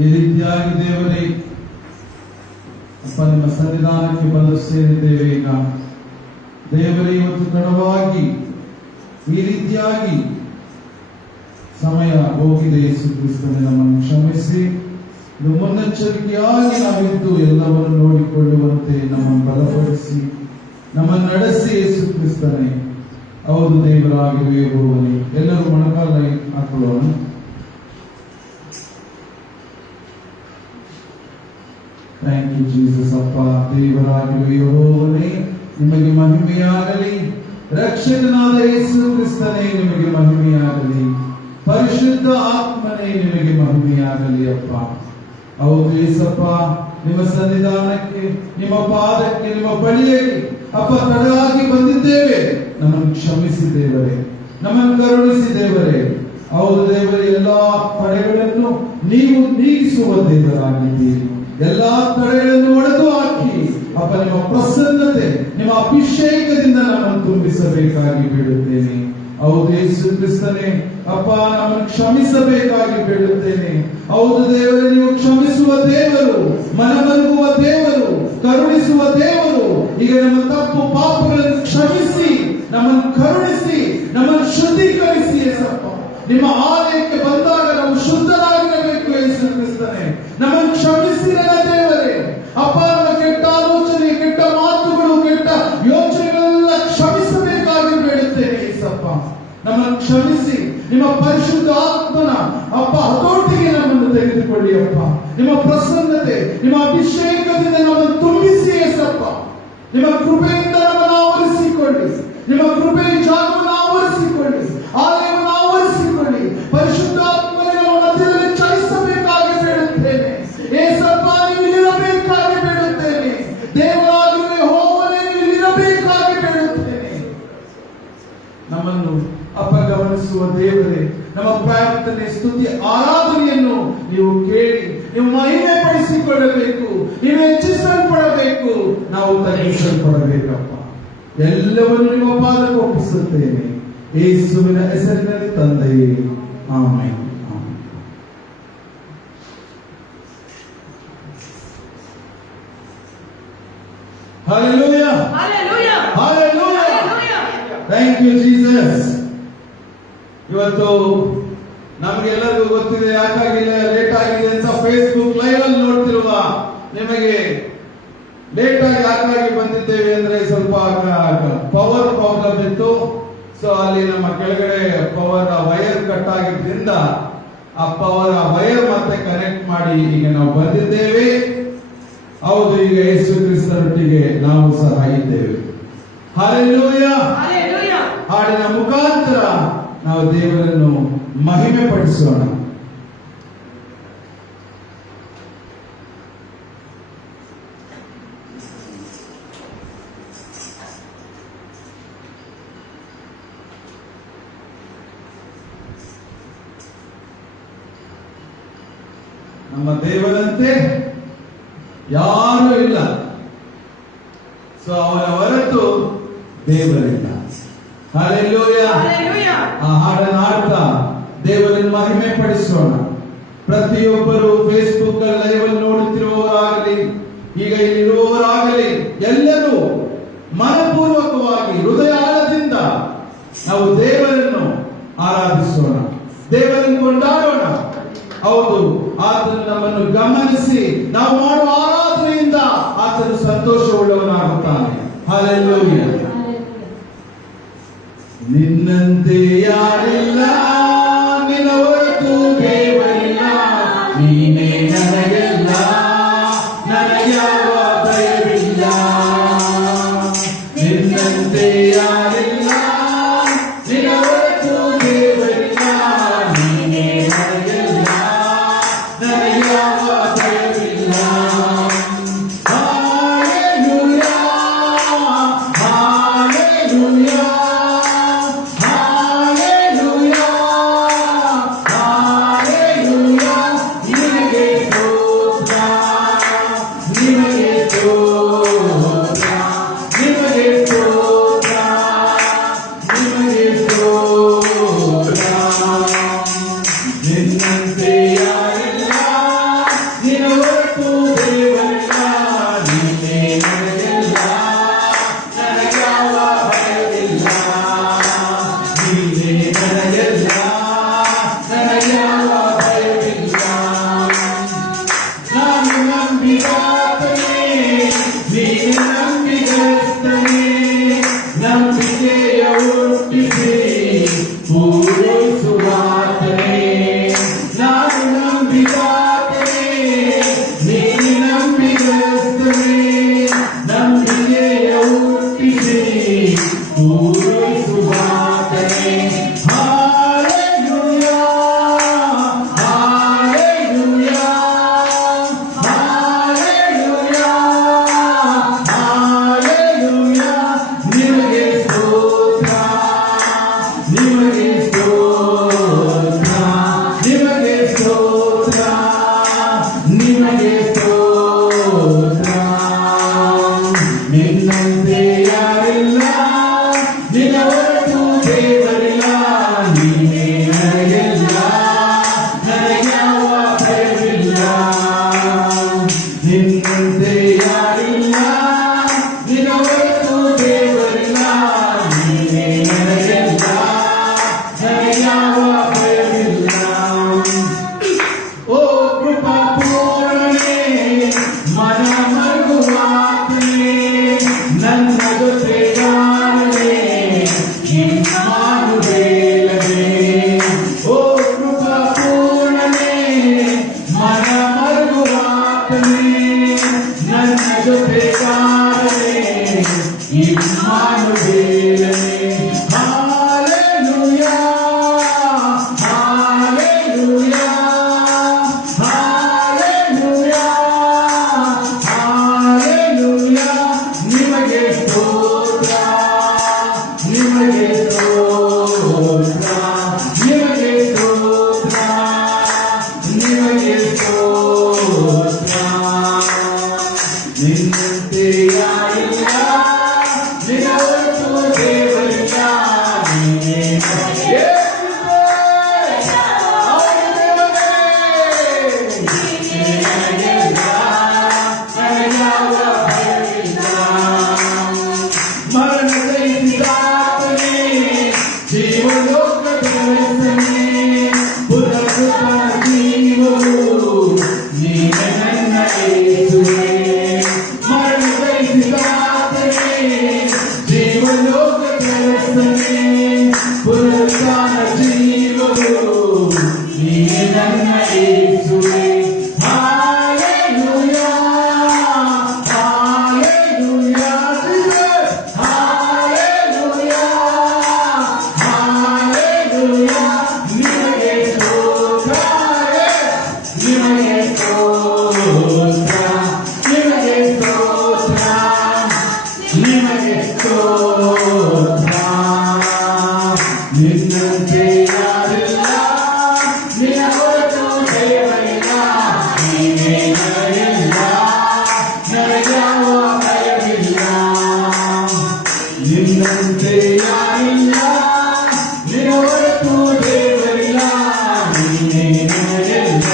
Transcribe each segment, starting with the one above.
ಈ ರೀತಿಯಾಗಿ ದೇವರೇ ಅಪ್ಪ ನಿಮ್ಮ ಸನ್ನಿಧಾನಕ್ಕೆ ಬಂದು ಸೇರಿದ್ದೇವೆ. ಈಗ ದೇವರೇ ಇವತ್ತು ತಡವಾಗಿ ಈ ರೀತಿಯಾಗಿ ಸಮಯ ಹೋಗಿದೆ. ಯೇಸು ಕ್ರಿಸ್ತನೇ ನಮ್ಮನ್ನು ಕ್ಷಮಿಸಿ, ಇದು ಮುನ್ನೆಚ್ಚರಿಕೆಯಾಗಿ ನಾವಿದ್ದು ಎಲ್ಲವನ್ನು ನೋಡಿಕೊಳ್ಳುವಂತೆ ನಮ್ಮನ್ನು ಬಲಪಡಿಸಿ ನಮ್ಮನ್ನು ನಡೆಸಿ ಯೇಸು ಕ್ರಿಸ್ತನೇ. ಹೌದು ದೇವರಾಗಿರುವೆ ಹೋಗಲಿ. ಎಲ್ಲರೂ ಮೊಣಕಾಲ ಹಾಕೊಳ್ಳೋಣ. Thank you Jesus. ಅಪ್ಪ ದೇವರಾಗಿರುವೆ ಹೋಗಲಿ, ನಿಮಗೆ ಮಹಿಮೆಯಾಗಲಿ. ರಕ್ಷಕನಾದ ಯೇಸು ಕ್ರಿಸ್ತನೇ ನಿಮಗೆ ಮಹಿಮೆಯಾಗಲಿ. ಪರಿಶುದ್ಧ ಆತ್ಮನೇ ನಿಮಗೆ ಮಹಿಮೆಯಾಗಲಿ ಅಪ್ಪ. ಹೌದು ಯೇಸಪ್ಪ, ನಿಮ್ಮ ಸನ್ನಿಧಾನಕ್ಕೆ, ನಿಮ್ಮ ಪಾದಕ್ಕೆ, ನಿಮ್ಮ ಬಳಿಯಲ್ಲಿ ಅಪ್ಪ ತಡವಾಗಿ ಬಂದಿದ್ದೇವೆ. ನಮ್ಮನ್ನು ಕ್ಷಮಿಸಿ ದೇವರೇ, ನಮ್ಮನ್ನು ಕರುಣಿಸಿ ದೇವರೇ. ಹೌದು ದೇವರೇ, ಎಲ್ಲಾ ತಡೆಗಳನ್ನು ನೀವು ನೀಗಿಸುವ ದೇವರಾಗಿದ್ದೀರಿ. ಎಲ್ಲಾ ತಡೆಗಳನ್ನು ಒಡೆದು ಹಾಕಿ ಅಪ್ಪ ನಿಮ್ಮ ಪ್ರಸನ್ನತೆ, ನಿಮ್ಮ ಅಭಿಷೇಕದಿಂದ ನಮ್ಮನ್ನು ತುಂಬಿಸಬೇಕಾಗಿ ಬೇಡುತ್ತೇನೆ. ಹೌದು ಯೇಸು ಕ್ರಿಸ್ತನೇ ಅಪ್ಪ, ನಮ್ಮನ್ನು ಕ್ಷಮಿಸಬೇಕಾಗಿ ಬೇಡುತ್ತೇನೆ. ಹೌದು ದೇವರೇ, ನೀವು ಕ್ಷಮಿಸುವ ದೇವರು, ಮನಮರುಗುವ ದೇವರು, ಕರುಣಿಸುವ ದೇವರು. ಈಗ ನಮ್ಮ ತಪ್ಪು ಪಾಪಗಳನ್ನು ಕ್ಷಮಿಸಿ, ನಮ್ಮನ್ನು ಕರುಣಿಸಿ, ನಮ್ಮನ್ನು ಶುದ್ಧೀಕರಿಸಿ ಯೇಸಪ್ಪ. ನಿಮ್ಮ ಆಲಯಕ್ಕೆ ಬಂದಾಗ ನಾವು ಶುದ್ಧರಾಗಿರಬೇಕು ಯೇಸು ಕ್ರಿಸ್ತನೇ. ನಮ್ಮನ್ನು ಕ್ಷಮಿಸಿ ನನ್ನ ದೇವರೇ. ಅಪ್ಪ, ನಮ್ಮ ಕೆಟ್ಟ ಆಲೋಚನೆ, ಕೆಟ್ಟ ಮಾತುಗಳು, ಕೆಟ್ಟ ಯೋಚನೆಗಳೆಲ್ಲ ಕ್ಷಮಿಸಬೇಕಾಗಿ ಬೇಡುತ್ತೇನೆ ಯೇಸಪ್ಪ. ನಮ್ಮನ್ನು ಕ್ಷಮಿಸಿ, ನಿಮ್ಮ ಪರಿಶುದ್ಧ ಆತ್ಮನ ಅಪ್ಪ ಹತೋಟಿಗೆ ನಮ್ಮನ್ನು ತೆಗೆದುಕೊಳ್ಳಿ ಅಪ್ಪ. ನಿಮ್ಮ ಪ್ರಸನ್ನತೆ, ನಿಮ್ಮ ಅಭಿಷೇಕದಿಂದ ನಮ್ಮನ್ನು ತುಂಬಿಸಿ ಯೇಸಪ್ಪ. ನಿಮ್ಮ ಕೃಪೆಯಿಂದ ನಮ್ಮನ್ನು ಆವರಿಸಿಕೊಳ್ಳಿ. ನಿಮ್ಮ ಕೃಪೆಯ ಜಾಗವನ್ನು ಆವರಿಸಿಕೊಳ್ಳಿ, ಆಲಯವನ್ನು ಆವರಿಸಿಕೊಳ್ಳಿ. ಪರಿಶುದ್ಧಾತ್ಮನೇ ನಮ್ಮ ಮಧ್ಯದಲ್ಲಿ ಚಲಿಸಬೇಕಾಗಿ ಬೇಡುತ್ತೇನೆ ಯೇಸಪ್ಪ. ನೀವು ಇರಬೇಕಾಗಿ ಬೇಡುತ್ತೇನೆ. ದೇವರಾಗಿರುವೆ ಹೋಗಲೇ ನೀವು ಇರಬೇಕಾಗಿ ಬೇಡುತ್ತೇನೆ. ನಮ್ಮನ್ನು ಅಪ್ಪ ಗಮನಿಸುವ ದೇವರೇ, ನಮ್ಮ ಪ್ರಾರ್ಥನೆ, ಸ್ತುತಿ, ಆರಾಧನೆಯನ್ನು ನೀವು ಕೇಳಿ, ನೀವು ಮಹಿಮೆ ಪಡಿಸಿಕೊಳ್ಳಬೇಕು, ನೀವು ಹೆಚ್ಚಿಸಲ್ಪಡಬೇಕು, ನಾವು ತಗ್ಗಿಸಲ್ಪಡಬೇಕಪ್ಪ. ಎಲ್ಲವನ್ನು ನಿಮ್ಮ ಪಾದಕ್ಕೆ ಒಪ್ಪಿಸುತ್ತೇನೆ ಯೇಸುವಿನ ಹೆಸರಿನಲ್ಲಿ ತಂದೆಯೇ, amen. Hallelujah. Hallelujah. Hallelujah. Thank you Jesus. ಇವತ್ತು ನಮಗೆಲ್ಲರಿಗೂ ಗೊತ್ತಿದೆ ಯಾಕಾಗಿಲ್ಲ ಲೇಟ್ ಆಗಿದೆ ಅಂತ. ಫೇಸ್ಬುಕ್ ಲೈವ್ ಅಲ್ಲಿ ನೋಡ್ತಿರುವ ನಿಮಗೆ ಲೇಟ್ ಆಗಿ ಯಾಕಾಗಿ ಬಂದಿದ್ದೇವೆ ಅಂದ್ರೆ ಸ್ವಲ್ಪ ಪವರ್ ಪ್ರಾಬ್ಲಮ್ ಇತ್ತು. ಸೊ ಅಲ್ಲಿ ನಮ್ಮ ಕೆಳಗಡೆ ಪವರ್ ವೈರ್ ಕಟ್ ಆಗಿದ್ರಿಂದ ಆ ಪವರ್ ವೈರ್ ಮತ್ತೆ ಕನೆಕ್ಟ್ ಮಾಡಿ ಈಗ ನಾವು ಬಂದಿದ್ದೇವೆ. ಹೌದು, ಈಗ ಯೇಸು ಕ್ರಿಸ್ತನೊಟ್ಟಿಗೆ ನಾವು ಸಹ ಇದ್ದೇವೆ. ಹಲ್ಲೆಲೂಯಾ. ಹಾಡಿನ ಮುಖಾಂತರ ನಾವು ದೇವರನ್ನು ಮಹಿಮೆ ಪಡಿಸೋಣ. ನಮ್ಮ ದೇವರಂತೆ ಯಾರೂ ಇಲ್ಲ. ಸೊ ಅವನ ಹೊರತು ದೇವರಿಲ್ಲ. ಹಲ್ಲೆಲೂಯಾ. ಆ ಹಾಡನ್ನು ಹಾಡ್ತಾ ದೇವರನ್ನು ಮಹಿಮೆ ಪಡಿಸೋಣ. ಪ್ರತಿಯೊಬ್ಬರು ಫೇಸ್ಬುಕ್ ಲೈವ್ ಅಲ್ಲಿ ನೋಡುತ್ತಿರುವವರಾಗಲಿ, ಈಗ ಇಲ್ಲಿರುವವರಾಗಲಿ, ಎಲ್ಲರೂ ಮನಪೂರ್ವಕವಾಗಿ ಹೃದಯಾಳದಿಂದ ನಾವು ದೇವರನ್ನು ಆರಾಧಿಸೋಣ, ದೇವರನ್ನು ಕೊಂಡಾಡೋಣ. ಹೌದು, ಆತನು ನಮ್ಮನ್ನು ಗಮನಿಸಿ ನಾವು ಮಾಡುವ ಆರಾಧನೆಯಿಂದ ಆತನು ಸಂತೋಷವುಳ್ಳವನಾಗುತ್ತಾನೆ. ಹಲ್ಲೆಲೂಯಾ. ನಿನ್ನಂತೆ ಯಾರಿಲ್ಲ, ನಿನ್ನ ಹೊರತು ದೇವರಿಲ್ಲ, ನೀನೇ ನನಗೆಲ್ಲ, ನನಗ್ಯಾವ ಭಯವಿಲ್ಲ. ನಿನ್ನಂತೆ ಯಾರಿಲ್ಲ, ನಿನ್ನ ಹೊರತು ದೇವರಿಲ್ಲ, ನೀನೇ ನನಗೆಲ್ಲ, ನನಗ್ಯಾವ ಭಯವಿಲ್ಲ. Hallelujah, hallelujah. Hallelujah, hallelujah. ಮುಕ್ತಿದಾತನೇ ನೀನೆ ನಂಬಿಗಸ್ತನೇ ನಂಬಿಕೆಯ ಹುಟ್ಟಿಸಿ ಪೂರೈಸುವಾತನೇ ಹಾಲೆಲೂಯಾ ಹಾಲೆಲೂಯಾ ಹಾಲೆಲೂಯಾ ಹಾಲೆಲೂಯಾ ನಿಮಗೆ ಸ್ತೋತ್ರ ನಿಮಗೆ ಸ್ತೋತ್ರ ನಿಮಗೆ ಸ್ತೋತ್ರ ನಿಮಗೆ ಸ್ತೋತ್ರ ನಿನ್ನಂತೆ ಯಾರಿಲ್ಲ ನಿನ್ನ ಹೊರತು ದೇವರಿಲ್ಲ ನೀನೇ ನನಗೆಲ್ಲ ನನಗ್ಯಾವ ಭಯವಿಲ್ಲ ನಿನ್ನಂತೆ ಯಾರಿಲ್ಲ ನಿನ್ನ ಹೊರತು ದೇವರಿಲ್ಲ ನೀನೇ ನನಗೆಲ್ಲ ನನಗ್ಯಾವ ಭಯವಿಲ್ಲ ಓ ಕೃಪಾ ಪೂರ್ಣನೇ ಮನ ಮರುವಾತನೇ ನನ್ನ ಜೊತೆಗಾರನೇ ಇಮ್ಮಾನುವೇಲನೇ ಓ ಕೃಪಾ ಪೂರ್ಣನೇ ಮನ ಮರುವಾತನೇ ನನ್ನ ಜೊತೆಗಾರನೇ ಇಮ್ಮಾನುವೇಲನೇ ಹಾಲೆಲೂಯಾ ಹಾಲೆಲೂಯಾ ಹಾಲೆಲೂಯಾ ಹಾಲೆಲೂಯಾ ನಿಮಗೆ ಸ್ತೋತ್ರ ನಿಮಗೆ ಸ್ತೋತ್ರ ನಿಮಗೆ ಸ್ತೋತ್ರ ನಿಮಗೆ ಸ್ತೋತ್ರ ನಿನ್ನಂತೆ ಯಾರಿಲ್ಲ ನಿನ್ನ ಹೊರತು ದೇವರಿಲ್ಲ ನೀನೇ ನನಗೆ ಮರಣ ಸಹಿಸಿದಾತನೇ ಜೀವಲೋಕ ದೊರೆತನೇ ಪುನರುತ್ಥಾನ ಜೀವವು ನೀನೆ ನನ್ನ ಯೇಸುವೇ ಮರಣ ಸಹಿಸಿದಾತನೇ ಜೀವಲೋಕ ದೊರೆತನೇ ಪುನರುತ್ಥಾನ ಜೀವವು ನೀನೆ ನನ್ನ ಯೇಸುವೇ ಹಾಲೆಲೂಯಾ ಹಾಲೆಲೂಯಾ ಹಾಲೆಲೂಯಾ ಹಾಲೆಲೂಯಾ ನಿಮಗೆ ಸ್ತೋತ್ರ ನಿಮಗೆ ಸ್ತೋತ್ರ ನಿಮಗೆ ಸ್ತೋತ್ರ ನಿಮಗೆ ಸ್ತೋತ್ರ ನಿನ್ನಂತೆ ಯಾರಿಲ್ಲ ನಿನ್ನ ಹೊರತು ದೇವರಿಲ್ಲ ನೀನೇ ನನಗಿಲ್ಲ ನನಗ್ಯಾವ ಭಯವಿಲ್ಲ ನಿನ್ನಂತೆ ಯಾರಿಲ್ಲ ನಿನ್ನ ಹೊರತು ದೇವರಿಲ್ಲ ನೀನೇ ನನಗಿಲ್ಲ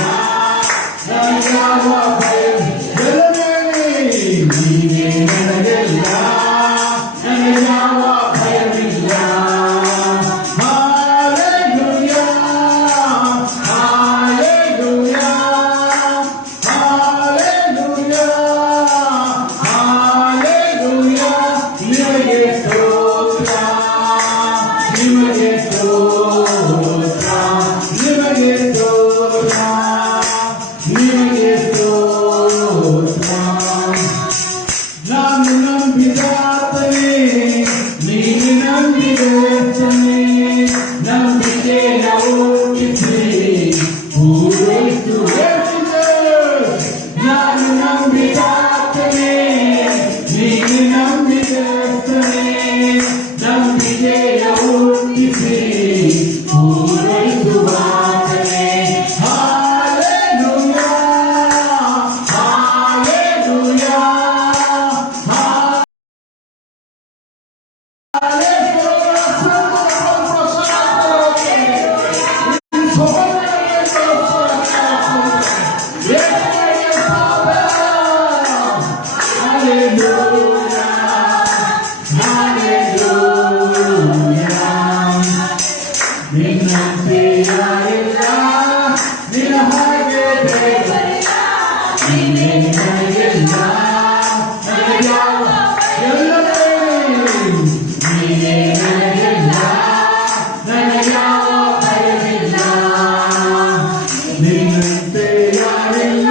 ನಿಂತೆ ಯಾರಿಲ್ಲ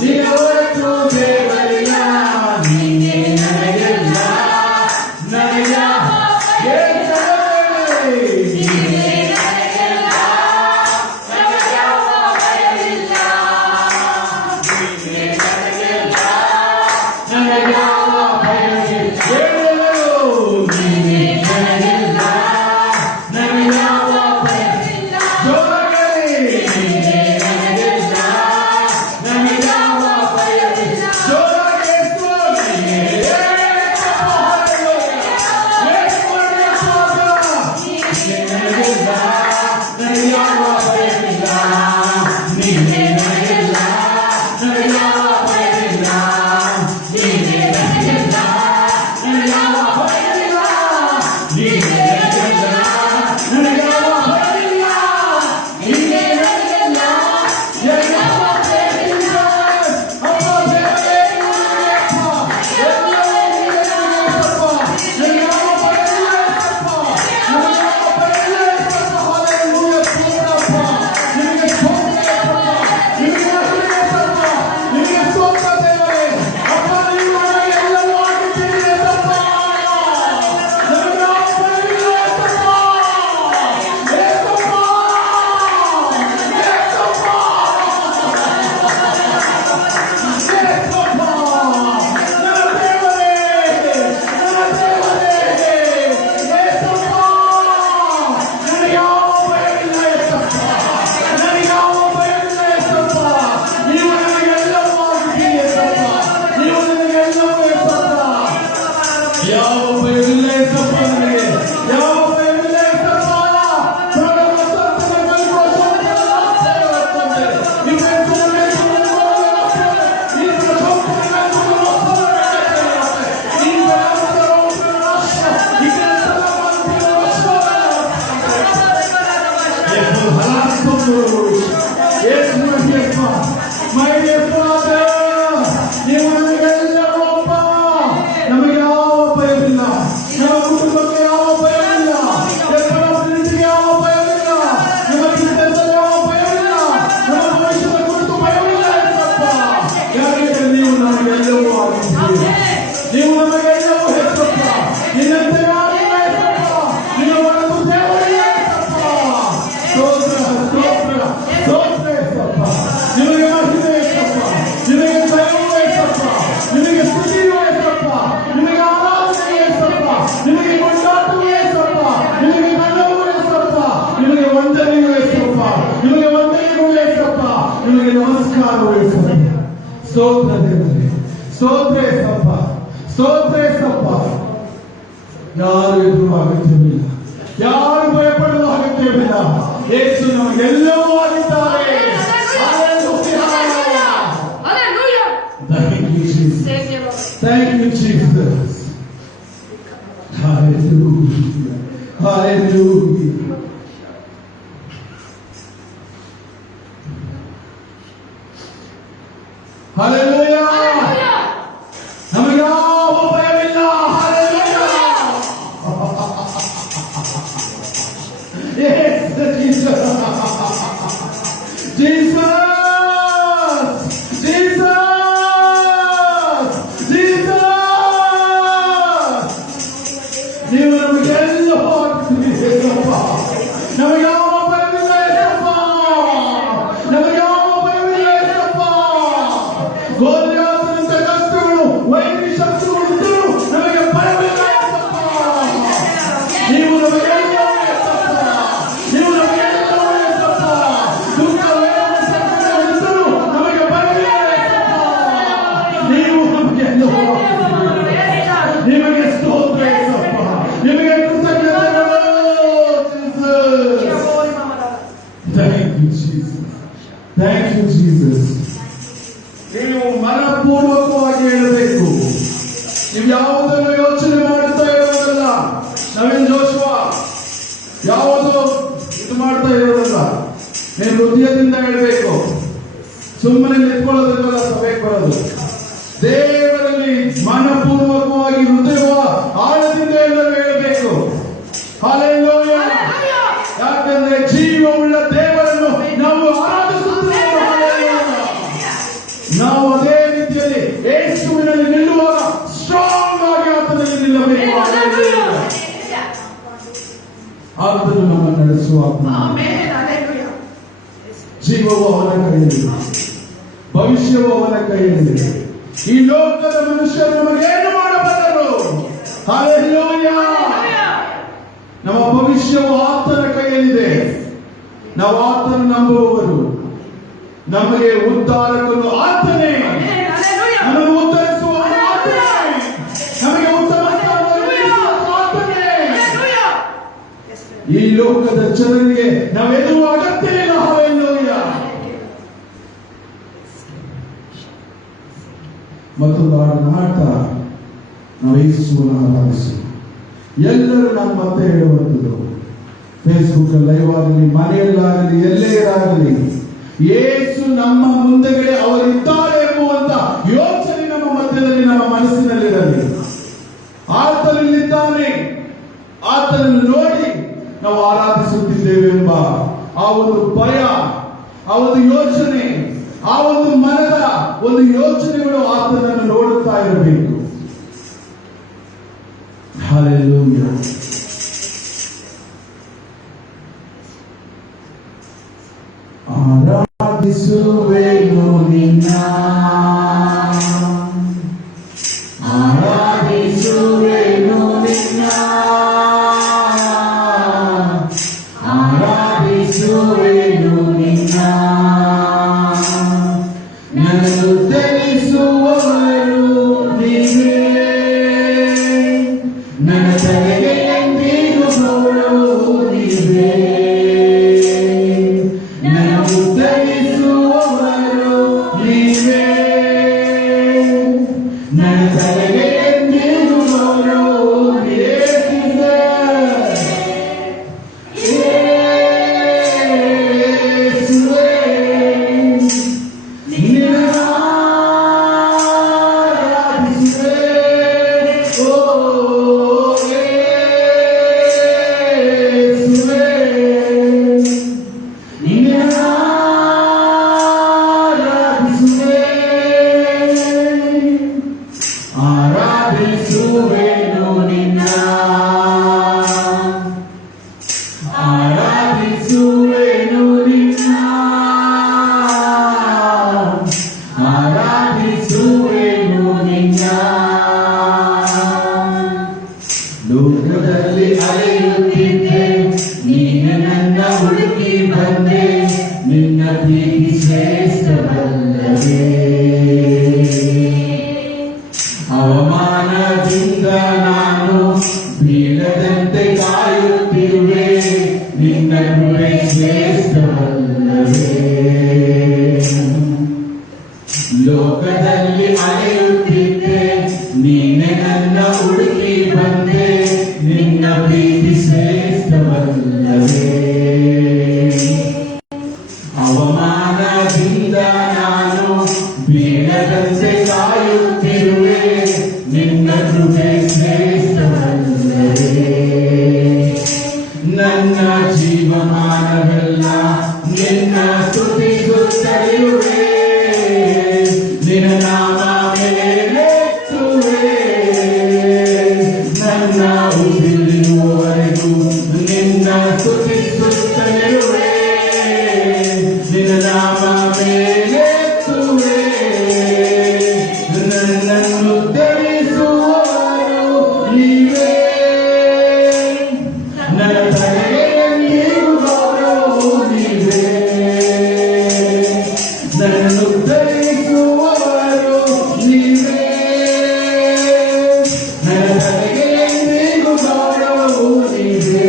ನಿನ್ನ ಹೊರತು ದೇವರಿಲ್ಲ ನೀನೇ ನನಗೆಲ್ಲ ನನಗ ಯಾರು ಎದುರು ಅಗತ್ಯವಿಲ್ಲ, ಯಾರು ಭಯಪಡುವ ಅಗತ್ಯವಿಲ್ಲ. ಯೇಸು ನಮಗೆಲ್ಲವೂ ಆಗಿದ್ದಾರೆ. Thank you, Jesus. Hallelujah. Hallelujah. Hallelujah. ನಮಗೆ ಯಾವ ಭಯವಿಲ್ಲ. Yes, Jesus. Jesus. Jesus. Jesus. ನೀವು ನಮಗೆಲ್ಲ ಆಗ್ತೀರಪ್ಪ. ನಮಗೆ ಯಾವ ಭಯವಿಲ್ಲ ಯೇಸಪ್ಪ. ನಮಗೆ ಯಾವ ಭಯವಿಲ್ಲ ಯೇಸಪ್ಪ. ಗೋಲಿಯಾತನಂತ ಕಷ್ಟಗಳು, ವೈರಿ ಶತ್ರುಗಳು ಇದ್ದರೂ ನಮಗೆ ಭಯವಿಲ್ಲ ಯೇಸಪ್ಪ. ನೀವು ನಮಗೆಲ್ಲ ನಿಮಗೆ ಸ್ತೋತ್ರ ಯೇಸಪ್ಪ. ನಿಮಗೆ ಕೃತಜ್ಞತೆಗಳು. Thank you, Jesus. Thank you, Jesus. ನೀವು ಮನಪೂರ್ವಕವಾಗಿ ಹೇಳಬೇಕು. ನೀವು ಯಾವುದನ್ನು ಯೋಚನೆ ಮಾಡುತ್ತಾ ಇರೋದಲ್ಲ. ನವೀನ್ ಜೋಶುವ ಯಾವುದೋ ಇದು ಮಾಡ್ತಾ ಇರೋದಲ್ಲ. ನೀವು ಹೃದಯದಿಂದ ಹೇಳಬೇಕು. ಸುಮ್ಮನೆ ನಿಂತ್ಕೊಳ್ಳೋದಕ್ಕಲ್ಲ ಸಭೆಗೆ ಬರೋದು. ದೇವರಲ್ಲಿ ಮನಪೂರ್ವಕವಾಗಿ ಹೃದಯ ಆಳದಿಂದ ಎಲ್ಲರೂ ಹೇಳಬೇಕು. ಹಲ್ಲೆಲೂಯಾ. ಯಾಕಂದ್ರೆ ಜೀವವುಳ್ಳ ದೇವರನ್ನು ನಾವು ಆರಾಧಿಸುತ್ತೇವೆ. ಬದಲಾಯಿಸುವ ಜೀವವು ಅವನ ಕೈಯಲ್ಲಿದೆ, ಭವಿಷ್ಯವು ಅವನ ಕೈಯಲ್ಲಿದೆ. ಈ ಲೋಕದ ಮನುಷ್ಯರು ನಮಗೇನು ಮಾಡಬಲ್ಲರು? ಹಲ್ಲೆಲೂಯಾ! ನಮ್ಮ ಭವಿಷ್ಯವು ಆತನ ಕೈಯಲ್ಲಿದೆ. ನಾವು ಆತನ ನಂಬುವವರು. ನಮಗೆ ಉದ್ಧಾರಕನು ಆತನೇ, ನಮಗೆ ಉದ್ಧರಿಸುವ ಆತನೇ, ನಮಗೆ ಉತ್ತಮ ಆತನೇ. ಈ ಲೋಕದ ಜನರಿಗೆ ನಾವೆದುರು ಅಗತ್ಯ ಇಲ್ಲ. ಹಲ್ಲೆಲೂಯಾ! ಮತ್ತೊಂದು ಹಾಡನ್ನು ಹಾಡ್ತಾ ನಾವು ಯೇಸುವನ್ನು ಆರಾಧಿಸೋಣ. ಎಲ್ಲರೂ ನಾನು ಮತ್ತೆ ಹೇಳುವಂಥದ್ದು, ಫೇಸ್ಬುಕ್ ಲೈವ್ ಆಗಲಿ, ಮನೆಯಲ್ಲಾಗಲಿ, ಎಲ್ಲೇ ಇರಾಗಲಿ, ಯೇಸು ನಮ್ಮ ಮುಂದೆಗಡೆ ಅವರಿದ್ದಾರೆ ಎಂಬುವಂತ ಯೋಚನೆ ನಮ್ಮ ಮಧ್ಯದಲ್ಲಿ, ನಮ್ಮ ಮನಸ್ಸಿನಲ್ಲಿರಲಿ. ಆತನಲ್ಲಿದ್ದಾನೆ, ಆತನನ್ನು ನೋಡಿ ನಾವು ಆರಾಧಿಸುತ್ತಿದ್ದೇವೆ ಎಂಬ ಆ ಒಂದು ಭಯ, ಆ ಒಂದು ಯೋಚನೆ, ಆ ಒಂದು ಮನದ ಒಂದು ಯೋಚನೆಗಳು ಆತನನ್ನು ನೋಡುತ್ತಾ ಇರಬೇಕು. ಹಲ್ಲೆಲೂಯಾ! ಆರಾಧಿಸುವೆನು ನಿನ್ನ, ಆರಾಧಿಸುವೆನು ನಿನ್ನ, ಆರಾಧಿಸುವೆನು ನಿನ್ನ. ನನ್ನನ್ನು ಧರಿಸುವವರು ನೀವೇ, ನನ್ನ ತಲೆಗೆ ಎಂದಿಗೂ ಗೌರವವು ನೀವೇ. ನನ್ನ ಉದ್ಧರಿಸುವವರು ನೀವೇ, ನನ್ನ ತಲೆಗೆ ಎಂದಿಗೂ ಗೌರವವು ನೀವೇ. ಆರಾಧಿಸುವೆನು ನಿನ್ನ, ಆರಾಧಿಸುವೆನು ನಿನ್ನ, ಆರಾಧಿಸುವೆನು ನಿನ್ನ. ಲೋಕದಲ್ಲಿ ಅಲೆಯುತ್ತಿದ್ದೆ, ನೀನು ನನ್ನ ಹುಡುಕಿ ಬಂದೆ, ನಿನ್ನ ಪ್ರೀತಿ ಶ್ರೇಷ್ಠವಲ್ಲವೇ. ಅವಮಾನದಿಂದ ನಾನು ಬೀಳದಂತೆ ಕಾಯುತ್ತಿರುವೆ, ನಿನ್ನ ಕೃಪೆ ಶ್ರೇಷ್ಠವಲ್ಲವೇ. ಲೋಕದಲ್ಲಿ ಅಲೆಯುತ್ತಿದ್ದೆ, ನೀನೆ ನನ್ನ ಹುಡುಕಿ ಬಂದೆ, ನಿನ್ನ ಪ್ರೀತಿ ಶ್ರೇಷ್ಠವಲ್ಲವೇ. ಅವಮಾನದಿಂದ ನಾನು ಬೀಳದಂತೆ ಕಾಯುತ್ತಿರುವೆ, ನಿನ್ನ ಕೃಪೆ ಶ್ರೇಷ್ಠವಲ್ಲವೇ. ನನ್ನ ಜೀವಮಾನವೆಲ್ಲ ನಿನ್ನ ಸ್ತುತಿಸುತ್ತಲಿರುವೆ, ನಿನ್ನ ನಾಮ ಮೇಲೆತ್ತುವೆ. ನನ್ನ ಉಸಿರಿರುವವರೆಗೂ ನಿನ್ನ ಸ್ತುತಿಸುತ್ತಲಿರುವೆ, ನಿನ್ನ ನಾಮ ಮೇಲೆತ್ತುವೆ. ನನ್ನನ್ನು ಧರಿಸುವವರು ನೀವೇ, ನನ್ನ ತಲೆಗೆ ಎಂದಿಗೂ ಗೌರವವು ನೀವೇ. ನನ್ನನ್ನು ಧರಿಸುವವರು ನೀವೇ, ನನ್ನ ತಲೆಗೆ ಎಂದಿಗೂ ಗೌರವವು ನೀವೇ.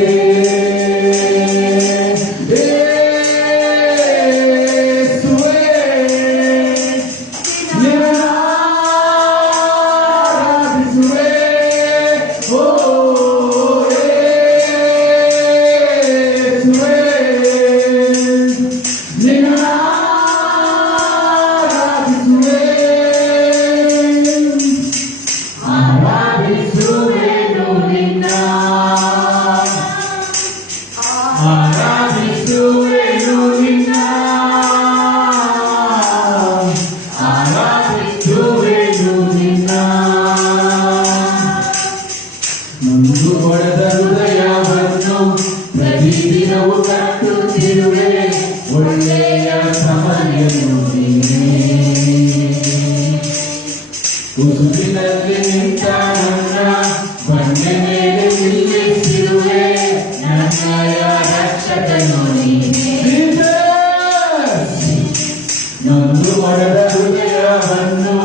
ಒಡೆದ ಹೃದಯವನ್ನು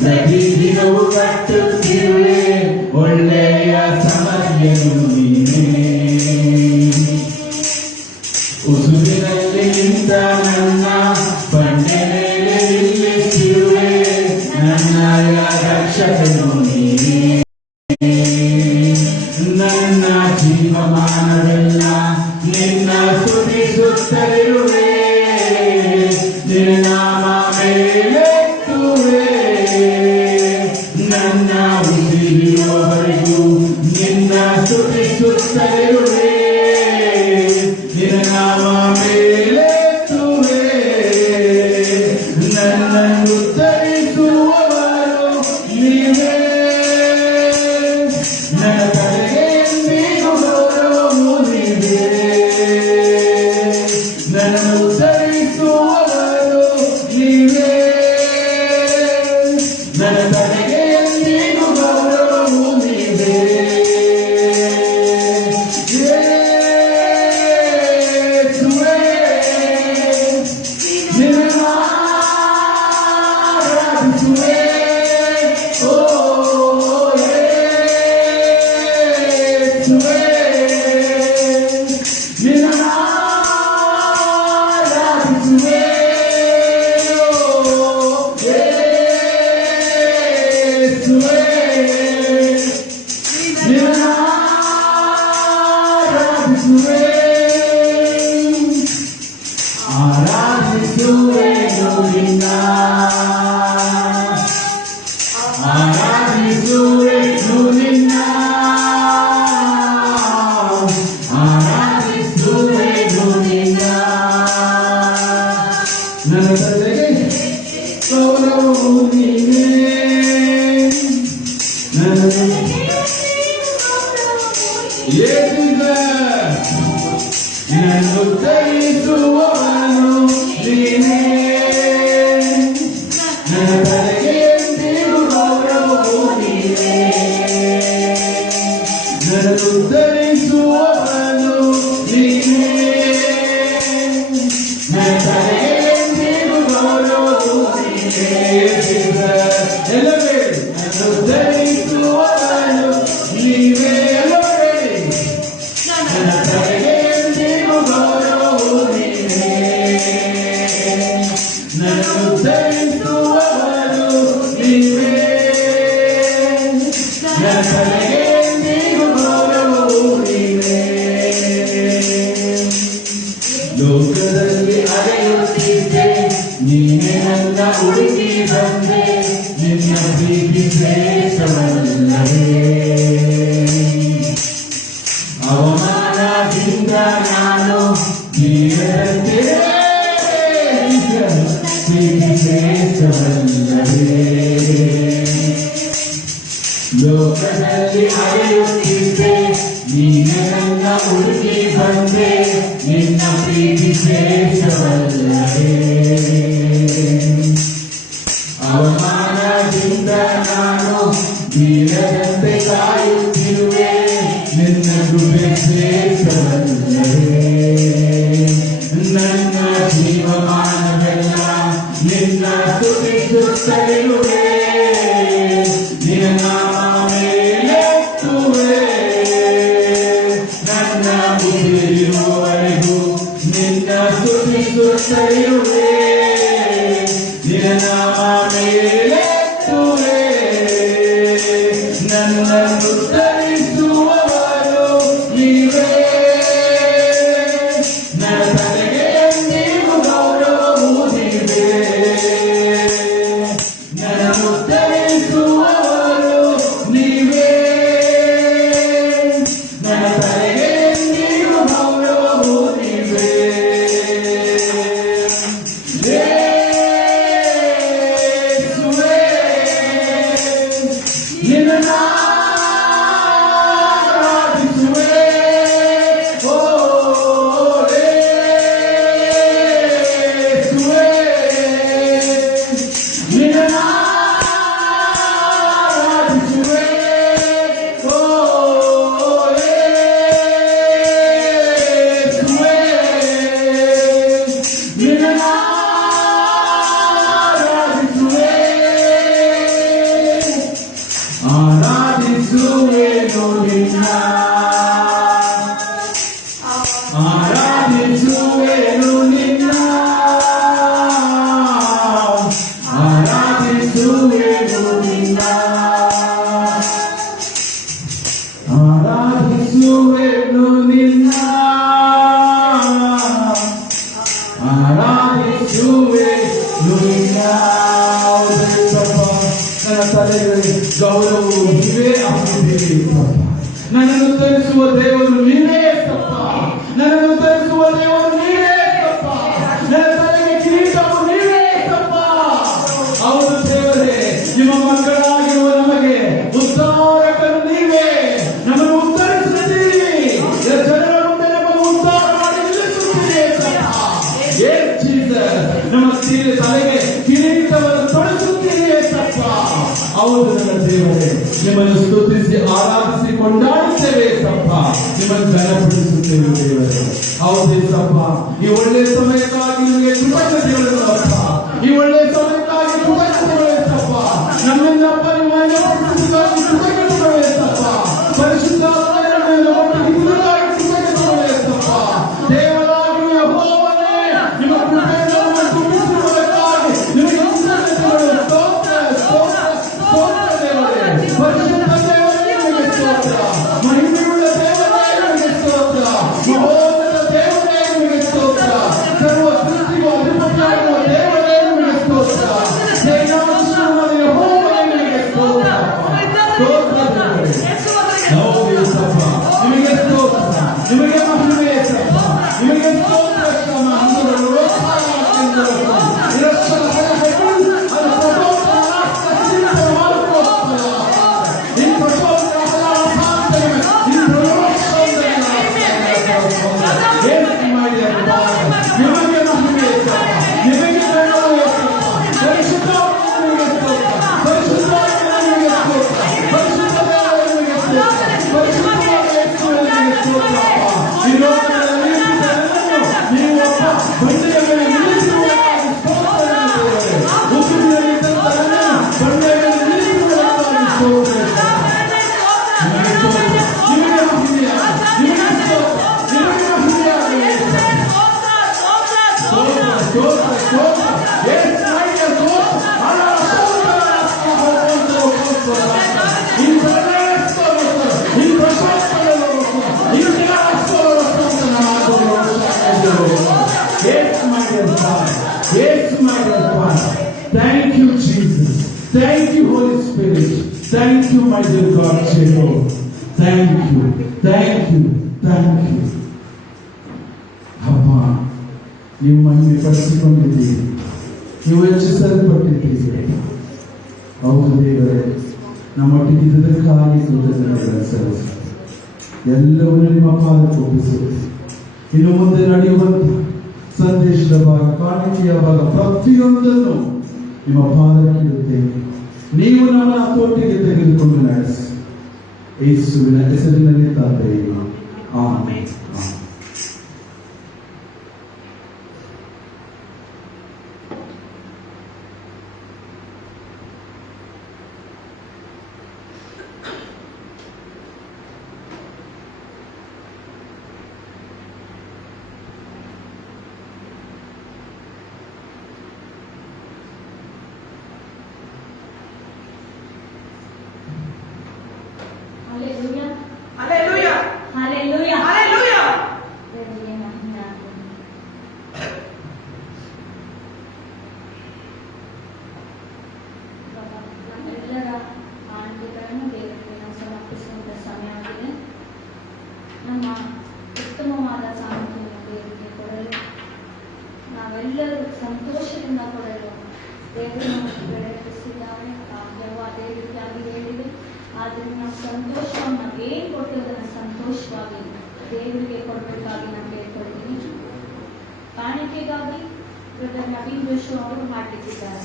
ಪ್ರತಿದಿನವೂ ಕಟ್ಟುತ್ತಿರುವೆ, ಒಳ್ಳೆಯ ಸಮರ್ಯನು ನೀನೇ. ಉಸುರಿನಲ್ಲಿ ನಿಂತ ನನ್ನ ಬಂಡೆ ಮೇಲೆ ನಿಲ್ಲಿಸಿರುವೆ, ನನ್ನಯ ರಕ್ಷಕನು ನೀನೇ. ನನ್ನ ಜೀವಮಾನವೆಲ್ಲ ನಿನ್ನ ಸ್ತುತಿಸುತ್ತಲಿರುವೆ, ನಿನ್ನ ನಾಮ ಮೇಲೆತ್ತುವೆ. ನನ್ನ ಉಸಿರಿರುವವರೆಗೂ ನಿನ್ನ ಸ್ತುತಿಸುತ್ತಲಿರುವೆ, ನಿನ್ನ ನಾಮ ಮೇಲೆತ್ತುವೆ. ನನ್ನನ್ನು ಉತ್ತರಿಸುವವರು ನೀವೇ, ನನ್ನ ತಲೆಗೆ ಎಂದಿಗೂ ಗೌರವವು ನೀವೇ. ನನ್ನನ್ನು ಉತ್ತರಿಸುವವರು ನೀವೇ, ನನ್ನ ತಲೆಗೆ ಎಂದಿಗೂ ಗೌರವವು ನೀವೇ. ಯೇಸುವೇ, ನಿನ್ನನ್ನು ಆರಾಧಿಸುವೆ. ಓ ಯೇಸುವೇ, ನಿನ್ನನ್ನು ಆರಾಧಿಸುವೆ. ಯೇಸುವೇ, ನಿನ್ನನ್ನು ಆರಾಧಿಸುವೆ. ಆರಾಧಿಸುವೆನು ನಿನ್ನ, ಆರಾಧಿಸುವೆನು ನಿನ್ನ, ಆರಾಧಿಸುವೆನು ನಿನ್ನ. ನನ್ನ ತಂದೆಗೆ ಗೌರವವು ನೀನೇ, ನನ್ನನ್ನು ಉತ್ತರಿಸುವವನು ನೀನೇ. ನನ್ನ ತಲೆಗೆ ಎಂದಿಗೂ ಗೌರವವು ನೀನೇ, ನನ್ನನ್ನು ಉತ್ತರಿಸುವವನು ನೀನೇ. ನನ್ನ ತಲೆಗೆ ಎಂದಿಗೂ ಗೌರವವು ನೀನೇ. ಎಲ್ಲವೇ ನನ್ನನ್ನು ಉತ್ತರಿಸುವವನು ನೀವೇ. ಎಲ್ಲವೇ ನನ್ನ ತಲೆಗೆ ಎಂದಿಗೂ ಗೌರವವು ನೀವೇ, ನನ್ನನ್ನು ಉತ್ತರಿಸುವವನು ನೀವೇ. ನನ್ನ ತಲೆಗೆ ಎಂದಿಗೂ ಗೌರವವು ನೀವೇ. ಲೋಕದಲ್ಲಿ ಅಲೆಯುತ್ತಿದ್ದೆ, ನೀನೇ ನನ್ನ ಹುಡುಕಿ ಬಂದೆ, ನಿನ್ನ ಪ್ರೀತಿ ಶ್ರೇಷ್ಠವಲ್ಲವೇ. ಅವಮಾನದಿಂದ ನಾನು ನೀರಂತೆ ಪ್ರೀತಿ ಶ್ರೇಷ್ಠವಲ್ಲವೇ. ಲೋಕದಲ್ಲಿ ಅಲೆಯುತ್ತಿದ್ದೆ, ನೀನೇ ನನ್ನ ಹುಡುಕಿ ಬಂದೆ, ನಿನ್ನ ಪ್ರೀತಿ ಶ್ರೇಷ್ಠವಲ್ಲವೇ. ಅವಮಾನದಿಂದ ನಾನು ಬೀಳದಂತೆ ಕಾಯುತ್ತಿರುವೆ, ನಿನ್ನ ಕೃಪೆ ಶ್ರೇಷ್ಠವಲ್ಲವೇ. ನನ್ನ ಜೀವಮಾನವೆಲ್ಲ ನಿನ್ನ ಸ್ತುತಿಸುತ್ತಲಿರುವೆ, ನಿನ್ನ ನಾಮ ಮೇಲೆತ್ತುವೆ. ನನ್ನ ಉಸಿರಿರುವವರೆಗೂ ನಿನ್ನ ಸ್ತುತಿಸುತ್ತಲಿರುವೆ, ನಿನ್ನ ನಾಮ ಮೇಲೆತ್ತುವೆ. ನನ್ನನ್ನು ಉತ್ತರಿಸುವವರು ನೀವೇ, ನನ್ನ ತಲೆಗೆ ಎಂದಿಗೂ ಗೌರವವು ನೀವೇ. ನನ್ನನ್ನು ಉತ್ತರಿಸುವವರು ನೀವೇ, ನನ್ನ ತಲೆಗೆ ಎಂದಿಗೂ ಗೌರವವು ನೀವೇ. ಯೇಸುವೇ, ಆರಾಧಿಸುವೆನು ನಿನ್ನ ಆರಾಧಿಸುವೆನು ನಿನ್ನ ಆರಾಧಿಸುವೆನು ನಿನ್ನ ಆರಾಧಿಸುವೆನು ನಿನ್ನ ಆರಾಧಿಸುವೆನು ನಿನ್ನ ನನ್ನ ತಲೆಗೆ ಗೌರವವು ನೀವೇ ಆಗಿದ್ದೀರಿ ನನ್ನನ್ನು ಉತ್ತರಿಸುವ ದೇವರು ನೀವೇ ತಪ್ಪ ನನ್ನನ್ನು ಉತ್ತರಿಸುವ ದೇವರು ನೀವೇ ತಪ್ಪ ನನ್ನ ತಲೆಗೆ ಕಿರೀಟವು ನೀವೇ ತಪ್ಪ ಹೌದು ದೇವರೇ ನಿಮ್ಮ ಮಕ್ಕಳಾಗಿರುವ ನಮಗೆ ಉದ್ಧಾರಕರು ನೀವೇ ನಮ್ಮನ್ನು ಉತ್ತರಿಸುತ್ತೀರಿ ಜನರ ಮುಂದೆ ನಮ್ಮನ್ನು ಉದ್ಧಾರ ಮಾಡಿ ನಿಲ್ಲಿಸುತ್ತೀರಿ ನಮ್ಮ ತಲೆಗೆ ಕಿರೀಟವನ್ನು ತೊಡಿಸುತ್ತೀರಿ ತಪ್ಪ ಹೌದು ನನ್ನ ದೇವರೇ ನಿಮ್ಮನ್ನು ಸ್ತುತಿಸಿ ಆರಾಧಿಸಿ ಕೊಂಡಾಡುತ್ತೇವೆ ತಪ್ಪ ನಿಮ್ಮನ್ನು ಘನಪಡಿಸುತ್ತೇವೆ ದೇವರೇ ಹೌದೇ ತಪ್ಪ ಈ ಒಳ್ಳೆಯ ಸಮಯಕ್ಕಾಗಿ ನಿಮಗೆ ಕೃತಜ್ಞತೆಗಳು ತಪ್ಪ ಈ ಒಳ್ಳೆಯ ಸಮಯಕ್ಕಾಗಿ ಕೃತಜ್ಞತೆಗಳೇ ತಪ್ಪ ನಮ್ಮಿಂದ ನಿಮ್ಮನ್ನು ಕೃತಜ್ಞತೆಗಳೇ ತಪ್ಪ ಪರಿಶುದ್ಧ ಕೃತಜ್ಞತೆಗಳೇ ತಪ್ಪ ದೇವರಾಗಿ ಯೆಹೋವನೇ ನಿಮ್ಮ ಕೃಪೆಯನ್ನು ತುಂಬಿಸುವುದಕ್ಕಾಗಿ ನಿಮಗೆ ಕೃತಜ್ಞತೆಗಳು ಸ್ತೋತ್ರ ಸ್ತೋತ್ರ ಸ್ತೋತ್ರ ದೇವರೇ ಪರಿಶುದ್ಧ ದೇವರೇ ನಿಮಗೆ ಸ್ತೋತ್ರ ಮಹಿಮೆಯುಳ್ಳ ದೇವರೇ ನಿಮಗೆ ಸ್ತೋತ್ರ ಮಹೋನ್ನತ ದೇವರೇ ನಿಮಗೆ ಸ್ತೋತ್ರ ಸರ್ವ ಸೃಷ್ಟಿಗೂ ಅಧಿಪತಿಯಾಗಿರುವ ದೇವರೇ ನಿಮಗೆ ಸ್ತೋತ್ರ ಸೇನಾಧೀಶ್ವರನಾದ ಯೆಹೋವನೇ ನಿಮಗೆ ಸ್ತೋತ್ರ ಸ್ತೋತ್ರ ದೇವರೇ ಹೌದು ತಪ್ಪ ನಿಮಗೆ ಸ್ತೋತ್ರ ನಿಮಗೆ ಮಹಿಮೆ ತಪ್ಪ ನಿಮಗೆ ಸ್ತೋತ್ರ ಶ್ರಮ Thank you, Jesus. Thank you, Holy Spirit. Thank you, my dear God, Jehovah. Thank you. Thank you. Thank you. ಅಪ್ಪ ನೀವು ಮಹಿಮೆ ಪಡಿಸಿಕೊಂಡಿದ್ದೀರಿ ನೀವು ಹೆಚ್ಚಿಸಲ್ಪಟ್ಟಿದ್ದೀರಿ ಹೌದು ದೇವರೇ ನಮ್ಮೊಟ್ಟಿಗೆ ಇದಕ್ಕಾಗಿ ಕೃತಜ್ಞತೆಗಳು ಸಲ್ಲಿಸಿ ಎಲ್ಲವನ್ನೂ ನಿಮ್ಮ ಪಾದಕ್ಕೆ ಒಪ್ಪಿಸುತ್ತೀರಿ ಇನ್ನು ಮುಂದೆ ನಡೆಯುವಂತ ಸಂದೇಶದ ಭಾಗ ಕಾಣಿಕೆಯ ಭಾಗ ಪ್ರತಿಯೊಂದನ್ನು ನಿಮ್ಮ ಪಾದಕ್ಕೆ ಇಡುತ್ತೇವೆ ನೀವು ನಮ್ಮ ಹತೋಟಿಗೆ ತೆಗೆದುಕೊಂಡು ನಡೆಸಿ ಯೇಸುವಿನ ಹೆಸರಿನಲ್ಲಿ ತಂದೆಯೇ ಆಮೆನ್. Hallelujah. Hallelujah. Hallelujah. ನಮ್ಮೆಲ್ಲರ ಆಂಟಿಗಳನ್ನು ದೇವರಿಗೆ ನಾವು ಸಮರ್ಪಿಸುವಂತ ಸಮಯ ಆಗಿದೆ. ನಮ್ಮ ಉತ್ತಮವಾದ ಸಾಮರ್ಥ್ಯವನ್ನು ದೇವರಿಗೆ ಕೊಡಲು ನಾವೆಲ್ಲರೂ ಸಂತೋಷದಿಂದ ಕೊಡಲು ದೇವರು ನಮಗೆ ಪ್ರೇರೇಪಿಸಿದ್ದಾರೆ. ಅದೇ ರೀತಿಯಾಗಿ ಹೇಳಿದೆ. ಆದರೆ ನಾವು ಸಂತೋಷವನ್ನು ಏನು ಕೊಟ್ಟು ಅದನ್ನು ಸಂತೋಷವಾಗಿ ದೇವರಿಗೆ ಕೊಡಬೇಕಾಗಿ ನಾನು ಕೇಳ್ಕೊಳ್ತೀನಿ. ಕಾಣಿಕೆಗಾಗಿ ಬ್ರದರ್ ನವೀನ್ ಜೋಶು ಅವರು ಹಾಕಿದ್ದಾರೆ.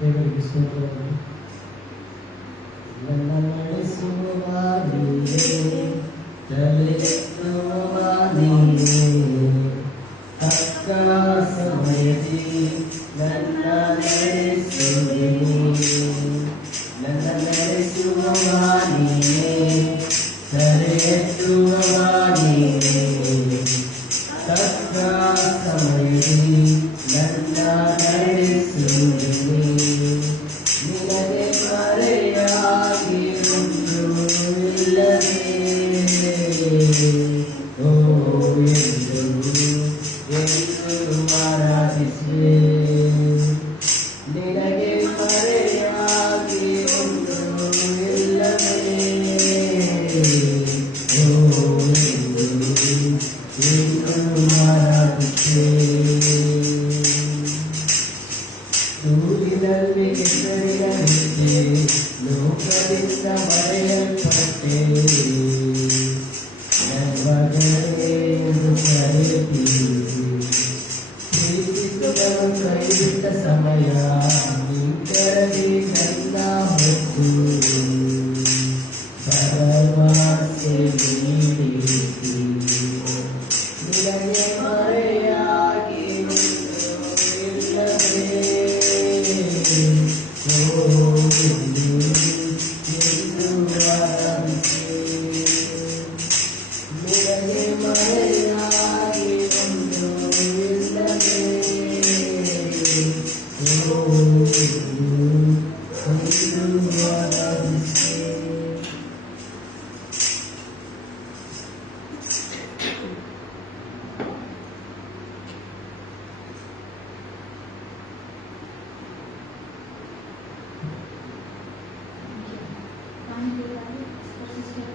ದೇವರಿಗೆ ಸ್ತೋತ್ರವನ್ನು ನನ್ನ ನಡೆಸುವ ನೀನೇ, ತಲೆಯೆತ್ತುವ ನೀನೇ, ತಕ್ಕ ಸಮಯದಿ ನನ್ನ ನಡೆಸುವೆ ನೀನೇ. ನನ್ನ ನಡೆಸುವ ನೀನೇ, ತಲೆಯೆತ್ತುವ ನೀನೇ, ತಕ್ಕ ಸಮಯದಿ ನನ್ನ ನಡೆಸುವೆ ನೀನೇ. ನಿನಗೆ ಮರೆಯಾಗಿ ಒಂದು ಇಲ್ಲವೇ, ಓ ಎಂದು ಆರಾಧಿಸುವೆ. ನಿನಗೆ ಮರೆಯಾಗಿ ಒಂದು ಇಲ್ಲವೇ, ಓ ಎಂದು ಆರಾಧಿಸುವೆ. ಸೂರ್ಯನಲ್ಲಿ ಹೆಸರಿನಂತೆ ಲೋಕದಿಂದ ಮರೆಯಲ್ಪಟ್ಟೆ, ನನ್ಮಗನೇ ಎಂದು ಕರೆಯುತ್ತೀರಿ. ಪ್ರೀತಿಸಿದನು ಕೈಬಿಟ್ಟ ಸಮಯ ನಿಂತರಲಿ ನನ್ನ ಹೊತ್ತು, ಭರವಸೆ ನೀಡಿರಿ. ನಿನಗೆ ಮರೆಯಾಗಿ ಇಲ್ಲವೇ, ಓ ಎಂದು ಆರಾಧಿಸೆ. ನಿನಗೆ ಮರೆಯಾಗಿ ಒಂದು ಇಲ್ಲವೇ, ಓ ಎಂದು ಆರಾಧಿಸೆ.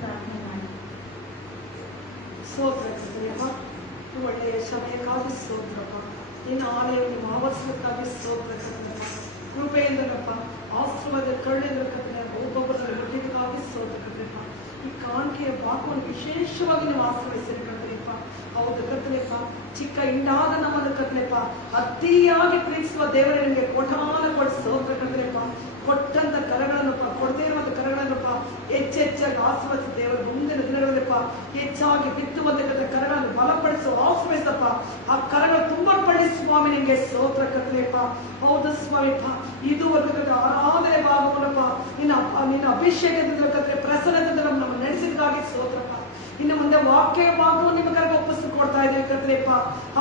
ಪ್ರಾರ್ಥನೆ ಮಾಡಿ. ಸ್ತೋತ್ರ ಕರ್ತವ್ಯಪ್ಪ, ಒಳ್ಳೆಯ ಸಮಯಕ್ಕಾಗಿ ಸ್ತೋತ್ರಪ್ಪ. ನಿನ್ನ ಆಲಯವನ್ನು ಆವರಿಸಲಿಕ್ಕಾಗಿ ಸ್ತೋತ್ರ ಕರ್ತವ್ಯಪ್ಪ. ಕೃಪೆಯಿಂದಲಪ್ಪ, ಆಶ್ರಮದ ಕರುಳಿಂದ ಕರ್ತವ್ಯ ಒಬ್ಬೊಬ್ಬರಲ್ಲಿ ಮುಟ್ಟಿದಕ್ಕಾಗಿ ಸ್ತೋತ್ರ ಕರ್ತವ್ಯಪ್ಪ. ಈ ಕಾಣಿಕೆಯ ಭಾಗವನ್ನು ವಿಶೇಷವಾಗಿ ನೀವು ಆಶ್ರಯಿಸಿರಿ ಕರ್ತವ್ಯಪ್ಪ. ಹೌದು ಕರ್ತವ್ಯಪ್ಪ, ಚಿಕ್ಕ ಇಂಡಾದ ನಮ್ಮನ್ನು ಕರ್ತವ್ಯಪ್ಪ ಅತಿಯಾಗಿ ಪ್ರೀತಿಸುವ ದೇವರೇ ನಿಮಗೆ ಕೋಟಾನ ಕೊಟ್ಟು ಸ್ತೋತ್ರ ಕರ್ತವ್ಯಪ್ಪ. ಕೊಟ್ಟಂತ ಕರಗಳನ್ನಪ್ಪ, ಕೊಡದೇ ಇರುವಂತ ಕರಗಳನ್ನಪ್ಪ ಹೆಚ್ಚೆಚ್ಚಾಗಿ ಆಶ್ರಯಿಸಿ ದೇವರ ಮುಂದಿನ ದಿನಗಳಲ್ಲಪ್ಪ ಹೆಚ್ಚಾಗಿ ಬಿತ್ತುವಂತ ಕರಗಳನ್ನು ಬಲಪಡಿಸುವ ಆಶ್ರಯಿಸಪ್ಪ. ಆ ಕರಗಳು ತುಂಬಾ ಪಡಿ ಸ್ವಾಮಿ ನಿಮಗೆ ಸ್ತೋತ್ರ ಕರ್ತವ್ಯಪ್ಪ. ಹೌದು ಸ್ವಾಮಿಪ್ಪ, ಇದುವರೆಗೂ ಆರಾಧನೆ ಭಾಗವನ್ನಪ್ಪ ನಿನ್ನ ಅಭಿಷೇಕದಿಂದ ಕರ್ತವ್ಯ ಪ್ರಸನ್ನದಿಂದ ನಮ್ಮ ನಡೆಸಿದಕ್ಕಾಗಿ ಸ್ತೋತ್ರಪ್ಪ. ಇನ್ನು ಮುಂದೆ ವಾಕ್ಯ ಭಾಗವನ್ನು ನಿಮ್ಮ ಕರೆಗೆ ಒಪ್ಪಿಸಿಕೊಡ್ತಾ ಇದ್ದೇವೆ ಕರ್ತವ್ಯಪ್ಪ.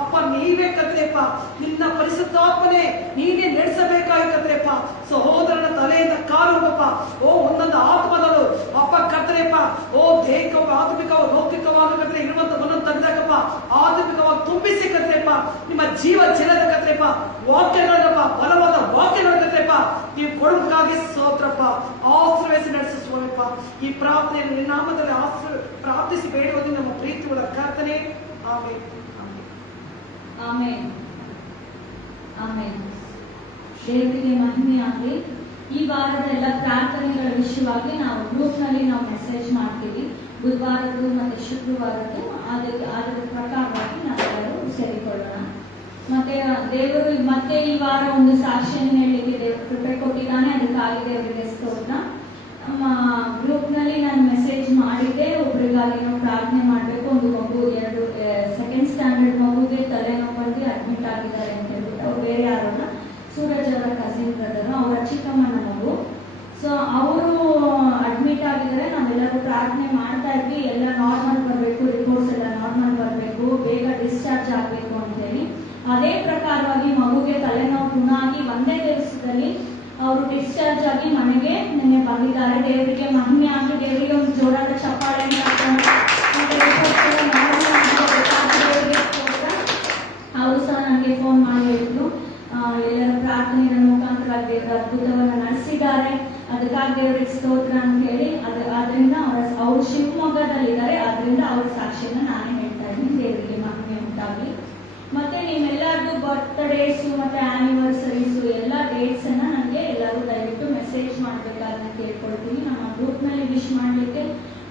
ಅಪ್ಪ ನೀವೇ ಕರ್ತವ್ಯಪ್ಪ, ನಿನ್ನ ಪರಿಶುದ್ಧಾತ್ಮನೆ ನೀನೇ ನಡೆಸಬೇಕಾಗಿ ಕರ್ತವ್ಯಪ್ಪ. ಸಹೋದರನ ತಲೆಯಿಂದ ಕಾಲುಗಪ್ಪ, ಓ ಒಂದೊಂದು ಆತ್ಮದಲ್ಲೂ ಅಪ್ಪ ಕರ್ತವ್ಯಪ್ಪ, ಓ ದೈಹಿಕ ಆತ್ಮಿಕವ ಲೌಕಿಕವಾಗಿ ಕರ್ತವ್ಯ ಇರುವಂತವನ್ನು ತೆಗೆದಕ್ಕಪ್ಪ ಆತ್ಮಿಕವಾಗಿ ತುಂಬಿಸಿ ಕರ್ತವ್ಯಪ್ಪ. ನಿಮ್ಮ ಜೀವ ಜಲದ ಕರ್ತವ್ಯಪ್ಪ ವಾಕ್ಯಗಳನ್ನಪ್ಪ, ಬಲವಾದ ವಾಕ್ಯಗಳ ಕರ್ತವ್ಯಪ್ಪ ನೀವು ಕೊಡೋದಕ್ಕಾಗಿ ಸ್ತೋತ್ರಪ್ಪ. ಆಶ್ರಯಿಸಿ ನಡೆಸು ಸ್ವಾಮಿಪ್ಪ. ಈ ಪ್ರಾರ್ಥನೆಯನ್ನು ನಿನ್ನ ನಾಮದಲ್ಲಿ ಪ್ರಾರ್ಥಿಸಿ ಬೇಡುವುದು ನಮ್ಮ ಪ್ರೀತಿಗಳ ಕರ್ತನೆ. ಆಮೆನ್. ಆಮೆನ್. ಆಮೆನ್. ದೇವರಿಗೆ ಮಹಿಮೆ ಆಗಲಿ. ಈ ವಾರದ ಎಲ್ಲ ಪ್ರಾರ್ಥನೆಗಳ ವಿಷಯವಾಗಿ ನಾವು ಗ್ರೂಪ್ನಲ್ಲಿ ನಾವು ಮೆಸೇಜ್ ಮಾಡ್ತೀವಿ. ಬುಧವಾರದ್ದು ಮತ್ತೆ ಶುಕ್ರವಾರದ್ದು ಅದರ ಪ್ರಕಾರವಾಗಿ ನಾವೆಲ್ಲರೂ ಸೇರಿಕೊಳ್ಳೋಣ. ಮತ್ತೆ ದೇವರು ಮತ್ತೆ ಈ ವಾರ ಒಂದು ಸಾಕ್ಷಿಯನ್ನು ಹೇಳಲಿಕ್ಕೆ ದೇವರು ಕೃಪೆ ಕೊಟ್ಟಿದ್ದಾನೆ. ಅದಕ್ಕಾಗಿ ದೇವರಿಗೆ ಸ್ತೋತ್ರ. ನಮ್ಮ ಗ್ರೂಪ್ನಲ್ಲಿ ನಾನು ಮೆಸೇಜ್ ಮಾಡಿದ್ದೆ, ಒಬ್ರಿಗಾಗಿ ನಾವು ಪ್ರಾರ್ಥನೆ ಮಾಡಬೇಕು. ಒಂದು ಮಗು 2nd ಸ್ಟ್ಯಾಂಡರ್ಡ್ ಮಗುಗೆ ತಲೆನೋವು ಬಂದು ಅಡ್ಮಿಟ್ ಆಗಿದ್ದಾರೆ ಅಂತ ಹೇಳ್ಬಿಟ್ಟು, ಅವ್ರು ಬೇರೆ ಯಾರಲ್ಲ, ಸೂರಜ್ ಅವರ ಕಸಿನ್ ಬ್ರದರ್, ಅವರ ಚಿಕ್ಕಮ್ಮನ ಮಗು. ಸೊ ಅವರು ಅಡ್ಮಿಟ್ ಆಗಿದ್ದಾರೆ. ನಾವೆಲ್ಲರೂ ಪ್ರಾರ್ಥನೆ ಮಾಡ್ತಾ ಇದ್ವಿ, ಎಲ್ಲ ನಾರ್ಮಲ್ ಬರಬೇಕು, ರಿಪೋರ್ಟ್ಸ್ ಎಲ್ಲ ನಾರ್ಮಲ್ ಬರಬೇಕು, ಬೇಗ ಡಿಸ್ಚಾರ್ಜ್ ಆಗಬೇಕು ಅಂತ ಹೇಳಿ. ಅದೇ ಪ್ರಕಾರವಾಗಿ ಮಗುಗೆ ತಲೆನೋವು ಗುಣ ಆಗಿ ಒಂದೇ ದಿವಸದಲ್ಲಿ ಅವರು ಡಿಸ್ಚಾರ್ಜ್ ಆಗಿ ಮನೆಗೆ ನಿನ್ನೆ ಬಂದಿದ್ದಾರೆ. ದೇವರಿಗೆ ಮಹಿಮೆ ಆಗಿ, ದೇವರಿಗೆ ಒಂದು ಜೋರಾದ ಚಪ್ಪಾಳೆ. ಅವರು ಸಹ ನನಗೆ ಫೋನ್ ಮಾಡಿ ಹೇಳಿದ್ರು, ಎಲ್ಲರ ಪ್ರಾರ್ಥನೆಗಳ ಮುಖಾಂತರ ದೇವರ ಅದ್ಭುತವನ್ನು ನಡೆಸಿದ್ದಾರೆ, ಅದಕ್ಕಾಗಿ ದೇವರಿಗೆ ಸ್ತೋತ್ರ ಅಂತ ಹೇಳಿ. ಅದರಿಂದ ಅವರು ಶಿವಮೊಗ್ಗದಲ್ಲಿದ್ದಾರೆ, ಅದರಿಂದ ಅವ್ರ ಸಾಕ್ಷಿಯನ್ನು ನಾನೇ ಹೇಳ್ತಾ ಇದ್ದೀನಿ. ದೇವರಿಗೆ ಮಹಿಮೆ ಉಂಟಾಗಲಿ. ಮತ್ತೆ ನಿಮ್ಮೆಲ್ಲರದು ಬರ್ತ್ಡೇಸು ಮತ್ತೆ ಆನಿವರ್ಸರೀಸು ಎಲ್ಲ ಡೇಟ್ಸ್ ಅನ್ನ ನನಗೆ ಎಲ್ಲರೂ ದಯವಿಟ್ಟು ಮೆಸೇಜ್ ಮಾಡಬೇಕಾದ್ರೆ ಕೇಳ್ಕೊಳ್ತೀನಿ, ನಮ್ಮ ಗ್ರೂಪ್ನಲ್ಲಿ ವಿಶ್ ಮಾಡಲಿಕ್ಕೆ.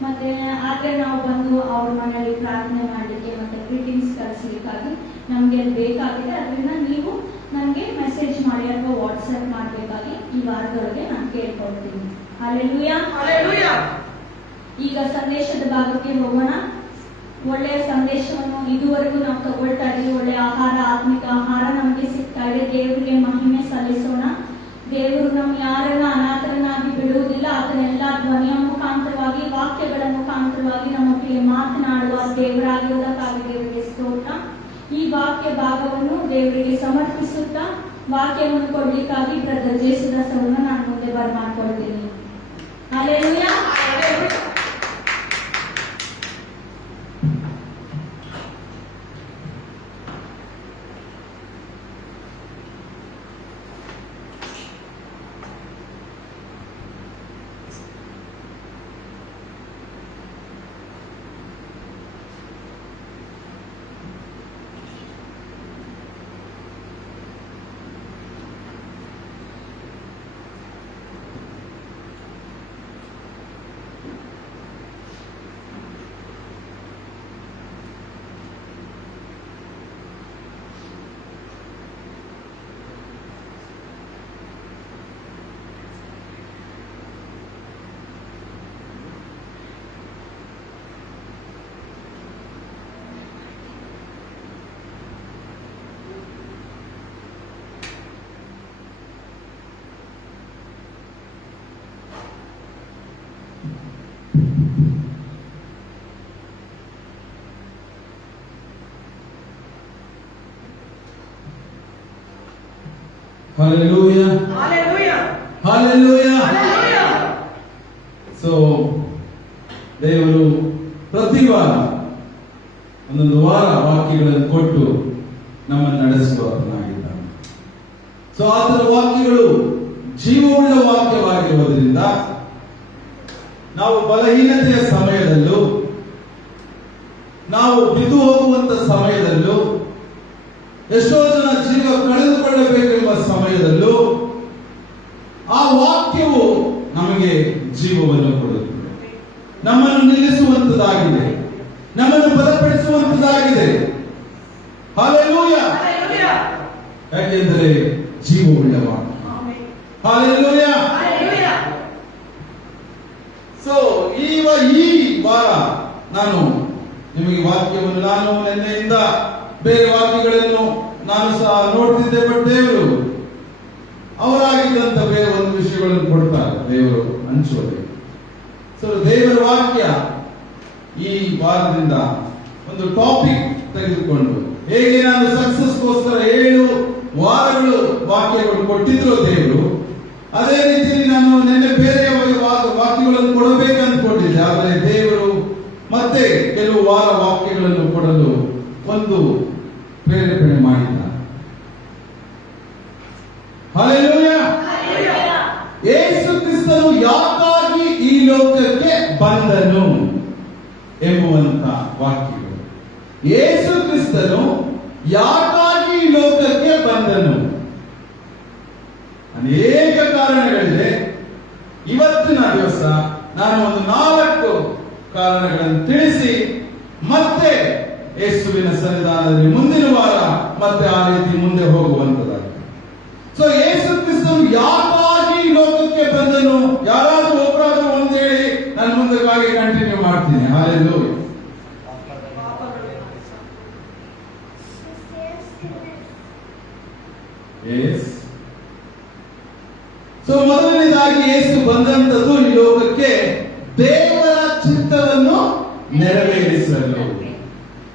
ಮತ್ತೆ ಆದ್ರೆ ನಾವು ಬಂದು ಅವ್ರ ಮನೆಯಲ್ಲಿ ಪ್ರಾರ್ಥನೆ ಮಾಡಲಿಕ್ಕೆ ಮತ್ತೆ ಗ್ರೀಟಿಂಗ್ಸ್ ಕಳಿಸ್ಲಿಕ್ಕಾಗಿ ನಮಗೆ ಅದು ಬೇಕಾಗಿದೆ. ಅದರಿಂದ ನೀವು ನನಗೆ ಮೆಸೇಜ್ ಮಾಡಿ ಅಥವಾ ವಾಟ್ಸಪ್ ಮಾಡಬೇಕಾಗಿ ಈ ವಾರದೊಳಗೆ ನಾನು ಕೇಳ್ಕೊಳ್ತೀನಿ. ಹಲ್ಲೆಲೂಯಾ. Hallelujah. ಈಗ ಸಂದೇಶದ ಭಾಗಕ್ಕೆ ಹೋಗೋಣ. ಒಳ್ಳೆಯ ಸಂದೇಶವನ್ನು ಇದುವರೆಗೂ ನಾವು ತಗೊಳ್ತಾ ಇದ್ದೀವಿ. ಒಳ್ಳೆಯ ಆಹಾರ, ಆತ್ಮಿಕ ಆಹಾರ ನಮಗೆ ಸಿಗ್ತಾ ಇದೆ. ದೇವರಿಗೆ ಮಹಿಮೆ ಸಲ್ಲಿಸೋಣ. ದೇವರು ನಮ್ಮ ಯಾರನ್ನ ಅನಾಥರನ್ನಾಗಿ ಬಿಡುವುದಿಲ್ಲ. ಆತನೆಲ್ಲ ಧ್ವನಿಯ ಮುಖಾಂತರವಾಗಿ, ವಾಕ್ಯಗಳ ಮುಖಾಂತರವಾಗಿ ನಮ್ಮೊಟ್ಟಿಗೆ ಮಾತನಾಡುವ ದೇವರಾಗಿರುವುದಕ್ಕಾಗಿ ದೇವರಿಗೆ ಸ್ತೋತ್ರ. ಈ ವಾಕ್ಯ ಭಾಗವನ್ನು ದೇವರಿಗೆ ಸಮರ್ಪಿಸುತ್ತಾ ವಾಕ್ಯವನ್ನು ಕೊಡ್ಲಿಕ್ಕಾಗಿ ಬ್ರದರ್ ಜೇಸುದಾಸರನ್ನು ನಾನು ಮುಂದೆ ಬರ್ಮಾಡ್ಕೊಳ್ತೀನಿ. Hallelujah. Hallelujah. Hallelujah. Hallelujah. Hallelujah. So ದೇವರು ಪ್ರತಿ ವಾರ ಒಂದೊಂದು ವಾರ ವಾಕ್ಯಗಳನ್ನು ಕೊಟ್ಟು ನಮ್ಮನ್ನು ನಡೆಸುವವನಾಗಿದ್ದಾನೆ. ಸೊ ಆತನ ವಾಕ್ಯಗಳು ಜೀವವುಳ್ಳ ವಾಕ್ಯವಾಗಿರುವುದರಿಂದ ನಾವು ಬಲಹೀನತೆಯ ಸಮಯದಲ್ಲೂ, ನಾವು ಬಿದ್ದು ಹೋಗುವಂತ ಸಮಯದಲ್ಲೂ, ಎಷ್ಟೋ ಜನ ಜೀವ ಕಳೆದುಕೊಳ್ಳಬೇಕೆಂಬ ಸಮಯದಲ್ಲೂ ಆ ವಾಕ್ಯವು ನಮಗೆ ಜೀವವನ್ನು ಕೊಡುತ್ತದೆ. ನಮ್ಮನ್ನು ನಿಲ್ಲಿಸುವಂತದಾಗಿದೆ, ನಮ್ಮನ್ನು ಬಲಪಡಿಸುವಂತದಾಗಿದೆ. ಹಲ್ಲೆಲೂಯಾ. Hallelujah. ಯಾಕೆಂದರೆ ಜೀವವುಳ್ಳ ವಾಕ್ಯ. Amen. ಹಲ್ಲೆಲೂಯಾ. Hallelujah. ಸೊ ಈ ವಾರ ನಾನು ನಿಮಗೆ ವಾಕ್ಯವನ್ನು, ನಾನು ನಿನ್ನೆಯಿಂದ ಬೇರೆ ವಾಕ್ಯಗಳನ್ನು ನಾನು ಸಹ ನೋಡ್ತಿದ್ದೆ. ಬಟ್ ದೇವರು ಅವರಾಗಿದ್ದಂತ ಬೇರೆ ಒಂದು ವಿಷಯಗಳನ್ನು ಕೊಡ್ತಾರೆ, ದೇವರು ಹಂಚುವುದೇ. ಸೊ ದೇವರ ವಾಕ್ಯ ಈ ವಾರದಿಂದ ಒಂದು ಟಾಪಿಕ್ ತೆಗೆದುಕೊಂಡು, ಹೇಗೆ ನಾನು ಸಕ್ಸಸ್ಗೋಸ್ಕರ 7 ವಾರಗಳು ವಾಕ್ಯಗಳು ಕೊಟ್ಟಿದ್ರು ದೇವರು, ಅದೇ ರೀತಿಯಲ್ಲಿ ನಾನು ನಿನ್ನೆ ಬೇರೆ ವಾಕ್ಯಗಳನ್ನು ಕೊಡಬೇಕು ಅಂದ್ಕೊಂಡಿದ್ದೆ. ಆದರೆ ದೇವರು ಮತ್ತೆ ಕೆಲವು ವಾರ ವಾಕ್ಯಗಳನ್ನು ಕೊಡಲು ಒಂದು ಪ್ರೇರೇಪಣೆ ಮಾಡಿದ್ದಾರೆ. ಹಲ್ಲೆಲೂಯಾ. ಯೇಸು ಕ್ರಿಸ್ತನು ಯಾಕಾಗಿ ಈ ಲೋಕಕ್ಕೆ ಬಂದನು ಎಂಬುವಂತ ವಾಕ್ಯಗಳು. ಯೇಸು ಕ್ರಿಸ್ತನು ಯಾಕಾಗಿ ಈ ಲೋಕಕ್ಕೆ ಬಂದನು? ಅನೇಕ ಕಾರಣಗಳಿದೆ. ಇವತ್ತಿನ ದಿವಸ ನಾನು ಒಂದು 4 ಕಾರಣಗಳನ್ನು ತಿಳಿಸಿ ಮತ್ತೆ ಯೇಸುವಿನ ಸನ್ನಿಧಾನದಲ್ಲಿ ಮುಂದಿನ ವಾರ ಮತ್ತೆ ಆ ರೀತಿ ಮುಂದೆ ಹೋಗುವಂತದಾಗಿದೆ. ಸೊ ಯೇಸು ಕ್ರಿಸ್ತನು ಯಾಕಾಗಿ ಈ ಲೋಕಕ್ಕೆ ಬಂದನು? ಯಾರಾದ್ರೂ ಒಬ್ಬರಾದ್ರೂ ಒಂದು ಹೇಳಿ, ನಾನು ಮುಂದಕ್ಕಾಗಿ ಕಂಟಿನ್ಯೂ ಮಾಡ್ತೀನಿ. ಹಲ್ಲೆಲೂಯಾ. ಎಸ್. ಸೊ ಮೊದಲನೇದಾಗಿ ಯೇಸು ಬಂದಂತದ್ದು ಈ ಲೋಕಕ್ಕೆ ದೇವರ ಚಿತ್ತವನ್ನು ನೆರವೇರಿಸಲು.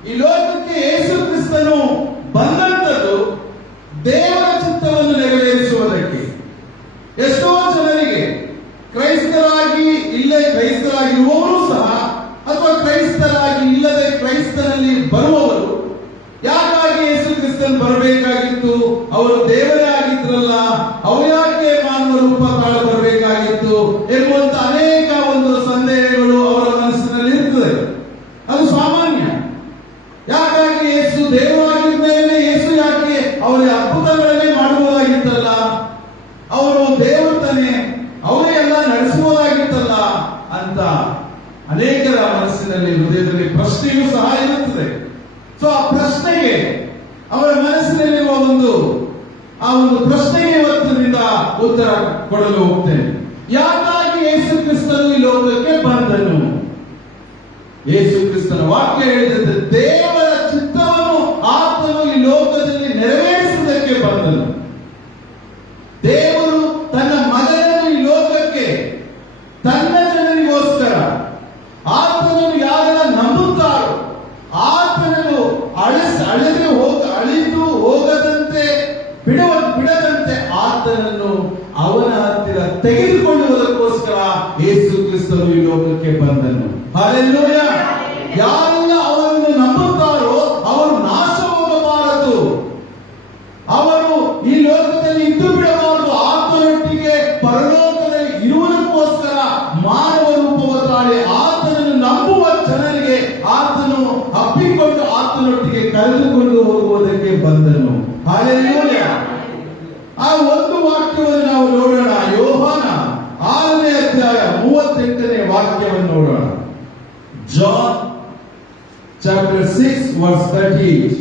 ಈ ಲೋಕಕ್ಕೆ ಯೇಸು ಕ್ರಿಸ್ತನು ಬಂದಂತದ್ದು ದೇವರ ಚಿತ್ತವನ್ನು ನೆರವೇರಿಸುವುದಕ್ಕೆ. ಎಷ್ಟೋ ಜನರಿಗೆ ಕ್ರೈಸ್ತರಾಗಿರುವವರು ಸಹ ಅಥವಾ ಕ್ರೈಸ್ತರಾಗಿ ಇಲ್ಲದೆ ಕ್ರೈಸ್ತನಲ್ಲಿ ಬರುವವರು, ಯಾಕಾಗಿ ಯೇಸು ಕ್ರಿಸ್ತನ್ ಬರಬೇಕಾಗಿತ್ತು? ಅವರು ದೇವರೇ ಆಗಿದ್ರಲ್ಲ, ಅವರು ಯಾಕೆ ಮಾನವ ರೂಪ ತಾಳು ಬರಬೇಕಾಗಿತ್ತು ಎಂಬುವಂತ ಅನೇಕ ಒಂದು ಸಂದೇಹಗಳು ಅವರ ಮನಸ್ಸಿನಲ್ಲಿ ಇರ್ತದೆ. ಅದು ಸಾಮಾನ್ಯ. ಯಾಕಾಗಿ ಯೇಸು ದೇವರಾಗಿದ್ದ ಮೇಲೆ ಯೇಸು ಯಾಕೆ ಅವರ ಅದ್ಭುತಗಳನ್ನೇ ಮಾಡುವುದಾಗಿತ್ತಲ್ಲ, ಅವರು ದೇವರು ತಾನೆ, ಅವರೇ ಎಲ್ಲ ನಡೆಸುವುದಾಗಿತ್ತಲ್ಲ ಅಂತ ಅನೇಕರ ಮನಸ್ಸಿನಲ್ಲಿ, ಹೃದಯದಲ್ಲಿ ಪ್ರಶ್ನೆಯೂ ಸಹ ಇರುತ್ತದೆ. ಸೊ ಆ ಪ್ರಶ್ನೆಗೆ, ಅವರ ಮನಸ್ಸಿನಲ್ಲಿರುವ ಆ ಒಂದು ಪ್ರಶ್ನೆಗೆ ಇವತ್ತಿನಿಂದ ಉತ್ತರ ಕೊಡಲು ಹೋಗ್ತೇನೆ. ಯಾಕಾಗಿ ಯೇಸು ಕ್ರಿಸ್ತನು ಈ ಲೋಕಕ್ಕೆ ಬಂದನು. ಯೇಸು ಕ್ರಿಸ್ತನ ವಾಕ್ಯ ಹೇಳಿದಂತೆ ದೇವರ ಚಿತ್ತವನ್ನು ಆತನು ಈ ಲೋಕದಲ್ಲಿ ನೆರವೇರಿಸುವುದಕ್ಕೆ ಬಂದನು. ದೇವರು ತನ್ನ ಮಗನನ್ನು ಈ ಲೋಕಕ್ಕೆ ತನ್ನ ಜನರಿಗೋಸ್ಕರ, ಆತನನ್ನು ಯಾರೆಲ್ಲ ನಂಬುತ್ತಾರೋ ಆತನನ್ನು ಅಳಿದು ಹೋಗದಂತೆ ಬಿಡದಂತೆ ಆತನನ್ನು ಅವನ ಹತ್ತಿರ ತೆಗೆದುಕೊಳ್ಳುವುದಕ್ಕೋಸ್ಕರ ಯೇಸು ಕ್ರಿಸ್ತನು ಈ ಲೋಕಕ್ಕೆ ಬಂದನು. ಹಲ್ಲೆಲೂಯಾ. ಯಾರೆಲ್ಲ ಅವರನ್ನು ನಂಬುತ್ತಾರೋ ಅವರು ನಾಶ ಹೋಗಬಾರದು, ಅವರು ಈ ಲೋಕದಲ್ಲಿ ಇದ್ದು ಬಿಡಬಾರದು, ಆತನೊಟ್ಟಿಗೆ ಪರಲೋಕದಲ್ಲಿ ಇರುವುದಕ್ಕೋಸ್ಕರ ಮಾನವ ರೂಪವ ತಾಳಿ ಆತನನ್ನು ನಂಬುವ ಜನರಿಗೆ ಆತನು ಅಪ್ಪಿಕೊಂಡು ಆತನೊಟ್ಟಿಗೆ ಕರೆದುಕೊಂಡು ಹೋಗುವುದಕ್ಕೆ ಬಂದನು. ಹಲ್ಲೆಲೂಯಾ. ಆ ಒಂದು ವಾಕ್ಯವನ್ನು ನಾವು ನೋಡೋಣ. ಯೋಹಾನ 6ನೇ ಅಧ್ಯಾಯ 38ನೇ ವಾಕ್ಯವನ್ನು ನೋಡೋಣ. John chapter 6 verse 38.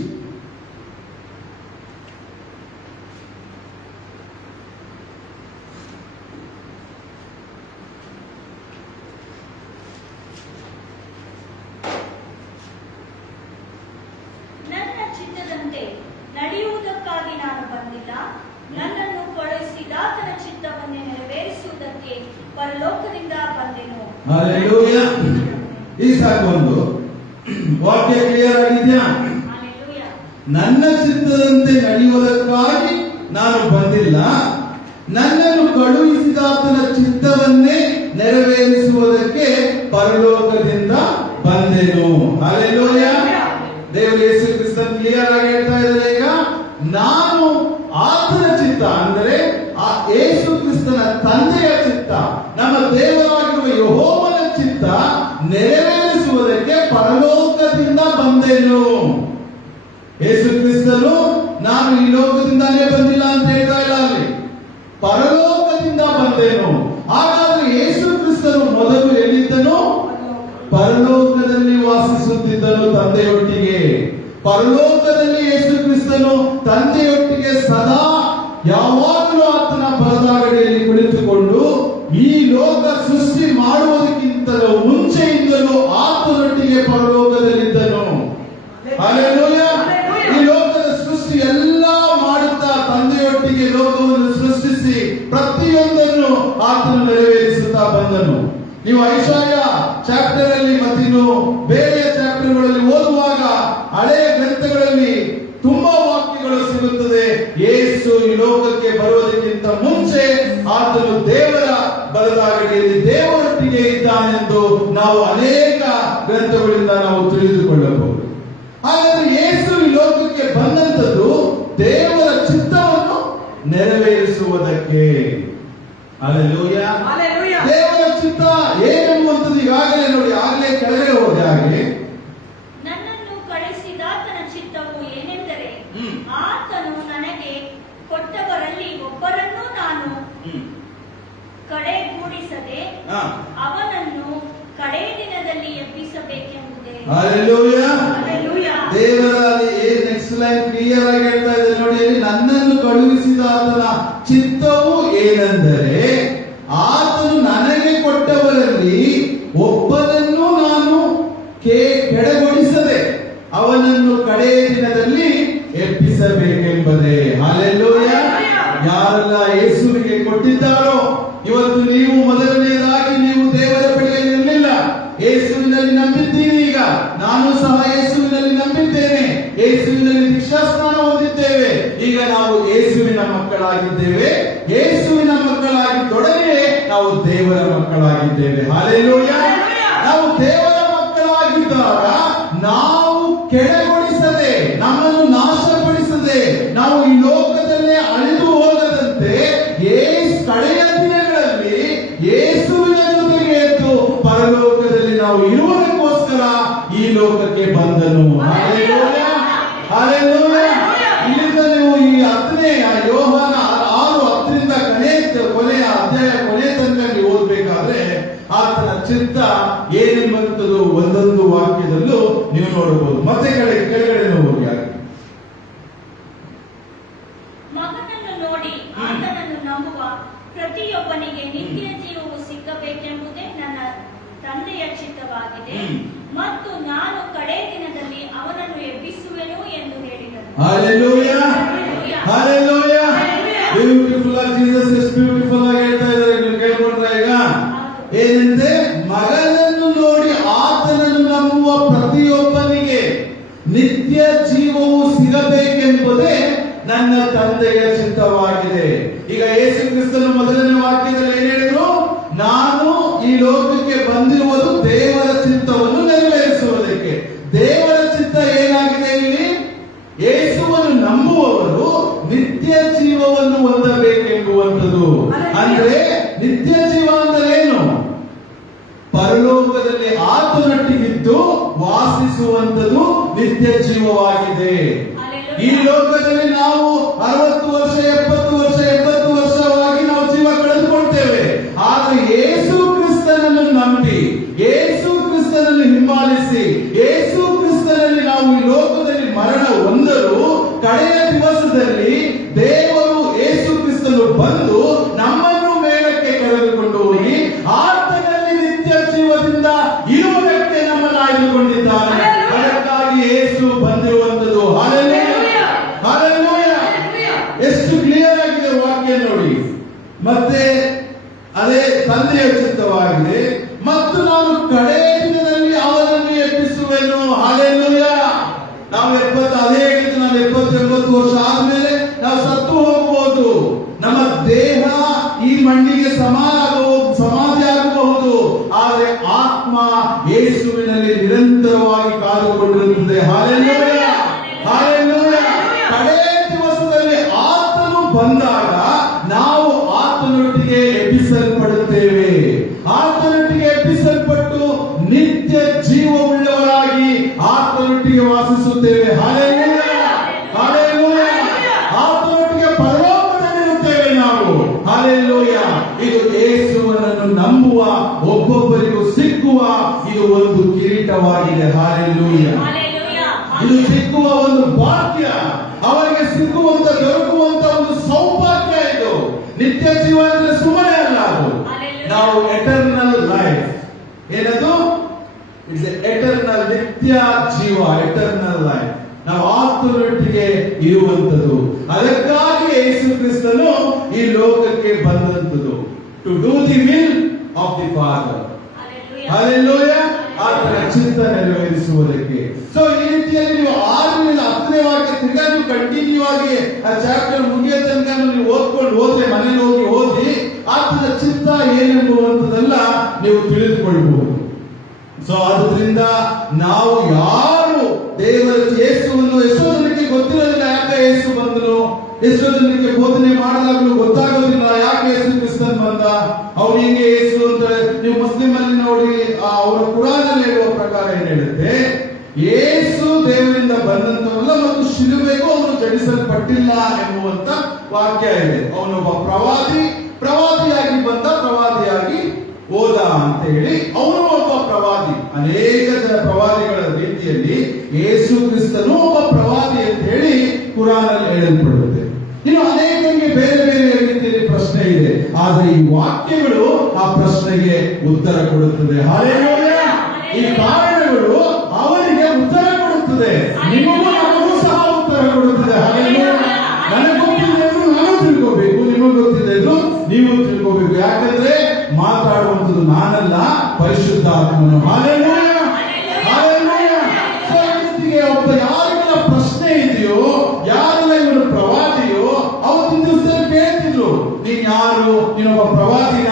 ನನ್ನ ಚಿತ್ತದಂತೆ ನಡೆಯುವುದಕ್ಕಾಗಿ ನಾನು ಬಂದಿಲ್ಲ, ನನ್ನನ್ನು ಕಳುಹಿಸಿದಾತನ ಚಿತ್ತವನ್ನೇ ನೆರವೇರಿಸುವುದಕ್ಕೆ ಪರಲೋಕದಿಂದ ಬಂದೆನು. ಹಲ್ಲೆಲೂಯಾ. ಈ ಸಾಕೊಂದು ವಾಕ್ಯ ಕ್ಲಿಯರ್ ಆಗಿದ್ಯಾ? ಹಲ್ಲೆಲೂಯಾ. ನನ್ನ ಚಿತ್ತದಂತೆ ನಡೆಯುವುದಕ್ಕಾಗಿ ನಾನು ಬಂದಿಲ್ಲ, ನನ್ನನ್ನು ಕಳುಹಿಸಿದಾತನ ಚಿತ್ತವನ್ನೇ ನೆರವೇರಿಸುವುದಕ್ಕೆ ಪರಲೋಕದಿಂದ ಬಂದೆನು. ಹಲ್ಲೆಲೂಯಾ. ದೇವರು ಯೇಸು ಕ್ರಿಸ್ತನ್ ಕ್ಲಿಯರ್ ಆಗಿ ಹೇಳ್ತಾ ಇದ್ದಾರೆ. ಈಗ ನಾನು ಆತನ ಚಿತ್ತ ಅಂದರೆ ಆ ಯೇಸು ಕ್ರಿಸ್ತನ ತಂದೆಯ ಚಿತ್ತ, ನಮ್ಮ ದೇವರಾಗಿರುವ ಯೆಹೋವನ ಚಿತ್ತ ನೆರವೇರಿಸುವುದಕ್ಕೆ ಪರಲೋಕದಿಂದ ಬಂದೆನು. ಯೇಸು ಕ್ರಿಸ್ತನು ನಾನು ಈ ಲೋಕದಿಂದಾನೇ ಬಂದಿಲ್ಲ ಅಂತ ಹೇಳ್ತಾ ಇಲ್ಲ, ಅಲ್ಲಿ ಪರಲೋಕದಿಂದ ಬಂದೆನು. ಹಾಗಾದ್ರೆ ಯೇಸು ಕ್ರಿಸ್ತನು ಮೊದಲು ಎಲ್ಲಿದ್ದನು? ಪರಲೋಕದಲ್ಲಿ ವಾಸಿಸುತ್ತಿದ್ದನು ತಂದೆಯೊಟ್ಟಿಗೆ. ಪರಲೋಕದಲ್ಲಿ ಯೇಸು ಕ್ರಿಸ್ತನು ತಂದೆಯೊಟ್ಟಿಗೆ ಸದಾ ಯಾವಾಗಲೂ ಆತನ ಬಲದಾಗಡಿಯಲ್ಲಿ ಕುಳಿತುಕೊಂಡು ಈ ಲೋಕ ಸೃಷ್ಟಿ ಮಾಡುವುದಕ್ಕಿಂತಲೂ ಮುಂಚೆಯಿಂದಲೂ ಆತನೊಟ್ಟಿಗೆ ಪರಲೋಕದಲ್ಲಿದ್ದನು. ಹಲ್ಲೆಲೂಯಾ. ಈ ಲೋಕದ ಸೃಷ್ಟಿ ಎಲ್ಲ ಮಾಡುತ್ತಾ ತಂದೆಯೊಟ್ಟಿಗೆ ಲೋಕವನ್ನು ಸೃಷ್ಟಿಸಿ ಪ್ರತಿಯೊಂದನ್ನು ಆತನು ನೆರವೇರಿಸುತ್ತಾ ಬಂದನು. ನೀವು ಐಶಾಯ ಚಾಪ್ಟರ್ ಅಲ್ಲಿ ಮತ್ತಿನ್ನು ಬೇರೆ ಚಾಪ್ಟರ್ಗಳಲ್ಲಿ ಓದುವಾಗ ಹಳೆಯ ಗ್ರಂಥಗಳಲ್ಲಿ ತುಂಬಾ ವಾಕ್ಯಗಳು ಸಿಗುತ್ತದೆ. ಯೇಸು ಈ ಲೋಕಕ್ಕೆ ಬರುವುದಕ್ಕಿಂತ ಮುಂಚೆ ಆತನು ದೇವರ ಬಲದಾಗಡಿಯಲ್ಲಿ ದೇವರೊಟ್ಟಿಗೆ ಇದ್ದಾನೆಂದು ನಾವು ಅನೇಕ ಗ್ರಂಥಗಳಿಂದ ನಾವು ತಿಳಿದುಕೊಳ್ಳಬಹುದು. ಹಾಗಾದ್ರೆ ಯೇಸು ಈ ಲೋಕಕ್ಕೆ ಬಂದಂತದ್ದು ದೇವರ ಚಿತ್ತವನ್ನು ನೆರವೇರಿಸುವುದಕ್ಕೆ. ಹಲ್ಲೆಲೂಯಾ. ಹಲ್ಲೆಲೂಯಾ. ದೇವರ ಚಿತ್ತ ಏನೆಂಬುವಂಥದ್ದು ಈಗಾಗಲೇ ನೋಡಿ, ಆಗಲೇ ಕೆಳಗಡೆ ಹೋದೆ. ಹಾಗೆ ನನ್ನನ್ನು ಕಳುಹಿಸಿದಾತನ ಚಿತ್ತವು ಏನೆಂದರೆ, ಆತನು ನನಗೆ ಕೊಟ್ಟವರಲ್ಲಿ ಒಬ್ಬರನ್ನೂ ನಾನು ಕಡೆಗೂಡಿಸದೆ ಅವನನ್ನು ಕಡೆ ದಿನದಲ್ಲಿ ಎಬ್ಬಿಸಬೇಕೆಂಬುದೇ. ಹಲ್ಲೆಲೂಯಾ. ಹಲ್ಲೆಲೂಯಾ. ದೇವರಲ್ಲಿ ನೆಕ್ಸ್ಟ್ ಲೈನ್ ಕ್ಲಿಯರ್ ಆಗಿ ಹೇಳ್ತಾ ಇದೆ ನೋಡಿ. ನನ್ನನ್ನು ಕಳುಹಿಸಿದ ಆತನ ಚಿತ್ತವು ಏನೆಂದರೆ, ಆತನು ನನಗೆ ಕೊಟ್ಟವರಲ್ಲಿ ಒಬ್ಬನನ್ನು ನಾನು ಕೆಡಗೊಳಿಸದೆ ಅವನನ್ನು ಕಡೆ ದಿನದಲ್ಲಿ ಎಬ್ಬಿಸಬೇಕೆಂಬುದೇ. ಹಲ್ಲೆಲೂಯಾ. ಯಾರೆಲ್ಲ ಯೇಸುವಿಗೆ ಕೊಟ್ಟಿದ್ದಾರೋ, ಇವತ್ತು ನೀವು ಮೊದಲನೆಯದಾಗಿ ನೀವು ದೇವರ ಬಳಿಯಲ್ಲಿ ಇರಲಿಲ್ಲ, ಯೇಸುವಿನಲ್ಲಿ ನಂಬಿದ್ದೀರಿ. ಈಗ ನಾನು ಸಹ ಯೇಸುವಿನಲ್ಲಿ ನಂಬಿದ್ದೇನೆ, ಯೇಸುವಿನಲ್ಲಿ ದೀಕ್ಷಾಸ್ನಾನ ಹೊಂದಿದ್ದೇವೆ. ಈಗ ನಾವು ಯೇಸುವಿನ ಮಕ್ಕಳಾಗಿದ್ದೇವೆ. ಯೇಸುವಿನ ಮಕ್ಕಳಾಗಿದ್ದೊಡನೆ ನಾವು ದೇವರ ಮಕ್ಕಳಾಗಿದ್ದೇವೆ. ಹಲ್ಲೆಲೂಯಾ. ನಾವು ದೇವರ ಮಕ್ಕಳಾಗಿದ್ದಾಗ ನಾವು ಕೆಳಗೊಳಿಸದೆ, ನಮ್ಮನ್ನು ನಾಶಪಡಿಸದೆ, ನಾವು ಈ ಲೋಕದಲ್ಲೇ ಅಳಿದು ಹೋಗದಂತೆ ಕಡೆಯ ದಿನಗಳಲ್ಲಿ ಯೇಸುವಿನ ಜೊತೆಗೆ ಎದ್ದು ಪರಲೋಕದಲ್ಲಿ ನಾವು ಇರುವುದಕ್ಕೋಸ್ಕರ ಈ ಲೋಕಕ್ಕೆ ಬಂದನು. ಹಲ್ಲೆಲೂಯಾ. ಹಲ್ಲೆಲೂಯಾ. ಇಲ್ಲಿಂದ ನೀವು ಈ 10ನೇ ಯೋಹಾನ 6:10 ಕೊನೆಯ ಅಧ್ಯಾಯ ಕೊನೆ ತನಕ ನೀವು ಓದಬೇಕಾದ್ರೆ ಆತನ ಚಿತ್ತ ಏನೆಂಬಂಥದ್ದು ಒಂದೊಂದು ವಾಕ್ಯದಲ್ಲೂ ನೀವು ನೋಡಬಹುದು. ಮತ್ತೆ ಕೆಳಗಡೆ ಹೋಗಿ. ಮಗನನ್ನು ನೋಡಿ ಆತನನ್ನು ನಂಬುವ ಪ್ರತಿಯೊಬ್ಬನಿಗೆ ನಿತ್ಯ ಜೀವವು ಸಿಕ್ಕಬೇಕೆಂಬುದೇ ನನ್ನ ತಂದೆಯ ಚಿತ್ತವಾಗಿದೆ ಮತ್ತು ನಾನು ಕಡೆ ದಿನದಲ್ಲಿ ಅವನನ್ನು ಎಬ್ಬಿಸುವೆನು ಎಂದು ಹೇಳಿದನು. Hallelujah. Hallelujah. ಬ್ಯೂಟಿಫುಲ್ ಆಗಿ ಜೀಸಸ್ ಎಷ್ಟು ಬ್ಯೂಟಿಫುಲ್ ಆಗಿ ಹೇಳ್ತಾ ಇದ್ದಾರೆ, ನೀವು ಕೇಳ್ಕೊಂಡ್ರೆ ಈಗ ಏನಂತೆ, ಮಗನನ್ನು ನೋಡಿ ಆತನನ್ನು ನಂಬುವ ಪ್ರತಿಯೊಬ್ಬನಿಗೆ ನಿತ್ಯ ಜೀವವು ಸಿಗಬೇಕೆಂಬುದೇ ನನ್ನ ತಂದೆಯ ಚಿತ್ತವಾಗಿದೆ. ಈಗ ಯೇಸು ಕ್ರಿಸ್ತನು ಮೊದಲನೇ ವಾಕ್ಯದಲ್ಲಿ ಏನ್ ಹೇಳಿದ್ರು? ನಾನು ಈ ಲೋಕಕ್ಕೆ ಬಂದಿರುವುದು ದೇವರ ಚಿತ್ತವನ್ನು ನೆರವೇರಿಸುವುದಕ್ಕೆ. ದೇವರ ಚಿತ್ತ ಏನಾಗಿದೆ ಇಲ್ಲಿ? ಯೇಸುವನ್ನು ನಂಬುವವರು ನಿತ್ಯ ಜೀವವನ್ನು ಹೊಂದಬೇಕೆಂಬುವಂಥದ್ದು. ಅಂದ್ರೆ ನಿತ್ಯ ಜೀವ ಅಂದ್ರೆ ಏನು? ಪರಲೋಕದಲ್ಲಿ ಆತನೊಟ್ಟಿಗಿದ್ದು ವಾಸಿಸುವಂಥದ್ದು ನಿತ್ಯ ಜೀವವಾಗಿದೆ. ಈ ಲೋಕದಲ್ಲಿ ನಾವು 60 ವರ್ಷ 70 ವರ್ಷ 80 ವರ್ಷವಾಗಿ ನಾವು ಜೀವ ಕಳೆದುಕೊಳ್ತೇವೆ. ಆದ್ರೆ ಯೇಸು ಕ್ರಿಸ್ತನನ್ನು ನಂಬಿ, ಯೇಸು ಕ್ರಿಸ್ತನನ್ನು ಹಿಂಬಾಲಿಸಿ, ಯೇಸು ಕ್ರಿಸ್ತನಲ್ಲಿ ನಾವು ಈ ಲೋಕದಲ್ಲಿ ಮರಣ ಹೊಂದಲು ಕಡೆಯ ದಿವಸದಲ್ಲಿ ದೇವರು ಯೇಸು ಕ್ರಿಸ್ತನು ಬಂದು ನಮ್ಮನ್ನು ಮೇಲಕ್ಕೆ ಕರೆದುಕೊಂಡು ಹೋಗಿ ಆತನಲ್ಲಿ ನಿತ್ಯ ಜೀವದಿಂದ ಇರುವುದಕ್ಕೆ ನಮ್ಮನ್ನು ಆಯ್ದುಕೊಂಡಿದ್ದಾನೆ. ಅದಕ್ಕಾಗಿ ಯೇಸು ಬಂದಿರುವಂತದ್ದು. Hallelujah, hallelujah. ಎಷ್ಟು ಕ್ಲಿಯರ್ ಆಗಿದೆ ವಾಕ್ಯ ನೋಡಿ. ಮತ್ತೆ ಅದೇ ತಂದೆಯ ಚಿತ್ತವಾಗಿದೆ ಮತ್ತು ನಾನು ಕಡೆ ದಿನದಲ್ಲಿ ಅವರನ್ನು ಎಬ್ಬಿಸುವೆನು. ಹಲ್ಲೆಲೂಯಾ. ನಾವು ಅದೇ ಹೇಳಿದ್ದು, ನಾನು 70-80 ವರ್ಷ ಆದ್ಮೇಲೆ ನಾವು ಸತ್ತು ಹೋಗಬಹುದು. ನಮ್ಮ ದೇಹ ಈ ಮಣ್ಣಿಗೆ ಸಮಾಧಿ ಆಗಬಹುದು. ಆದರೆ ಆತ್ಮ ಯೇಸುವಿನಲ್ಲಿ ನಿರಂತರವಾಗಿ ಕಾದುಕೊಂಡಿರುತ್ತದೆ. Hallelujah, hallelujah. ಕಡೆ ದಿವಸದಲ್ಲಿ ಆತನು ಬಂದಾಗ ನಾವು ಆತನೊಟ್ಟಿಗೆ ಎಬ್ಬಿಸಲ್ಪಡುತ್ತೇವೆ. ಆತನೊಟ್ಟಿಗೆ ಎಬ್ಬಿಸಲ್ಪಟ್ಟು ನಿತ್ಯ ಜೀವವುಳ್ಳವರಾಗಿ ಆತನೊಟ್ಟಿಗೆ ವಾಸಿಸುತ್ತೇವೆ. Hallelujah, hallelujah. ಆತನೊಟ್ಟಿಗೆ ಪರಲೋಕದಲ್ಲಿರುತ್ತೇವೆ ನಾವು. ಹಲ್ಲೆಲೂಯಾ. ಇದು ಯೇಸುವನ್ನು ನಂಬುವ ಒಬ್ಬೊಬ್ಬರಿಗೂ ಸಿಕ್ಕುವ ಇದು ಒಂದು ಕಿರೀಟವಾಗಿದೆ. ಹಲ್ಲೆಲೂಯಾ. ಇದು ಸಿಕ್ಕುವ ಒಂದು ಭಾಗ್ಯ, ಅವರಿಗೆ ಸಿಕ್ಕುವಂತ ದೊರಕುವಂತ ಒಂದು ಸೌಭಾಗ್ಯ. ಇದು ನಿತ್ಯ ಜೀವ ಅಂದ್ರೆ ಸುಮ್ಮನೆ ಅಲ್ಲ, ಅದು ನಾವು ಎಟರ್ನಲ್ ಲೈಫ್. ಏನದು? ಇಟ್ಸ್ ಎಟರ್ನಲ್, ನಿತ್ಯ ಜೀವ, ಎಟರ್ನಲ್ ಲೈಫ್. ನಾವು ಆತನೊಟ್ಟಿಗೆ ಇರುವಂತದ್ದು. ಅದಕ್ಕಾಗಿ ಯೇಸು ಕ್ರಿಸ್ತನು ಈ ಲೋಕಕ್ಕೆ ಬಂದಂತದ್ದು. To do the will of the Father. Hallelujah. ಆತನ ಚಿತ್ತ ನೆರವೇರಿಸುವುದಕ್ಕೆ. ಸೊ ಈ ರೀತಿಯಲ್ಲಿ ನೀವು 6ರಿಂದ 10ನೇ ವಾಕ್ಯ ತಿರ್ಗಾ ನೀವು ಕಂಟಿನ್ಯೂ ಆಗಿ ಆ ಚಾಪ್ಟರ್ ಮುಗಿಯೋ ತನಕ ನೀವು ಓದ್ಕೊಂಡು ಹೋದ್ರೆ, ಮನೇಲಿ ಹೋಗಿ ಓದಿ, ಆತನ ಚಿತ್ತ ಏನೆಂಬುವಂಥದ್ದೆಲ್ಲ ನೀವು ತಿಳಿದುಕೊಳ್ಳಬಹುದು. ಸೊ ಆದ್ರಿಂದ ನಾವು ಯಾರು ದೇವರ ಯೇಸುವನ್ನು, ಎಷ್ಟೋ ಜನಕ್ಕೆ ಗೊತ್ತಿರೋದಿಲ್ಲ ಯಾಕೆ ಯೇಸು ಬಂದನು, ಎಷ್ಟೋ ಜನಕ್ಕೆ ಬೋಧನೆ ಮಾಡಲಾಗಲು ಗೊತ್ತಾಗೋದಿಲ್ಲ ಯಾಕೆ ಯೇಸು ಕ್ರಿಸ್ತನ್ ಬಂದ, ಅವ್ರು ಹೇಗೆ ಯೇಸು ಅಂತ. ನೀವು ಮುಸ್ಲಿಂ ಅಲ್ಲಿ ನೋಡಿ, ಅವರ ಕುರಾನ್ ಹೇಳುವ ಪ್ರಕಾರ ಏನ್ ಹೇಳುತ್ತೆ? ಯೇಸು ದೇವರಿಂದ ಬಂದಂತವಲ್ಲ ಮತ್ತು ಶಿಲುಬೆಗೂ ಅವನು ಜಡಿಸಲ್ಪಟ್ಟಿಲ್ಲ ಎಂಬುವಂತ ವಾಕ್ಯ ಇದೆ. ಅವನೊಬ್ಬ ಪ್ರವಾದಿಯಾಗಿ ಬಂದ, ಪ್ರವಾದಿಯಾಗಿ ಹೋದ ಅಂತ ಹೇಳಿ ಅವನು ಒಬ್ಬ ಪ್ರವಾದಿ. ಅನೇಕ ಜನ ಪ್ರವಾದಿಗಳ ರೀತಿಯಲ್ಲಿ ಯೇಸು ಕ್ರಿಸ್ತನು ಒಬ್ಬ ಪ್ರವಾದಿ ಅಂತ ಹೇಳಿ ಕುರಾನಲ್ಲಿ ಹೇಳಲ್ಪಡುತ್ತೆ. ಇನ್ನು ಅನೇಕರಿಗೆ ಬೇರೆ ಬೇರೆ ರೀತಿಯಲ್ಲಿ ಪ್ರಶ್ನೆ ಇದೆ, ಆದ್ರೆ ಈ ವಾಕ್ಯಗಳು ಆ ಪ್ರಶ್ನೆಗೆ ಉತ್ತರ ಕೊಡುತ್ತದೆ. ಹಲ್ಲೆಲೂಯಾ. ಈ ಕಾರಣಗಳು ಅವರಿಗೆ ಉತ್ತರ ಕೊಡುತ್ತದೆ, ನಿಮಗೂ ನಮಗೂ ಸಹ ಉತ್ತರ ಕೊಡುತ್ತದೆ. ಹಲ್ಲೆಲೂಯಾ. ನನಗೆ ಗೊತ್ತಿದೆ ನಾನು ತಿಳ್ಕೋಬೇಕು, ನಿಮಗೆ ಗೊತ್ತಿದೆ ನೀವು ತಿಳ್ಕೋಬೇಕು. ಯಾಕಂದ್ರೆ ಮಾತಾಡುವಂಥದ್ದು ನಾನಲ್ಲ, ಪರಿಶುದ್ಧಾತ್ಮನು. Hallelujah, hallelujah. ಸೊ ಇವತ್ತಿಗೆ ಒಬ್ಬ ಯಾರಿಗೆಲ್ಲ ಪ್ರಶ್ನೆ ಇದೆಯೋ, ಯಾರೆಲ್ಲ ಇವನು ಪ್ರವಾದಿಯೋ, ಅವತ್ತಿನ ದಿವಸದಲ್ಲಿ ಕೇಳ್ತಿದ್ರು, ನೀನ್ ಯಾರು, ನೀನೊಬ್ಬ ಪ್ರವಾದಿನ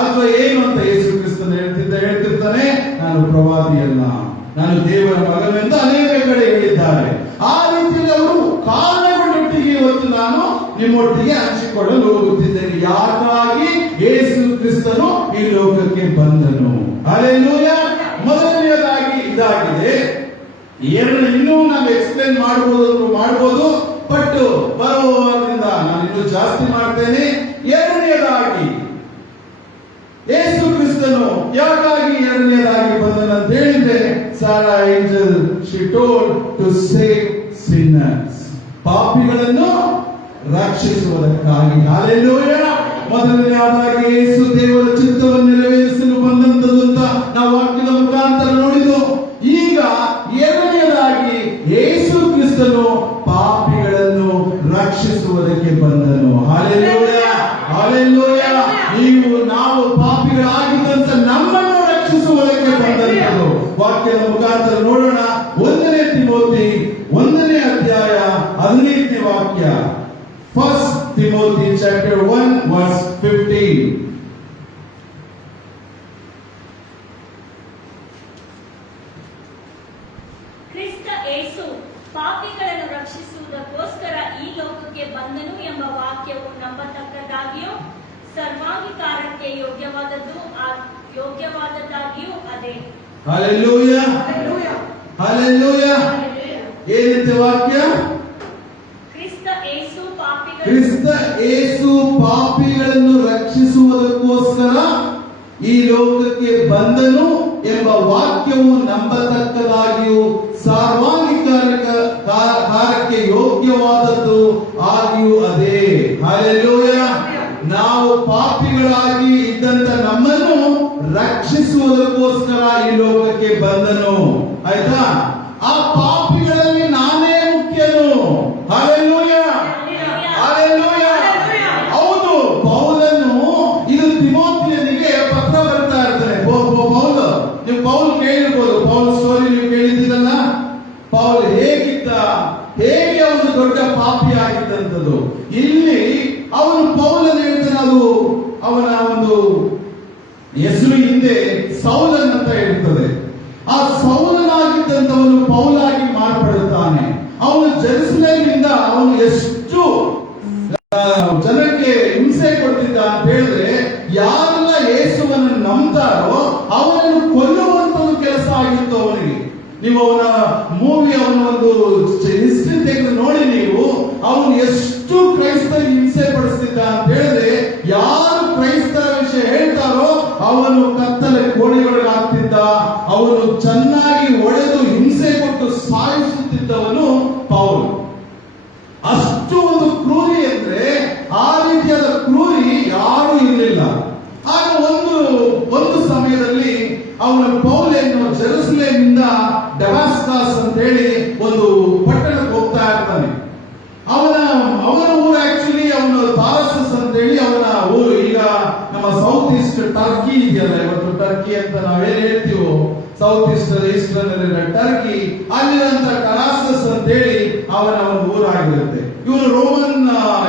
ಅಥವಾ ಏನು ಅಂತ. ಯೇಸು ಕ್ರಿಸ್ತನು ಹೇಳ್ತಿರ್ತಾನೆ, ನಾನು ಪ್ರವಾದಿಯಲ್ಲ, ನಾನು ದೇವರ ಮಗನೆಂದು ಅನೇಕ ಕಡೆ ಹೇಳಿದ್ದಾರೆ. ಆ ರೀತಿಯಲ್ಲಿ ಅವರು ಕಾರಣಗಳೊಟ್ಟಿಗೆ ಇವತ್ತು ನಾನು ನಿಮ್ಮೊಟ್ಟಿಗೆ ಹಂಚಿಕೊಳ್ಳಲು ಹೋಗುತ್ತಿದ್ದೇನೆ. ಯಾಕಾಗಿ ಯೇಸು ಕ್ರಿಸ್ತನು ಈ ಲೋಕಕ್ಕೆ ಬಂದನು. ಹಲ್ಲೆಲೂಯಾ. ಮೊದಲನೆಯದಾಗಿ ಇದಾಗಿದೆ. ಇನ್ನೂ ನಾವು ಎಕ್ಸ್ಪ್ಲೇನ್ ಮಾಡಬಹುದು, ಬಟ್ ಬರುವವರಿಂದ ನಾನು ಇನ್ನೂ ಜಾಸ್ತಿ ಮಾಡ್ತೇನೆ. ಎರಡನೆಯದಾಗಿ ಯೇಸು ಕ್ರಿಸ್ತನು ಯಾಕಾಗಿ ಎರಡನೆಯದಾಗಿ ಬಂದನಂತ ಹೇಳಿದ್ರೆ, ಸಾರಾ angel she told to save sinners, ಪಾಪಿಗಳನ್ನು ರಕ್ಷಿಸುವುದಕ್ಕಾಗಿ. ಹಲ್ಲೆಲೂಯಾ. ಮೊದಲನೆಯದಾಗಿ ಯೇಸು ದೇವರ ಚಿತ್ತವನ್ನು ನೆರವೇರಿಸಲು ಬಂದಂತದ್ದು ಅಂತ ನಾವು ವಾಕ್ಯದ ಮುಖಾಂತರ ನೋಡಿದ್ದು. ಈಗ ಎರಡನೆಯದಾಗಿ ಯೇಸು ಕ್ರಿಸ್ತನು ಪಾಪಿಗಳನ್ನು ರಕ್ಷಿಸುವುದಕ್ಕೆ ಬಂದನು. Hallelujah, hallelujah. ನಾವು ಪಾಪಿಗಳಾಗಿದ್ದಂತ ನಮ್ಮನ್ನು ರಕ್ಷಿಸುವುದಕ್ಕೆ ಬಂದಂತದ್ದು. ವಾಕ್ಯದ ಮುಖಾಂತರ ನೋಡೋಣ. 1 ತಿಮೋಥಿ 1ನೇ ಅಧ್ಯಾಯ 15ನೇ ವಾಕ್ಯ. 1 Timothy chapter 1 verse 15. ಕ್ರಿಸ್ತ ಯೇಸು ಪಾಪಿಗಳನ್ನು ರಕ್ಷಿಸುವುದಕ್ಕೋಸ್ಕರ ಈ ಲೋಕಕ್ಕೆ ಬಂದನು ಎಂಬ ವಾಕ್ಯವು ನಂಬತಕ್ಕದ್ದಾಗಿಯೂ ಸರ್ವಾಧಿಕಾರಕ್ಕೆ ಯೋಗ್ಯವಾದದ್ದಾಗಿಯೂ ಅದೇ. Hallelujah, Hallelujah. ಹಲ್ಲೆಲೂಯಾ. ಏನಂತೆ ವಾಕ್ಯ? ಕ್ರಿಸ್ತ ಯೇಸು ಪಾಪಿಗಳನ್ನು ರಕ್ಷಿಸುವುದಕ್ಕೋಸ್ಕರ ಈ ಲೋಕಕ್ಕೆ ಬಂದನು ಎಂಬ ವಾಕ್ಯವು ನಂಬತಕ್ಕದಾಗಿಯೂ ಸರ್ವಾಧಿಕಾರಕ್ಕೆ ಯೋಗ್ಯವಾದದ್ದು ಆಗಿಯೂ ಅದೇ. ಹಲ್ಲೆಲೂಯಾ. ನಾವು ಪಾಪಿಗಳಾಗಿ ಇದ್ದಂತ ನಮ್ಮನ್ನು ರಕ್ಷಿಸುವುದಕ್ಕೋಸ್ಕರ ಈ ಲೋಕಕ್ಕೆ ಬಂದನು. ಆಯ್ತಾ? ಆ ಪಾಪಿಗಳಲ್ಲಿ ನಾನೇ ಮುಖ್ಯನು. Hallelujah, hallelujah. ಹೌದು, ಪೌಲನು ಇದು ತಿಮೋಥಿಯನಿಗೆ ಪತ್ರ ಬರ್ತಾ ಇರ್ತಾನೆ. ನೀವು ಪೌಲ್ ಕೇಳಿರ್ಬೋದು, ಪೌಲ್ ಸ್ಟೋರಿ ನೀವು ಕೇಳಿದ್ದೀರಲ್ಲ. ಪೌಲ್ ಹೇಗಿದ್ದ, ಹೇಗೆ ಅವನು ದೊಡ್ಡ ಪಾಪಿ ಆಗಿದ್ದಂಥದ್ದು. ಇಲ್ಲಿ ಅವನು ಪೌಲನ್ ಹೇಳ್ತಾನೆ, ಅದು ಅವನ ಒಂದು ಹೆಸರು ಹಿಂದೆ ಸೌಲನ್ ಅಂತ ಇರ್ತದೆ. ಆ ಸೌಲನಾಗಿದ್ದಂಥವನು ಪೌಲಾಗಿ ಮಾರ್ಪಡುತ್ತಾನೆ. ಅವನು ಜೆರುಸಲೇಮಿನಿಂದ ಅವನು ಎಷ್ಟು ಜನಕ್ಕೆ ಹಿಂಸೆ ಕೊಡ್ತಿದ್ದ ಅಂತ ಹೇಳಿದ್ರೆ, ಯಾರೆಲ್ಲ ಯೇಸುವನ್ನು ನಂಬ್ತಾರೋ ಅವನನ್ನು ಕೊಲ್ಲುವಂತದ್ದು ಕೆಲಸ ಆಗಿತ್ತು ಅವನಿಗೆ. ನೀವು ಅವನ ಮೂವಿ, ಅವನ ಒಂದು ಹಿಸ್ಟ್ರಿ ತೆಗೆದು ನೋಡಿ, ನೀವು ಅವನು ಎಷ್ಟು ಕ್ರೈಸ್ತರಿಗೆ ಹಿಂಸೆ ಪಡಿಸ್ತಿದ್ದ ಅಂತ ಹೇಳಿದ್ರೆ, ಯಾರು ಕ್ರೈಸ್ತರ ವಿಷಯ ಹೇಳ್ತಾರೋ ಅವನು ಕತ್ತಲೆ ಕೋಣೆಗೊಳಗಾಗ್ತಿದ್ದ. ಅವನು ಚೆನ್ನಾಗಿ ಹೊಡೆದು ಹಿಂಸೆ ಕೊಟ್ಟು ಸಾಯಿಸುತ್ತಿದ್ದವನು ಪೌಲ್. ಅಷ್ಟು ಒಂದು ಕ್ರೂರಿ ಅಂದ್ರೆ, ಆ ರೀತಿಯಾದ ಕ್ರೂರಿ ಯಾರೂ ಇರಲಿಲ್ಲ. ಆಗ ಒಂದು ಸಮಯದಲ್ಲಿ ಅವನ ಪೌಲನ್ನು ಜೆರುಸಲೇಮಿಂದ ಡಮಾಸ್ಕಸ್ ಅಂತ ಹೇಳಿ ಒಂದು ಪಟ್ಟಣಕ್ಕೆ ಹೋಗ್ತಾ ಇರ್ತಾನೆ. ಅವನ ಊರು ಆಕ್ಚುಲಿ ಅವನ ತಾರಸಸ್ ಅಂತ ಹೇಳಿ ಅವನ ಊರು. ಈಗ ನಮ್ಮ ಸೌತ್ ಈಸ್ಟ್ ಟರ್ಕಿ ಇದೆಯಲ್ಲ, ಇವತ್ತು ಟರ್ಕಿ ಅಂತ ನಾವೇನ್ ಹೇಳ್ತೀವೋ, ಸೌತ್ ಈಸ್ಟರ್ನ್ ಟರ್ಕಿ, ಅಲ್ಲಿರುವಂತ ಟರಾಸಸ್ ಅಂತ ಹೇಳಿ ಅವನ ಒಂದು ಊರಾಗಿರುತ್ತೆ. ಇವನು ರೋಮನ್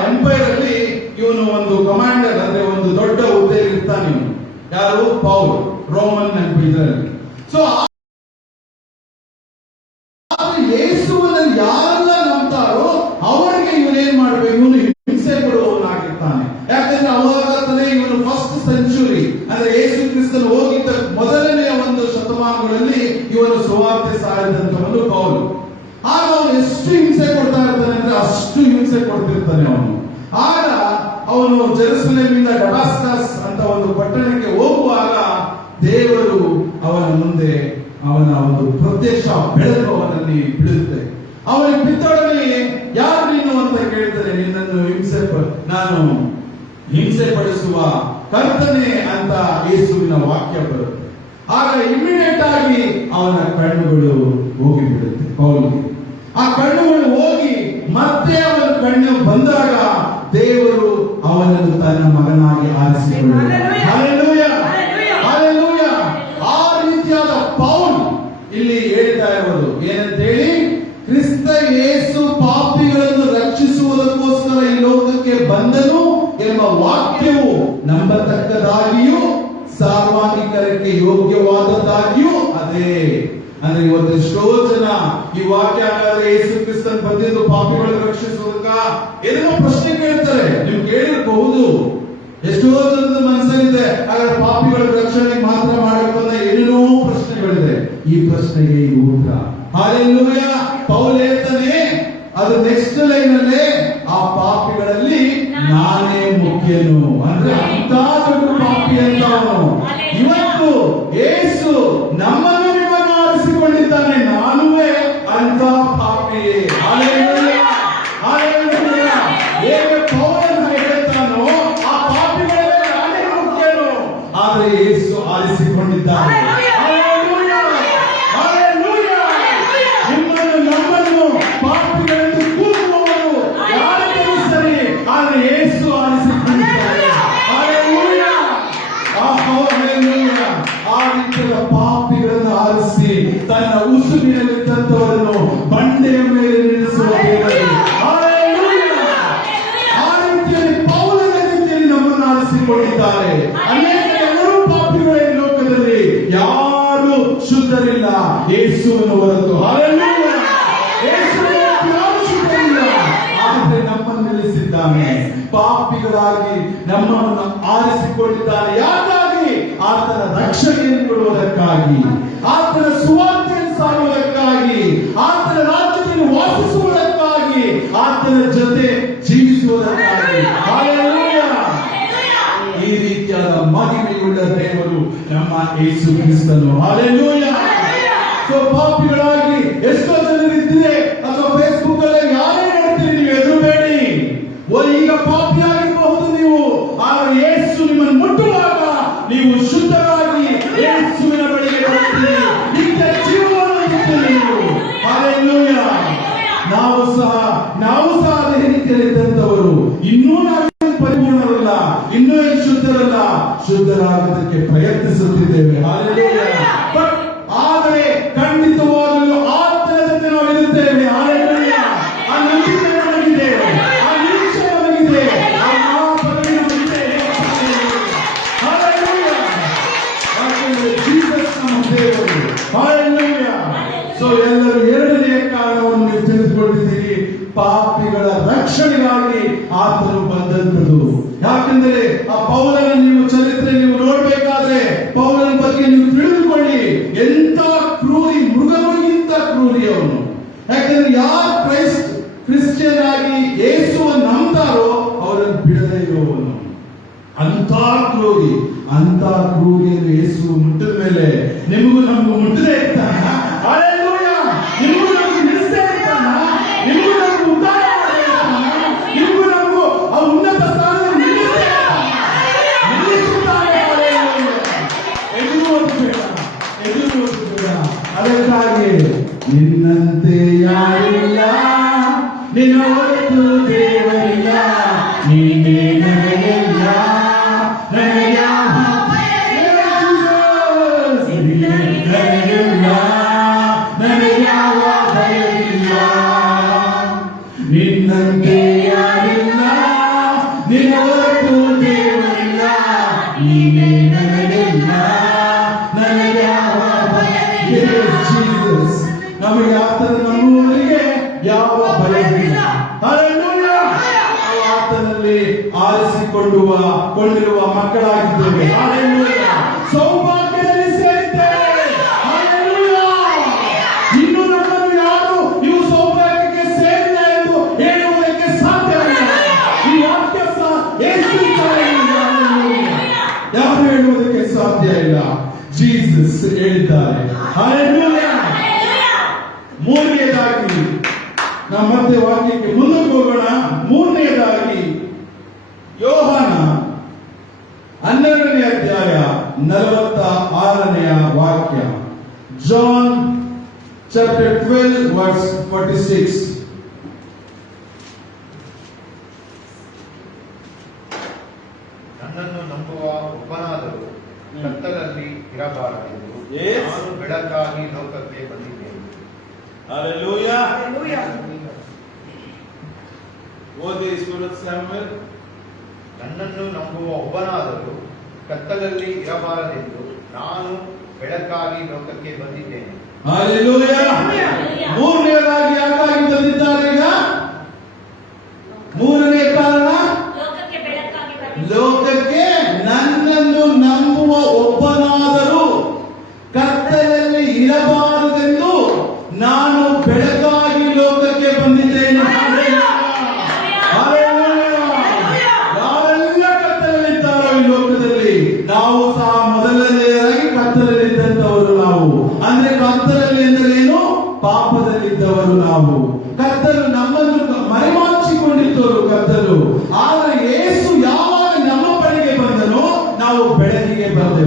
ಎಂಪೈರ್ ಅಲ್ಲಿ ಇವನು ಒಂದು ಕಮಾಂಡರ್, ಅಂದ್ರೆ ಒಂದು ದೊಡ್ಡ ಹುದ್ದೆ ಇರ್ತಾನೆ ಇವನು. ಯಾರು? Paul, Roman empire. ಸೊ ಯೇಸುವನ್ನು ಯಾರೆಲ್ಲ ನಂಬ್ತಾರೋ ಅವರಿಗೆ ಇವನೇನ್ ಮಾಡ್ಬೇಕು, ಇವನು ಹಿಂಸೆ ಕೊಡುವವನಾಗಿರ್ತಾನೆ. ಯಾಕಂದ್ರೆ ಅವಾಗಲೇ ಇವನು ಫಸ್ಟ್ ಸೆಂಚುರಿ, ಅಂದ್ರೆ ಯೇಸು ಕ್ರಿಸ್ತನು ಹೋಗಿದ್ದ ಮೊದಲನೆಯ ಒಂದು ಶತಮಾನಗಳಲ್ಲಿ ಇವನು ಸುವಾರ್ತೆ ಸಾರಿದಂತವನು ಪೌಲ್. ಆಗ ಅವನು ಎಷ್ಟು ಹಿಂಸೆ ಕೊಡ್ತಾ ಇರ್ತಾನೆ ಅಂದ್ರೆ ಅಷ್ಟು ಹಿಂಸೆ ಕೊಡ್ತಿರ್ತಾನೆ ಅವನು. ಆಗ ಅವನು ಜೆರುಸಲೇಮಿಂದ ಡಮಾಸ್ಕಸ್ ಅಂತ ಒಂದು ಪಟ್ಟಣಕ್ಕೆ ಹೋಗುವಾಗ ದೇವರು ಅವನ ಮುಂದೆ ಅವನ ಒಂದು ಪ್ರತ್ಯಕ್ಷ ಬೆಳಕು ಅವನಲ್ಲಿ ಬಿಡುತ್ತೆ. ಅವನಿಗೆ ಬಿದ್ದೊಡನೆ, ಯಾರು ನೀನು ಅಂತ ಕೇಳ್ತಾನೆ. ನಿನ್ನನ್ನು ನಾನು ಹಿಂಸೆ ಪಡಿಸುವ ಕರ್ತನೆ ಅಂತ ಯೇಸುವಿನ ವಾಕ್ಯ ಬರುತ್ತೆ. ಆಗ ಇಮಿಡಿಯೇಟ್ ಆಗಿ ಅವನ ಕಣ್ಣುಗಳು ಹೋಗಿಬಿಡುತ್ತೆ ಪೌಲ್ಗೆ. ಆ ಕಣ್ಣುಗಳು ಹೋಗಿ ಮತ್ತೆ ಅವನ ಕಣ್ಣು ಬಂದಾಗ ದೇವರು ಅವನನ್ನು ತನ್ನ ಮಗನಾಗಿ ಆರಿಸಿಕೊಂಡನು. Hallelujah, hallelujah. ಆ ರೀತಿಯಾದ ಪೌಲ್ ಇಲ್ಲಿ ಹೇಳ್ತಾ ಇರೋದು ಏನಂತೇಳಿ, ಕ್ರಿಸ್ತ ಯೇಸು ಪಾಪಿಗಳನ್ನು ರಕ್ಷಿಸುವುದಕ್ಕೋಸ್ಕರ ಈ ಲೋಕಕ್ಕೆ ಬಂದನು ಎಂಬ ವಾಕ್ಯವು ನಂಬತಕ್ಕದಾಗಿಯೂ ಸಾರ್ವಜನಿಕರಿಗೆ ಯೋಗ್ಯವಾದದ್ದಾಗಿಯೂ ಅದೇ. ಅಂದ್ರೆ ಇವತ್ತು ಎಷ್ಟೋ ಜನ ಈ ವಾಕ್ಯ ಹಾಗಾದ್ರೆ ಯೇಸು ಕ್ರಿಸ್ತನ್ ಬಂದಿದ್ದು ಪಾಪಿಗಳನ್ನು ರಕ್ಷಿಸುವುದಕ್ಕ ಏನೋ ಪ್ರಶ್ನೆ ಕೇಳ್ತಾರೆ. ನೀವು ಕೇಳಿರಬಹುದು, ಎಷ್ಟೋ ಜನದ ಮನಸ್ಸಲ್ಲಿದೆ ಹಾಗಾದ್ರೆ ಪಾಪಿಗಳ ರಕ್ಷಣೆ ಮಾತ್ರ ಮಾಡಕ್ ಬಂದ ಏನೇನೋ ಪ್ರಶ್ನೆಗಳಿದೆ. ಈ ಪ್ರಶ್ನೆಗೆ ಈ ಉತ್ತರ. ಹಲ್ಲೆಲೂಯಾ. ಪೌಲ್ ಹೇಳ್ತಾನೆ, ಅದು ನೆಕ್ಸ್ಟ್ ಲೈನ್ ಅಲ್ಲೇ, ಆ ಪಾಪಿಗಳಲ್ಲಿ ನಾನೇ ಮುಖ್ಯನು. ಅಂದ್ರೆ ಅಂತ ದೊಡ್ಡ ಪಾಪಿ ಅಂತ ಅವನು. ಇವತ್ತು ಯೇಸು ನಮ್ಮನ್ನು ನಿಮ್ಮನ್ನು ಆರಿಸಿಕೊಂಡಿದ್ದಾನೆ, ನಾನುವೇ ಅಂತ ಪಾಪಿ. Hallelujah, hallelujah. ಹೇಗೆ ಪೌಲನು ಹೇಳ್ತಾನೋ, ಆ ಪಾಪಿಗಳ ಆದರೆ ಯೇಸು ಆರಿಸಿಕೊಂಡಿದ್ದಾರೆ. Hallelujah! Hallelujah! ನಿಮ್ಮನ್ನು ನಮ್ಮನ್ನು ಪಾಪಿಗಳೆಂದು ಕೂಗುವವರು ಯಾರಿಗೂ ಸರಿ, ಆದರೆ ಯೇಸು ಆರಿಸಿಕೊಂಡಿದ್ದಾರೆ. Hallelujah! Hallelujah! ಆ ರೀತಿಯ ಪಾಪಿಗಳನ್ನು ಆರಿಸಿ ತನ್ನ ಉಸುಬಿನಲ್ಲಿದ್ದಂಥವರನ್ನು ಬಂಡೆಯ ಮೇಲೆ ನಿಲ್ಲಿಸುವ ದೇವರು. Hallelujah! ಆ ರೀತಿಯಲ್ಲಿ ಪೌಲನ ರೀತಿಯಲ್ಲಿ ನಮ್ಮನ್ನು ಆರಿಸಿಕೊಂಡಿದ್ದಾರೆ. ಅನೇಕ ಎಲ್ಲರೂ ಪಾಪಿಗಳೇ ಈ ಲೋಕದಲ್ಲಿ, ಯಾರು ಶುದ್ಧರಿಲ್ಲ ಯೇಸುವನ್ನು ಹೊರತು. Hallelujah! ಯೇಸುವಿನ ಹೊರತು ಯಾರು ಶುದ್ಧರಿಲ್ಲ, ಆದರೆ ನಮ್ಮನ್ನು ನಿಲ್ಲಿಸಿದ್ದಾನೆ. ಪಾಪಿಗಳಾಗಿ ನಮ್ಮನ್ನು ಆರಿಸಿಕೊಂಡಿದ್ದಾನೆ. ಯಾಕಾಗಿ? ಆತನ ರಕ್ಷಣೆಯನ್ನು ಕೊಡುವುದಕ್ಕಾಗಿ, ಆತನ ಸುವಾರ್ತೆಯನ್ನು ಸಾರುವುದಕ್ಕಾಗಿ, ಆತನ ರಾಜ್ಯದಲ್ಲಿ ವಾಸಿಸುವುದಕ್ಕಾಗಿ, ಆತನ ಜೊತೆ ಜೀವಿಸುವುದಕ್ಕಾಗಿ. Hallelujah! ಈ ರೀತಿಯಾದ ಮಹಿಮೆಯುಳ್ಳ ದೇವರು ನಮ್ಮ ಯೇಸು ಕ್ರಿಸ್ತನು. Hallelujah! ಸೊ ಪಾಪಿಗಳಾಗಿ ಎಷ್ಟೋ ಜನರಿದ್ದೀರಿ, ಅಥವಾ ಫೇಸ್ಬುಕ್ ಅಲ್ಲಿ ಯಾರೇ ನೋಡ್ತೀರಿ, ನೀವು ಹೆದರಬೇಡಿ. ಈಗ ಪಾಪಿಯಾಗಿರಬಹುದು ನೀವು, ಆದರೆ ಯೇಸು ನಿಮ್ಮನ್ನು ಮುಟ್ಟುವಾಗ ನೀವು ಶುದ್ಧರಾಗಿ ಯೇಸುವಿನ ಬಳಿಗೆ ಬರ್ತೀರಿ. ನಿತ್ಯ ಜೀವವನ್ನು ಹೊಂದುತ್ತೀರಿ ನೀವು. Hallelujah! ನಾವು ಸಹ ಅದೇ ರೀತಿಯಲ್ಲಿದ್ದಂಥವರು. ಇನ್ನೂ ನಾವು ಪರಿಪೂರ್ಣರಲ್ಲ, ಇನ್ನೂ ಶುದ್ಧರಲ್ಲ, ಶುದ್ಧರಾಗುವುದಕ್ಕೆ ಪ್ರಯತ್ನಿಸುತ್ತಿದ್ದೇವೆ. Hallelujah! ಬಟ್ ಆದರೆ ಖಂಡಿತವಾಗಲೂ ಆತನ ಜೊತೆ ನಾವು ಇರುತ್ತೇವೆ. Hallelujah! ಆ ನಂಬಿಕೆ ನಮಗಿದೆ, ಆ ನಿರೀಕ್ಷೆ ನಮಗಿದೆ, ಆ ಮಹಾಪದವಿ ನಮಗಿದೆ. Hallelujah! ಯಾಕೆಂದರೆ ಜೀಸಸ್ ನಮ್ಮ ದೇವರು. Hallelujah! ಸೊ ಎಲ್ಲರೂ ಎರಡನೆಯ ಕಾರಣವನ್ನು ನೀವು ತಿಳಿದುಕೊಂಡಿದ್ದೀರಿ. ಪಾಪಿಗಳ ರಕ್ಷಣೆಗಾಗಿ ಆತನು ಬಂದಂಥದ್ದು. ಯಾಕೆಂದರೆ ಆ ಪೌಲನ ನೀವು ಚರಿತ್ರೆ ನೀವು ನೋಡಬೇಕಾದ್ರೆ ಪೌಲನ ಬಗ್ಗೆ ನೀವು ತಿಳಿದುಕೊಳ್ಳಿ. ಎಂತ ಕ್ರೂರಿ, ಮೃಗಮಗಿಂತ ಕ್ರೂರಿ ಅವನು. ಯಾಕೆಂದ್ರೆ ಯಾರು ಕ್ರಿಶ್ಚಿಯನ್ ಆಗಿ ಯೇಸುವನ್ನು ನಂಬ್ತಾರೋ ಅವರನ್ನು ಬಿಡದೇ ಇರುವವನು. ಅಂತ ಕ್ರೂರಿಯನ್ನು ಯೇಸು ಮುಟ್ಟಿದ ಮೇಲೆ ನಿಮಗೂ ನಮಗೂ ಮುಟ್ಟದೇ ಇರ್ತಾನ. Hallelujah! ನಿಮಗೂ ನಮಗೂ ನಿಲ್ಲಿಸದೇ ಇರ್ತಾನ. ನಿಮಗೂ ನಮಗೂ ಉದ್ಧಾರ ಮಾಡದೇ ಇರ್ತಾನ. ನಿಮಗೂ ನಮಗೂ ಆ ಉನ್ನತ ಸ್ಥಾನದಲ್ಲಿ ನಿಲ್ಲಿಸುತ್ತಾನೆ. ಎದುರುವುದು ಬೇಡ. ಅದಕ್ಕಾಗಿ ನಿನ್ನಂತೆ ಯಾರಿಲ್ಲ, ನಿನ್ನ ಹೊರತು ದೇವರಿಲ್ಲ, ನೀನೇ ನನಗೆಲ್ಲ, ನನಗೆ ಯಾವ ಭಯವಿಲ್ಲ, ನನಗೆ ಯಾವ ಭಯವಿಲ್ಲ. ನಿನ್ನಂತೆ ಯಾರಿಲ್ಲ, ನಿನ್ನ ಹೊರತು ದೇವರಿಲ್ಲ, ನೀನೇ ನನಗೆಲ್ಲ, ನನಗೆ ಯಾವ ಭಯವಿಲ್ಲ. ನಮಗೆ ಆತನ ನಂಬುವವರಿಗೆ ಯಾವ ಭಯವಿಲ್ಲ. Hallelujah! ನಾವು ಆತನಲ್ಲಿ ಕೊಂಡಿರುವ ಮಕ್ಕಳಾಗಿದ್ದೇವೆ. Hallelujah! ಸೌಭಾಗ್ಯದಲ್ಲಿ ಸೇರಿದ್ದೇವೆ. Hallelujah! ಇನ್ನು ನಮ್ಮನ್ನು ಯಾರು ನೀವು ಸೌಭಾಗ್ಯಕ್ಕೆ ಸೇರಿಲ್ಲ ಎಂದು ಹೇಳುವುದಕ್ಕೆ ಸಾಧ್ಯವಿಲ್ಲ. ಈ ವಾಕ್ಯ ಯಾರು ಹೇಳುವುದಕ್ಕೆ ಸಾಧ್ಯ ಇಲ್ಲ. ಜೀಸಸ್ ಹೇಳಿದ್ದಾರೆ. Hallelujah! ಮೂರನೆಯದಾಗಿ ನಾವು ಮತ್ತೆ ವಾಕ್ಯಕ್ಕೆ ಮುಂದಕ್ಕೆ ಹೋಗೋಣ. ಮೂರನೆಯದಾಗಿ ಯೋಹಾನ 12ನೇ ಅಧ್ಯಾಯ 46ನೇ ವಾಕ್ಯ. John chapter 12 verse 46. ನನ್ನನ್ನು ನಂಬುವ ಒಬ್ಬನಾದರೂ ಕತ್ತಲಲ್ಲಿ ಇರಬಾರದೆಂದು ನಾನು ಬೆಳಕಾಗಿ ಲೋಕಕ್ಕೆ ಬಂದಿದ್ದೇನೆ. Hallelujah! Hallelujah! ಓದಿ ಸ್ಟೂಡೆಂಟ್ ಸ್ಯಾಮ್ಯುಯಲ್. ನನ್ನನ್ನು ನಂಬುವ ಒಬ್ಬನಾದರೂ ಕತ್ತಲಲ್ಲಿ ಇರಬಾರದೆಂದು ನಾನು ಬೆಳಕಾಗಿ ಲೋಕಕ್ಕೆ ಬಂದಿದ್ದೇನೆ. Hallelujah! ಮೂರನೆಯದಾಗಿ ಯಾಕಾಗಿ ಬಂದಿದ್ದಾರೆ ಈಗ? ಮೂರನೇ ಕಾರಣ ಲೋಕಕ್ಕೆ ನನ್ನನ್ನು ನಂಬುವ ಒಬ್ಬನಾದರೂ ಕತ್ತಲಲ್ಲಿ ಇರಬಾರದೆಂದು ನಾನು ಬೆಳಕಾಗಿ ಲೋಕಕ್ಕೆ ಬಂದಿದ್ದೇನೆ. ಯಾರೆಲ್ಲ ಕತ್ತಲಲ್ಲಿದ್ದಾರೋ ಈ ಲೋಕದಲ್ಲಿ ನಾವು ಸಹ ಮೊದಲನೆಯದಾಗಿ ಕತ್ತಲಲ್ಲಿದ್ದಂಥವರು ನಾವು. ಅಂದ್ರೆ ಕತ್ತಲಲ್ಲಿ ಎಂದರೇನು? ಪಾಪದಲ್ಲಿದ್ದವರು ನಾವು. ಕತ್ತಲು ನಮ್ಮನ್ನು ಮರೆಮಾಚಿಕೊಂಡಿದ್ದವರು ಕತ್ತಲು. ಆದರೆ ಯೇಸು ಯಾವಾಗ ನಮ್ಮ ಬಳಿಗೆ ಬಂದನೋ ನಾವು ಬೆಳಕಿಗೆ ಬಂದೆವು.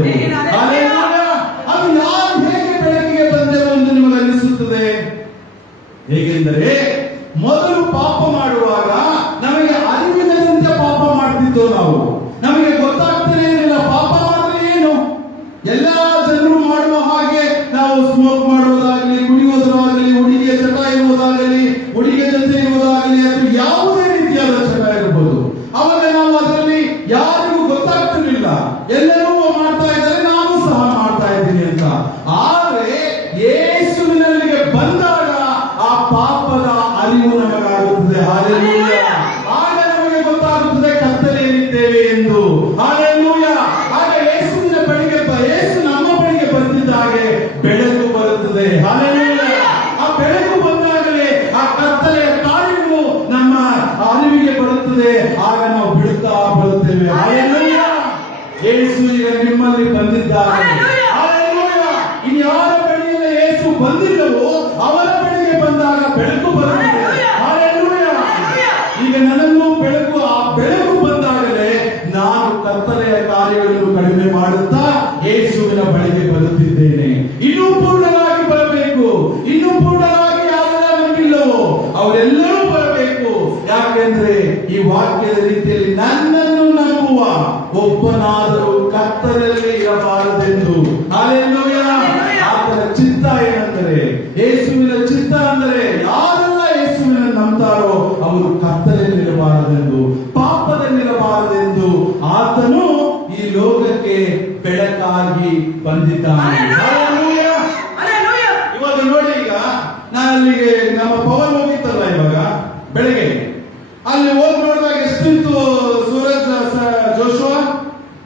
ಗೊತ್ತಿಲ್ಲ, ಎಲ್ಲರೂ ಮಾಡ್ತಾ ಇದ್ದಾರೆ, ನಾನು ಸಹ ಮಾಡ್ತಾ ಇದ್ದೀನಿ ಅಂತ. ಆದ್ರೆ ಯೇಸುವಿನಲ್ಲಿಗೆ ಬಂದಾಗ ಆ ಪಾಪದ ಅರಿವು ನಮಗಾಗುತ್ತದೆ. ಹಾಲೆಲೂಯ. ಆಗ ನಮಗೆ ಗೊತ್ತಾಗುತ್ತದೆ ಕತ್ತಲೆಯಲ್ಲಿದ್ದೇವೆ ಎಂದು. ಹಾಲೆಲೂಯ. ಆಗ ಯೇಸುವಿನ ಬಳಿಗೆ ಯೇಸು ನಮ್ಮ ಬಳಿಗೆ ಬಂದಿದ್ದಾಗೆ ಬೆಳಕು ಬರುತ್ತದೆ. ಹಾಲೆಲೂಯ. ಆ ಬೆಳಕು ಬಂದಾಗಲೇ ಆ ಕತ್ತಲೆಯ ಕಾರ್ಯವು ನಮ್ಮ ಅರಿವಿಗೆ ಬರುತ್ತದೆ. ಆಗ ನಾವು ಬಿಡುತ್ತಾ ಬರುತ್ತೇವೆ. ಹಾಲೆಲೂಯ. ಯೇಸು ಈಗ ನಿಮ್ಮಲ್ಲಿ ಬಂದಿದ್ದಾರೆ. ಹಾಲೆಲೂಯ. ಇನ್ಯಾರ ಬಳಿಯಿಂದ ಯೇಸು ಬಂದಿಲ್ಲವೋ ಅವರ ಬಳಿಗೆ ಬಂದಾಗ ಬೆಳಕು ಬರುತ್ತದೆ. ಹಾಲೆಲೂಯ. ಈಗ ನನ್ನನ್ನು ಬೆಳಕು, ಆ ಬೆಳಕು ಬಂದಾಗಲೇ ನಾನು ಕತ್ತಲೆಯ ಕಾರ್ಯಗಳನ್ನು ಕಡಿಮೆ ಮಾಡುತ್ತಾ ಯೇಸುವಿನ ಬಳಿಗೆ ಬರುತ್ತಿದ್ದೇನೆ. ಇನ್ನೂ ಪೂರ್ಣವಾಗಿ ಬರಬೇಕು. ಇನ್ನೂ ಪೂರ್ಣವಾಗಿ ಯಾರೆಲ್ಲ ನಂಬಿಲ್ಲವೋ ಅವರೆಲ್ಲರೂ ಬರಬೇಕು. ಯಾಕೆಂದ್ರೆ ಈ ವಾಕ್ಯದ ರೀತಿಯಲ್ಲಿ ನನ್ನನ್ನು ನಂಬುವ ಒಬ್ಬನಾದರೂ ಕತ್ತಲೆಯಲ್ಲಿ ಇರಬಾರದೆಂದು. ಹಾಲೆಲೂಯ. ಆತನ ಚಿತ್ತ ಏನೆಂದರೆ, ಯೇಸುವಿನ ಚಿತ್ತ ಅಂದರೆ ಯಾರೆಲ್ಲ ಯೇಸುವಿನ ನಂಬ್ತಾರೋ ಅವರು ಕತ್ತಲೆಯಲ್ಲಿರಬಾರದೆಂದು, ಪಾಪದಲ್ಲಿರಬಾರದೆಂದು ಆತನು ಈ ಲೋಕಕ್ಕೆ ಬೆಳಕಾಗಿ ಬಂದಿದ್ದಾನೆ. ಹಾಲೆಲೂಯ. ಇವಾಗ ನೋಡಿ, ಈಗ ನಾನು ಅಲ್ಲಿಗೆ ನಮ್ಮ ಪವನ್ ಹೋಗಿತ್ತಲ್ಲ ಇವಾಗ ಬೆಳಗ್ಗೆ, ಅಲ್ಲಿ ಹೋಗಿ ನೋಡಿದಾಗ ಎಷ್ಟಿತ್ತು ಸೂರಜ್ ಜೋಶುವಾ,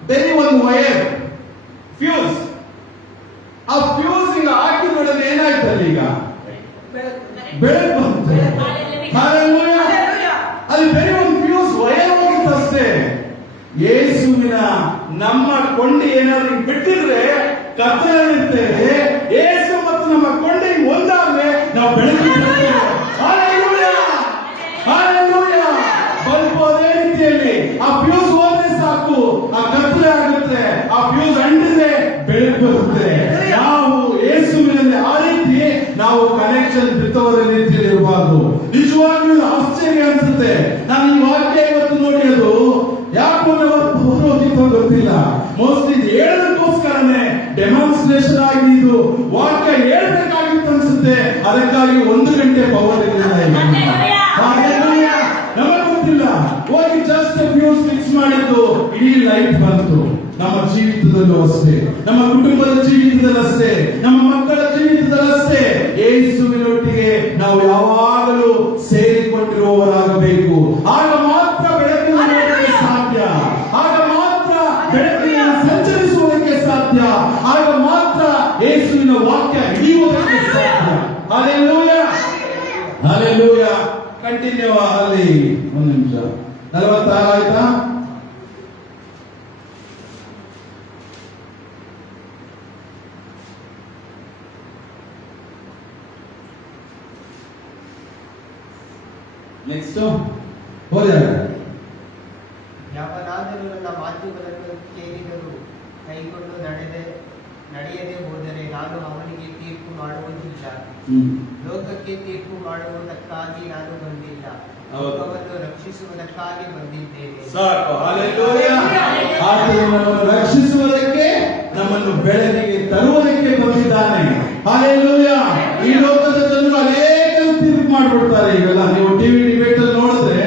ಬೇರೆ ಒಂದು ವೈರ್ ಫ್ಯೂಸ್. ಆ ಫ್ಯೂಸ್ ಈಗ ಹಾಕಿ ನೋಡಿದ್ರೆ ಏನಾಯ್ತಲ್ಲ, ಈಗ ಬೆಳಕು ಬಂತು. ಹಾಲೆಲೂಯ. ಅಲ್ಲಿ ಬೇರೆ ಒಂದು ಫ್ಯೂಸ್ ವೈರ್ ಹೋಗಿತ್ತಷ್ಟೇ. ಯೇಸುವಿನ ನಮ್ಮ ಕೊಂಡಿ ಏನಾದ್ರು ಬಿಟ್ಟಿದ್ರೆ ಕತ್ತಲೆಯಲ್ಲಿರ್ತೇವೆ. ಯೇಸು ಮತ್ತು ನಮ್ಮ ಕೊಂಡಿ ಒಂದಾದ್ರೆ ನಾವು ಬೆಳಕಿರ್ತೇವೆ. ಹಾಲೆಲೂಯ. ಹಾಲೆಲೂಯ. ಬಲ್ಬ್ ಅದೇ ರೀತಿಯಲ್ಲಿ ಆ ಫ್ಯೂಸ್ ಹೋದ್ರೆ ಸಾಕು, ಆ ಕತ್ತಲೆ ಆಗುತ್ತೆ. ಆ ಫ್ಯೂಸ್ ಅಂಟಿದ್ರೆ ಬೆಳಕು ಬರುತ್ತೆ. ನಾವು ಯೇಸುವಿನಲ್ಲಿ ಆ ರೀತಿ ನಾವು ಕನೆಕ್ಷನ್ ಬಿತ್ತವರ ರೀತಿಯಲ್ಲಿ ಇರಬಾರ್ದು. ನಿಜವಾಗ್ಲೂ ಆಶ್ಚರ್ಯ ಅನ್ಸುತ್ತೆ. ನಾನು ಈ ವಾಕ್ಯ ಇವತ್ತು ನೋಡಿ, ಅದು ಯಾಕೋ ಪೂರ್ವೋದಿತ ಗೊತ್ತಿಲ್ಲ. ಮೋಸ್ಟ್ಲಿ ಇದು ಹೇಳೋದಕ್ಕೋಸ್ಕರನೇ ಡೆಮಾನ್ಸ್ಟ್ರೇಷನ್ ಆಗಿ ಇದು ವಾಕ್ಯ ಹೇಳ್ಬೇಕಾಗಿತ್ತು ಅನ್ಸುತ್ತೆ. ಅದಕ್ಕಾಗಿ 1 ಗಂಟೆ ಪವರ್ ಇರಲಿಲ್ಲ. ನಮಗೆ ಗೊತ್ತಿಲ್ಲ. ಹೋಗಿ ಜಸ್ಟ್ ಫ್ಯೂಸ್ ಫಿಕ್ಸ್ ಮಾಡಿದ್ದು ಇಡೀ ಲೈಟ್ ಬಂತು. ನಮ್ಮ ಜೀವಿತದಲ್ಲೂ ಅಷ್ಟೇ, ನಮ್ಮ ಕುಟುಂಬದ ಜೀವಿತದಲ್ಲಷ್ಟೇ, ನಮ್ಮ ಮಕ್ಕಳ ಜೀವಿತದಲ್ಲಷ್ಟೇ ಯೇಸುವಿನೊಟ್ಟಿಗೆ ನಾವು ಯಾವಾಗಲೂ ಸೇರಿಕೊಂಡಿರುವವರಾಗಬೇಕು. ಆಗ ಮಾತ್ರ ಬೆಳಕಿನ ಸಾಧ್ಯ. ಆಗ ಮಾತ್ರ ಬೆಳಕಿನ ಸಂಚರಿಸುವುದಕ್ಕೆ ಸಾಧ್ಯ. ಆಗ ಮಾತ್ರ ಯೇಸುವಿನ ವಾಕ್ಯ ಹಿಡಿಯುವುದಕ್ಕೆ ಸಾಧ್ಯ. ಹಾಲೆಲೂಯ. ಹಾಲೆಲೂಯ. ಕಂಟಿನ್ಯೂ. ಅಲ್ಲಿ 1 ನಿಮಿಷ 46 ಆಯ್ತಾ? ನೆಕ್ಸ್ಟ್ ಹೋದಾಗ, ಯಾವನಾದರೂ ನನ್ನ ಮಾತುಗಳನ್ನು ಕೇಳಿದರೂ ಕೈಗೊಂಡು ನಡೆಯದೆ ಹೋದರೆ ನಾನು ಅವನಿಗೆ ತೀರ್ಪು ಮಾಡುವುದಿಲ್ಲ. ಲೋಕಕ್ಕೆ ತೀರ್ಪು ಮಾಡುವುದಕ್ಕಾಗಿ ನಾನು ಬಂದಿಲ್ಲ, ಲೋಕವನ್ನು ರಕ್ಷಿಸುವುದಕ್ಕಾಗಿ ಬಂದಿದ್ದೇನೆ. ಸಾಕು. ಹಾಲೆಲೂಯ. ಆತನು ನಮ್ಮನ್ನು ರಕ್ಷಿಸುವುದಕ್ಕೆ, ನಮ್ಮನ್ನು ಬೆಳಕಿಗೆ ತರುವುದಕ್ಕೆ ಬಂದಿದ್ದಾನೆ. ಹಾಲೆಲೂಯ. ಈ ಲೋಕದ ಜನರು ಅನೇಕರು ತೀರ್ಪು ಮಾಡಿಬಿಡ್ತಾರೆ. ಇವೆಲ್ಲ ನೀವು ಟಿವಿ ಡಿಬೇಟ್ ಅಲ್ಲಿ ನೋಡಿದ್ರೆ,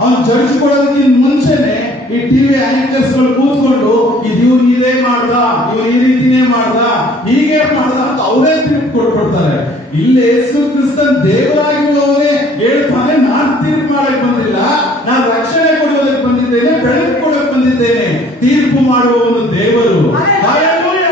ಅವನು ಜಡ್ಜ್ ಕೊಡೋದಕ್ಕಿಂತ ಮುಂಚೆನೆ ಈ ಟಿವಿ ಆಂಕರ್ಸ್ ಗಳು ಕೂತ್ಕೊಂಡು ಇವ್ರು ಇದೇ ಮಾಡ್ದ, ಇವ್ರು ಈ ರೀತಿನೇ ಮಾಡ್ದ, ಹೀಗೆ ಮಾಡ್ದ ಅಂತ ಅವರೇ ತೀರ್ಪು ಕೊಟ್ಬಿಡ್ತಾರೆ. ಇಲ್ಲಿ ಯೇಸು ಕ್ರಿಸ್ತನ್ ದೇವರಾಗಿರುವವನೇ ಹೇಳ್ತಾನೆ, ನಾನು ತೀರ್ಪು ಮಾಡಕ್ ಬಂದಿಲ್ಲ, ನಾನು ರಕ್ಷಣೆ ಕೊಡುವುದಕ್ಕೆ ಬಂದಿದ್ದೇನೆ, ಬೆಳಕು ಕೊಡಕ್ಕೆ ಬಂದಿದ್ದೇನೆ. ತೀರ್ಪು ಮಾಡುವವನು ದೇವರು. ಹಾಲೆಲೂಯ.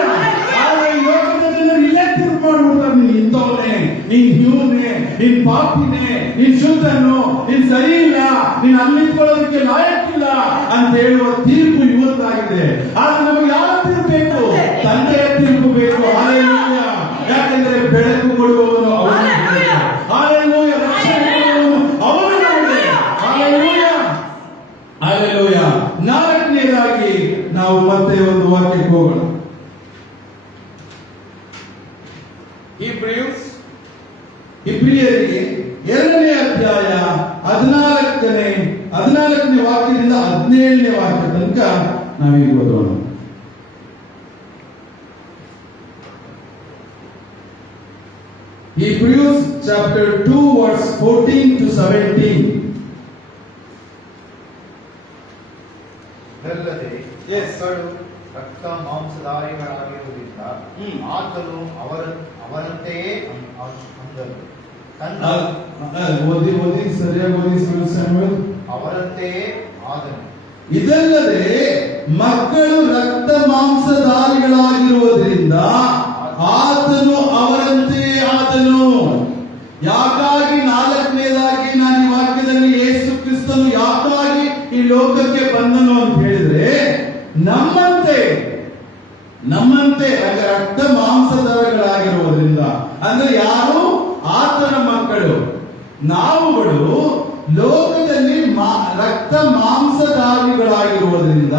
ಆದ್ರೆ ಈ ಲೋಕದ ಜನರು ಇಲ್ಲೇ ತೀರ್ಪು ಮಾಡ್ಬಿಡ್ತಾರೆ. ನೀನ್ ಇಂಥವನೇ, ನೀನ್ ಇವನೇ, ನೀನ್ ಪಾಪಿನೇ, ನೀನ್ ಶುದ್ಧನು, ನೀನ್ ಸರಿ ಇಲ್ಲ, ನೀನ್ ಅಲ್ಲಿಕೊಳ್ಳೋದಕ್ಕೆ ಲಾಯಕ್ಕಿಲ್ಲ ಅಂತ ಹೇಳುವ ತೀರ್ಪು ಇವತ್ತಾಗಿದೆ. ಆದ್ರೆ ನಮಗೆ ಯಾವ ತೀರ್ಪು ಬೇಕು? ತಂದೆಯ ತೀರ್ಪು ಬೇಕು. ಹಾಲೆಲೂಯ. ಯಾಕೆಂದ್ರೆ ಬೆಳಕು ಕೊಡುವವನು ಅವನು. ಹಾಲೆಲೂಯ. ರಕ್ಷಣೆ ಕೊಡುವವನು ಅವನು. ಹಾಲೆಲೂಯ. ಹಾಲೆಲೂಯ. 4ನೇದಾಗಿ ನಾವು ಮತ್ತೆ ಒಂದು ವಾಕ್ಯಕ್ಕೆ ಹೋಗೋಣ. ಇಬ್ರಿಯರಿಗೆ 2ನೇ ಅಧ್ಯಾಯ 14ನೇ ವಾಕ್ಯದಿಂದ 17ನೇ ವಾಕ್ಯ ತನಕ ನಾವೀಗ ಓದೋಣ. Hebrews chapter 2 verse 14 to 17. ಇದಲ್ಲದೆ Yes. ಮಕ್ಕಳು ರಕ್ತ ಮಾಂಸಧಾರಿಗಳಾಗಿರುವುದರಿಂದ ಹ್ಮ್. ಆತನು ಅವರಂತೆಯೇ ಅಂದನು. ತನ್ನ ಓದಿ ಸರಿಯಾಗಿ ಓದಿ ಸ್ಯಾಮ್ಯುಯಲ್. ಅವರಂತೆಯೇ ಆದನು. ಇದಲ್ಲದೆ ಮಕ್ಕಳು ರಕ್ತ ಮಾಂಸಧಾರಿಗಳಾಗಿರುವುದರಿಂದ ಆತನು ಅವರಂತೆಯೇ ಆದನು. ಯಾಕಾಗಿ ನಾಲ್ಕನೇದಾಗಿ ನಾನು ಈ ವಾಕ್ಯದಲ್ಲಿ ಯೇಸು ಕ್ರಿಸ್ತನು ಯಾಕಾಗಿ ಈ ಲೋಕಕ್ಕೆ ಬಂದನು ಅಂತ ಹೇಳಿದ್ರೆ, ನಮ್ಮಂತೆ ರಕ್ತ ಮಾಂಸಧಾರಿಗಳಾಗಿರುವುದರಿಂದ, ಅಂದ್ರೆ ಯಾರು ಆತನ ಮಕ್ಕಳು ನಾವುಗಳು ಲೋಕದಲ್ಲಿ ರಕ್ತ ಮಾಂಸಧಾರಿಗಳಾಗಿರುವುದರಿಂದ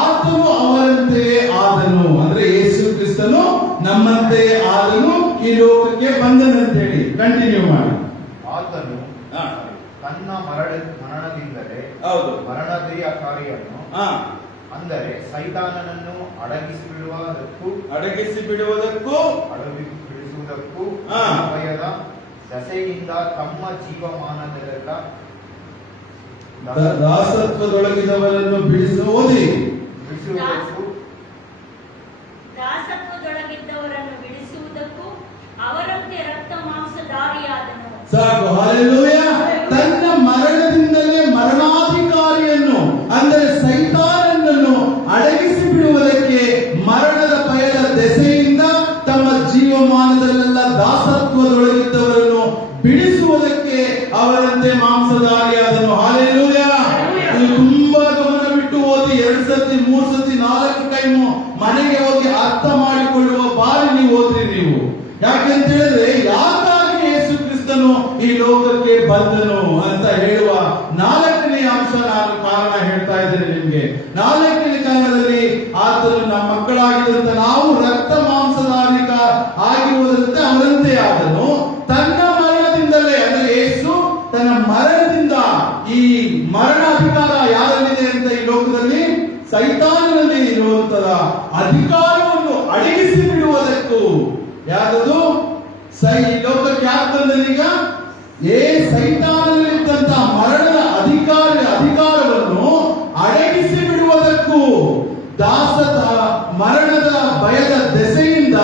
ಆತನು ಅವರಂತೆಯೇ ಆದನು. ಅಂದ್ರೆ ಯೇಸು ಕ್ರಿಸ್ತನು ನಮ್ಮಂತೆಯೇ ಆದನು, ಈ ಲೋಕಕ್ಕೆ ಬಂದನಂತೇಳಿ ಕಂಟಿನ್ಯೂ ಮಾಡಿ. ಆತನು ತನ್ನ ಮರಣದಿಂದಲೇ ಹೌದು. ಮರಣಕ್ರಿಯಾಕಾರಿಯನ್ನು ಅಂದರೆ ಸೈತಾನನನ್ನು ಅಡಗಿಸಿ ಬಿಡುವುದಕ್ಕೂ ಬಿಡಿಸುವುದಕ್ಕೂ ಭಯದ ದಸೆಯಿಂದ ತಮ್ಮ ಜೀವಮಾನದಲ್ಲೆಲ್ಲ ದಾಸತ್ವದೊಳಗಿದವರನ್ನು ಬಿಡಿಸುವುದಕ್ಕೂ ದಾಸತ್ವದೊಳಗಿದ್ದವರನ್ನು ಬಿಡಿಸುವುದಕ್ಕೂ ಅವರಂತೆ ರಕ್ತ ಮಾಂಸಧಾರಿಯಾದನು. ಸಾಕು. ಹಲ್ಲೆಲೂಯ. ತನ್ನ ಮರಣದಿಂದಲೇ ಮರಣಾಧಿಕಾರಿಯನ್ನು ಅಂದರೆ ಸೈತಾನನನ್ನು ಅಡಗಿಸಿ ಬಿಡುವುದಕ್ಕೆ, ಮರಣದ ಭಯದ ದೆಸೆಯಿಂದ ತಮ್ಮ ಜೀವಮಾನದಲ್ಲೆಲ್ಲ ದಾಸತ್ವದೊಳಗಿದ್ದವರನ್ನು ಬಿಡಿಸುವುದಕ್ಕೆ ಅವರಂತೆ ಮಾಂಸಧಾರಿಯಾದನು. ಹಲ್ಲೆಲೂಯ. ಇದು ತುಂಬಾ ಗಮನವಿಟ್ಟು ಓದಿ. 2 ಸತಿ 3 ಸತಿ 4 ಟೈಮು ಮನೆಗೆ ಹೋಗಿ ಅರ್ಥ ಮಾಡಿಕೊಳ್ಳುವ ಬಾರಿ ನೀವು ಓದ್ರಿ ನೀವು. ಯಾಕೆಂತ ಹೇಳಿದ್ರೆ, ಯಾಕಾಗಿ ಯೇಸು ಕ್ರಿಸ್ತನು ಈ ಲೋಕಕ್ಕೆ ಬಂದನು ಅಂತ ಹೇಳುವ 4ನೇ ಅಂಶ ನಾನು ಕಾರಣ ಹೇಳ್ತಾ ಇದ್ದೇನೆ ನಿಮ್ಗೆ. 4ನೇ ಕಾರಣದಲ್ಲಿ ಆತನು ನಮ್ಮ ಮಕ್ಕಳಾಗಿದ್ದಂತ ನಾವು ರಕ್ತ ಮಾಂಸಧಾರಿಕ ಆಗಿರುವುದರಿಂದ ಅವರಂತೆ ಆದನು. ತನ್ನ ಮರಣದಿಂದಲೇ, ಅಂದ್ರೆ ಯೇಸು ತನ್ನ ಮರಣದಿಂದ, ಈ ಮರಣ ಅಧಿಕಾರ ಯಾರಲ್ಲಿದೆ ಅಂತ ಈ ಲೋಕದಲ್ಲಿ ಸೈತಾನನಲ್ಲಿ ಇರುವಂತಹ ಅಧಿಕಾರವನ್ನು ಅಡಗಿಸಿ ಬಿಡುವುದಕ್ಕೂ, ಯಾರದು ಈ ಲೋಕಕ್ಕೆ ಯಾರು ಬಂದನೀಗ? ಸೈತಾನದಲ್ಲಿದ್ದಂತ ಮರಣದ ಅಧಿಕಾರವನ್ನು ಅಡಗಿಸಿ ಬಿಡುವುದಕ್ಕೂ, ಮರಣದ ಭಯದ ದೆಸೆಯಿಂದ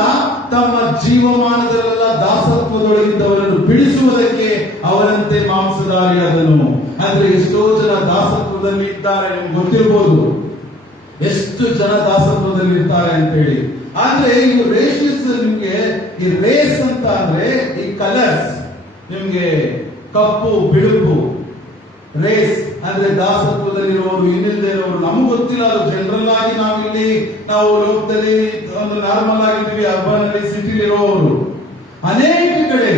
ತಮ್ಮ ಜೀವಮಾನದಲ್ಲೆಲ್ಲ ದಾಸತ್ವದೊಳಗಿದ್ದವರನ್ನು ಬಿಡಿಸುವುದಕ್ಕೆ ಅವರಂತೆ ಮಾಂಸಧಾರಿಯಾದನು. ಅಂದ್ರೆ ಎಷ್ಟೋ ಜನ ದಾಸತ್ವದಲ್ಲಿ ಇದ್ದಾರೆ, ನಿಮ್ಗೆ ಗೊತ್ತಿರ್ಬೋದು ಎಷ್ಟು ಜನ ದಾಸತ್ವದಲ್ಲಿ ಇರ್ತಾರೆ ಅಂತ ಹೇಳಿ. ಆದ್ರೆ ಇವು ರೇಷಸ್, ನಿಮ್ಗೆ ಈ ರೇಸ್ ಅಂತ ಅಂದ್ರೆ ಈ ಕಲರ್ಸ್, ನಿಮ್ಗೆ ಕಪ್ಪು ಬಿಳುಪು ರೇಸ್ ಅಂದ್ರೆ ದಾಸತ್ವದಲ್ಲಿರುವವರು, ಇನ್ನಿಲ್ಲದೆ ಇರೋರು. ನಮಗೆ ಗೊತ್ತಿಲ್ಲ, ಅದು ಜನರಲ್ ಆಗಿ ನಾವು ಲೋಕದಲ್ಲಿ ಒಂದು ನಾರ್ಮಲ್ ಆಗಿದ್ದೀವಿ, ಅರ್ಬನ್ ಅಲ್ಲಿ ಸಿಟಿಲಿ ಇರುವವರು. ಅನೇಕ ಕಡೆ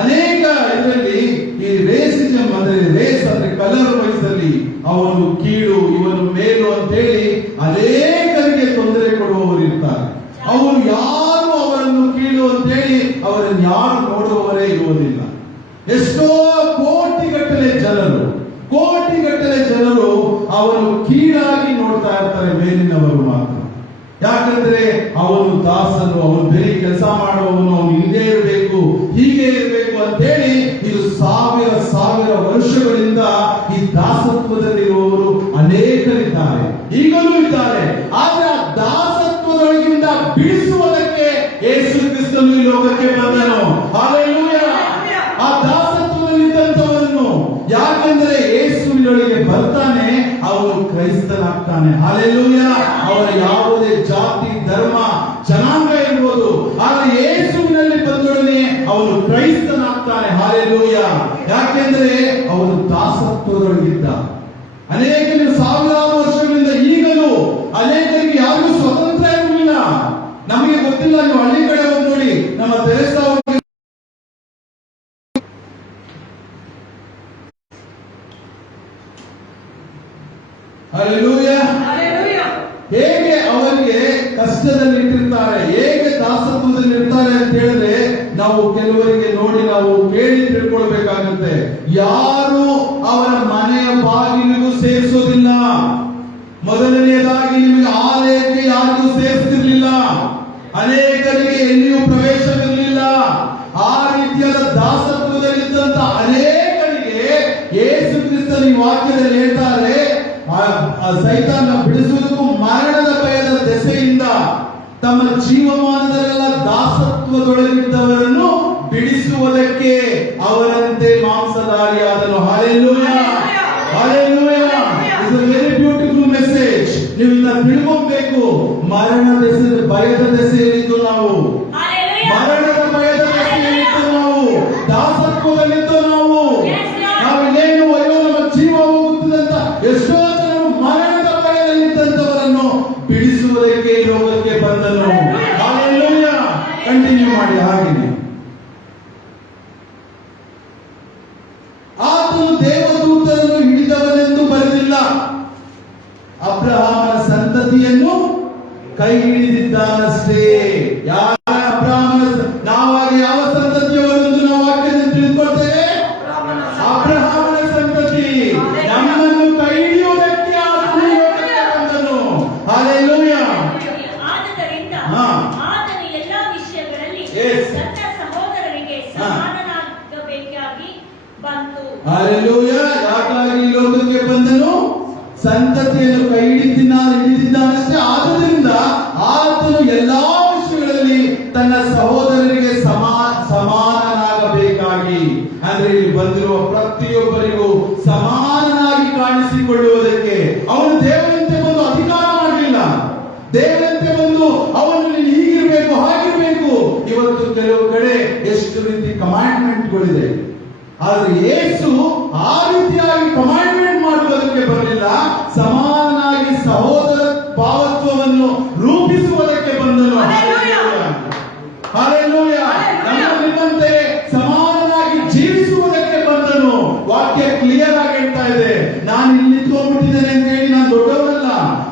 ಅನೇಕ ಇದರಲ್ಲಿ ಈ ರೇಸಿಸಂ ಅಂದ್ರೆ ರೇಸ್ ಅಂದ್ರೆ ಕಲರ್ ವೈಸ್ ಅಲ್ಲಿ ಅವನು ಕೀಳು ಇವನು ಮೇಲು ಅಂತ ಹೇಳಿ ಅನೇಕರಿಗೆ ತೊಂದರೆ ಕೊಡುವವರು ಇರ್ತಾರೆ. ಅವರು ಯಾರು ಅವರನ್ನು ಕೀಳು ಅಂತ ಹೇಳಿ ಅವರನ್ನು ಯಾರು ನೋಡುವವರೇ ಇರುವುದಿಲ್ಲ. ಎಷ್ಟೋ ಕೋಟಿಗಟ್ಟಲೆ ಜನರು ಅವನು ಕೀಳಾಗಿ ನೋಡ್ತಾ ಇರ್ತಾರೆ, ಮೇಲಿನವರು ಮಾತ್ರ. ಯಾಕಂದ್ರೆ ಅವನು ದಾಸನು, ಅವನು ಬೇರೆ ಕೆಲಸ ಮಾಡುವವನು, ಅವನು ಹಿಂದೆ ಇರಬೇಕು, ಹೀಗೆ ಇರಬೇಕು ಅಂತ ಹೇಳಿ ಇದು ಸಾವಿರ ವರ್ಷಗಳಿಂದ ಈ ದಾಸತ್ವದಲ್ಲಿರುವವರು ಅನೇಕರಿದ್ದಾರೆ, ಈಗಲೂ ಇದ್ದಾರೆ. ಆದ್ರೆ ಆ ದಾಸತ್ವದೊಳಗಿಂದ ಬಿಡಿಸುವುದಕ್ಕೆ ಯೇಸು ಕ್ರಿಸ್ತನು ಈ ಲೋಕಕ್ಕೆ ಬಂದನು. ಹಲ್ಲೆಲೂಯ. ಆ ದಾಸತ್ವದಲ್ಲಿದ್ದಂಥವರನ್ನು, ಯಾಕಂದ್ರೆ ಯೇಸುವಿನೊಳಗೆ ಬರ್ತಾನೆ ಅವನು ಕ್ರೈಸ್ತನಾಗ್ತಾನೆ. ಹಲ್ಲೆಲೂಯ. ಅವರ ಯಾವುದೇ ಜಾತಿ ಧರ್ಮ ಜನಾಂಗ ಇರ್ಬೋದು, ಆದ್ರೆ ಯೇಸುವಿನಲ್ಲಿ ಬಂದೊಡನೆ ಅವನು ಕ್ರೈಸ್ತನಾಗ್ತಾನೆ. ಹಲ್ಲೆಲೂಯ. ಯಾಕೆಂದ್ರೆ ಅವನು ದಾಸತ್ವದೊಳಗಿದ್ದ. ಅನೇಕರಿಗೆ ಸಾವಿರಾರು ವರ್ಷಗಳಿಂದ ಈಗಲೂ ಅನೇಕರಿಗೆ ಯಾರಿಗೂ ಸ್ವತಂತ್ರ ಇರಲಿಲ್ಲ. ನಮಗೆ ಗೊತ್ತಿಲ್ಲ, ನೀವು ಹಳ್ಳಿ ಕಡೆ ಹೋಗಿ ನೋಡಿ, ನಮ್ಮ ತೆರೆಸಾ ಹಲ್ಲೆಲೂಯ. ಹೇಗೆ ಅವರಿಗೆ ಕಷ್ಟದಲ್ಲಿ ಇಟ್ಟಿರ್ತಾರೆ, ಹೇಗೆ ದಾಸತ್ವದಲ್ಲಿ ಇರ್ತಾರೆ ಅಂತ ಹೇಳಿದ್ರೆ ನಾವು ಕೆಲವರಿಗೆ ನೋಡಿ ನಾವು ಕೇಳಿ ತಿಳ್ಕೊಳ್ಬೇಕಾಗುತ್ತೆ. ಯಾರು ಅವರ ಮನೆಯ ಬಾಗಿಲಿಗೂ ಸೇರಿಸೋದಿಲ್ಲ. ಮೊದಲನೆಯದಾಗಿ ನಿಮಗೆ ಆಲಯಕ್ಕೆ ಯಾರಿಗೂ ಸೇರಿಸ್ತಿರ್ಲಿಲ್ಲ, ಅನೇಕರಿಗೆ ಎಲ್ಲಿಯೂ ಪ್ರವೇಶವಿರಲಿಲ್ಲ. ಆ ರೀತಿಯಾದ ದಾಸತ್ವದಲ್ಲಿದ್ದಂತ ಅನೇಕರಿಗೆ ಯೇಸು ಕ್ರಿಸ್ತನ ಈ ವಾಕ್ಯದಲ್ಲಿ ಹೇಳ್ತಾರೆ, ಸೈತಾನ ಬಿಡಿಸುವುದಕ್ಕೂ ತಮ್ಮ ಜೀವಮಾನದಲ್ಲೆಲ್ಲ ದಾಸತ್ವದೊಳಗಿದ್ದವರನ್ನು ಬಿಡಿಸುವುದಕ್ಕೆ ಅವರಂತೆ ಮಾಂಸಧಾರಿಯಾದನು. Hallelujah, hallelujah. It's a very beautiful message. ನೀವು ಇದನ್ನ ತಿಳ್ಕೊಬೇಕು. ಮರಣ ದೆಸೆ, ಭಯದ ದೆಸೆಯಲ್ಲಿದ್ದು ನಾವು, ಮರಣದ ಭಯದ ದೆಸೆಯಲ್ಲಿದ್ದು ನಾವು, ದಾಸತ್ವದಲ್ಲಿದ್ದು ನಾವು, ನಾವೇನು ಅಯ್ಯೋ ನಮ್ಮ ಜೀವ ಹೋಗುತ್ತದೆ ಅಂತ ಎಷ್ಟೋ ಜನ ಮರಣದ ಭಯದಲ್ಲಿದ್ದಂಥವರನ್ನು ಬಿಡಿಸುವುದಕ್ಕೆ ಈ ಲೋಕಕ್ಕೆ ಬಂದನು. ಹಾಲೆಲೂಯಾ. ಕಂಟಿನ್ಯೂ ಮಾಡಿ. ಹಾಗೆಯೇ ಆತನು ದೇವದೂತರನ್ನು ಹಿಡಿದವನೆಂದು ಬರೆದಿಲ್ಲ, ಅಬ್ರಹಾಮನ ಸಂತತಿಯನ್ನು ಕೈ ಹಿಡಿದಿದ್ದಾನಷ್ಟೇ. ಯಾರ ಅಬ್ರಹಾಮನ, ನಾವಾಗಿ ಯಾವ ಸಂತತಿಯವರೆಂದು ನಾವು ವಾಕ್ಯದಲ್ಲಿ ತಿಳಿದುಕೊಳ್ತೇವೆ? ಅಬ್ರಹಾಮನ ಸಂತತಿ. ನಮ್ಮನ್ನು ಕೈ ಹಿಡಿಯುವುದಕ್ಕೆ ಆತನು ಲೋಕಕ್ಕೆ ಬಂದನು. ಹಾಲೆಲೂಯಾ. ಆದದರಿಂದ ಹಾ. ಆತನು ಎಲ್ಲಾ ವಿಷಯಗಳಲ್ಲಿ Yes. ತನ್ನ ಸಹೋದರರಿಗೆ ಸಮಾನನಾಗಬೇಕಾಗಿ ಬಂತು. ಹಾಲೆಲೂಯಾ. ಯಾಕಾಗಿ ಈ ಲೋಕಕ್ಕೆ ಬಂದನು? ಸಂತತಿಯನ್ನು ಕೈ ಹಿಡಿದಿದ್ದಾನಷ್ಟೇ. ಆದ್ದರಿಂದ ಆತನು ಎಲ್ಲಾ ವಿಷಯಗಳಲ್ಲಿ ತನ್ನ ಸಹೋದರರಿಗೆ ಸಮಾನನಾಗಬೇಕಾಗಿ, ಅಂದ್ರೆ ಇಲ್ಲಿ ಬಂದಿರುವ ಪ್ರತಿಯೊಬ್ಬರಿಗೂ ಸಮಾನನಾಗಿ ಕಾಣಿಸಿಕೊಳ್ಳುವುದಕ್ಕೆ. ಅವನು ದೇವರಂತೆ ಬಂದು ಅಧಿಕಾರ ಮಾಡಲಿಲ್ಲ. ದೇವರಂತೆ ಬಂದು ಅವನು ನೀನು ಹೀಗಿರ್ಬೇಕು ಹಾಗಿರ್ಬೇಕು. ಇವತ್ತು ಕೆಲವು ಕಡೆ ಎಷ್ಟು ರೀತಿ ಕಮಾಂಡ್ಮೆಂಟ್ಗಳಿದೆ. ಆದ್ರೆ ಯೇಸು ಆ ರೀತಿಯಾಗಿ ಕಮಾಂಡ್ಮೆಂಟ್ ಮಾಡುವುದಕ್ಕೆ ಬರಲಿಲ್ಲ. ಸಮಾನನಾಗಿ ಸಹೋದರ ಭಾವತ್ವವನ್ನು ರೂಪಿಸುವುದಕ್ಕೆ ಬಂದನು. ಹಾಲೆಲೂಯಾ. ನಿಮ್ಮಂತೆ ಸಮಾನನಾಗಿ ಜೀವಿಸುವುದಕ್ಕೆ ಬಂದನು. ವಾಕ್ಯ ಕ್ಲಿಯರ್ ಆಗಿ ಹೇಳ್ತಾ ಇದೆ. ನಾನು ಇಲ್ಲಿ ನಿಂತ್ಕೊಂಡ್ಬಿಟ್ಟಿದ್ದೇನೆ ಅಂತ ಹೇಳಿ ನಾನು ದೊಡ್ಡವನಲ್ಲ,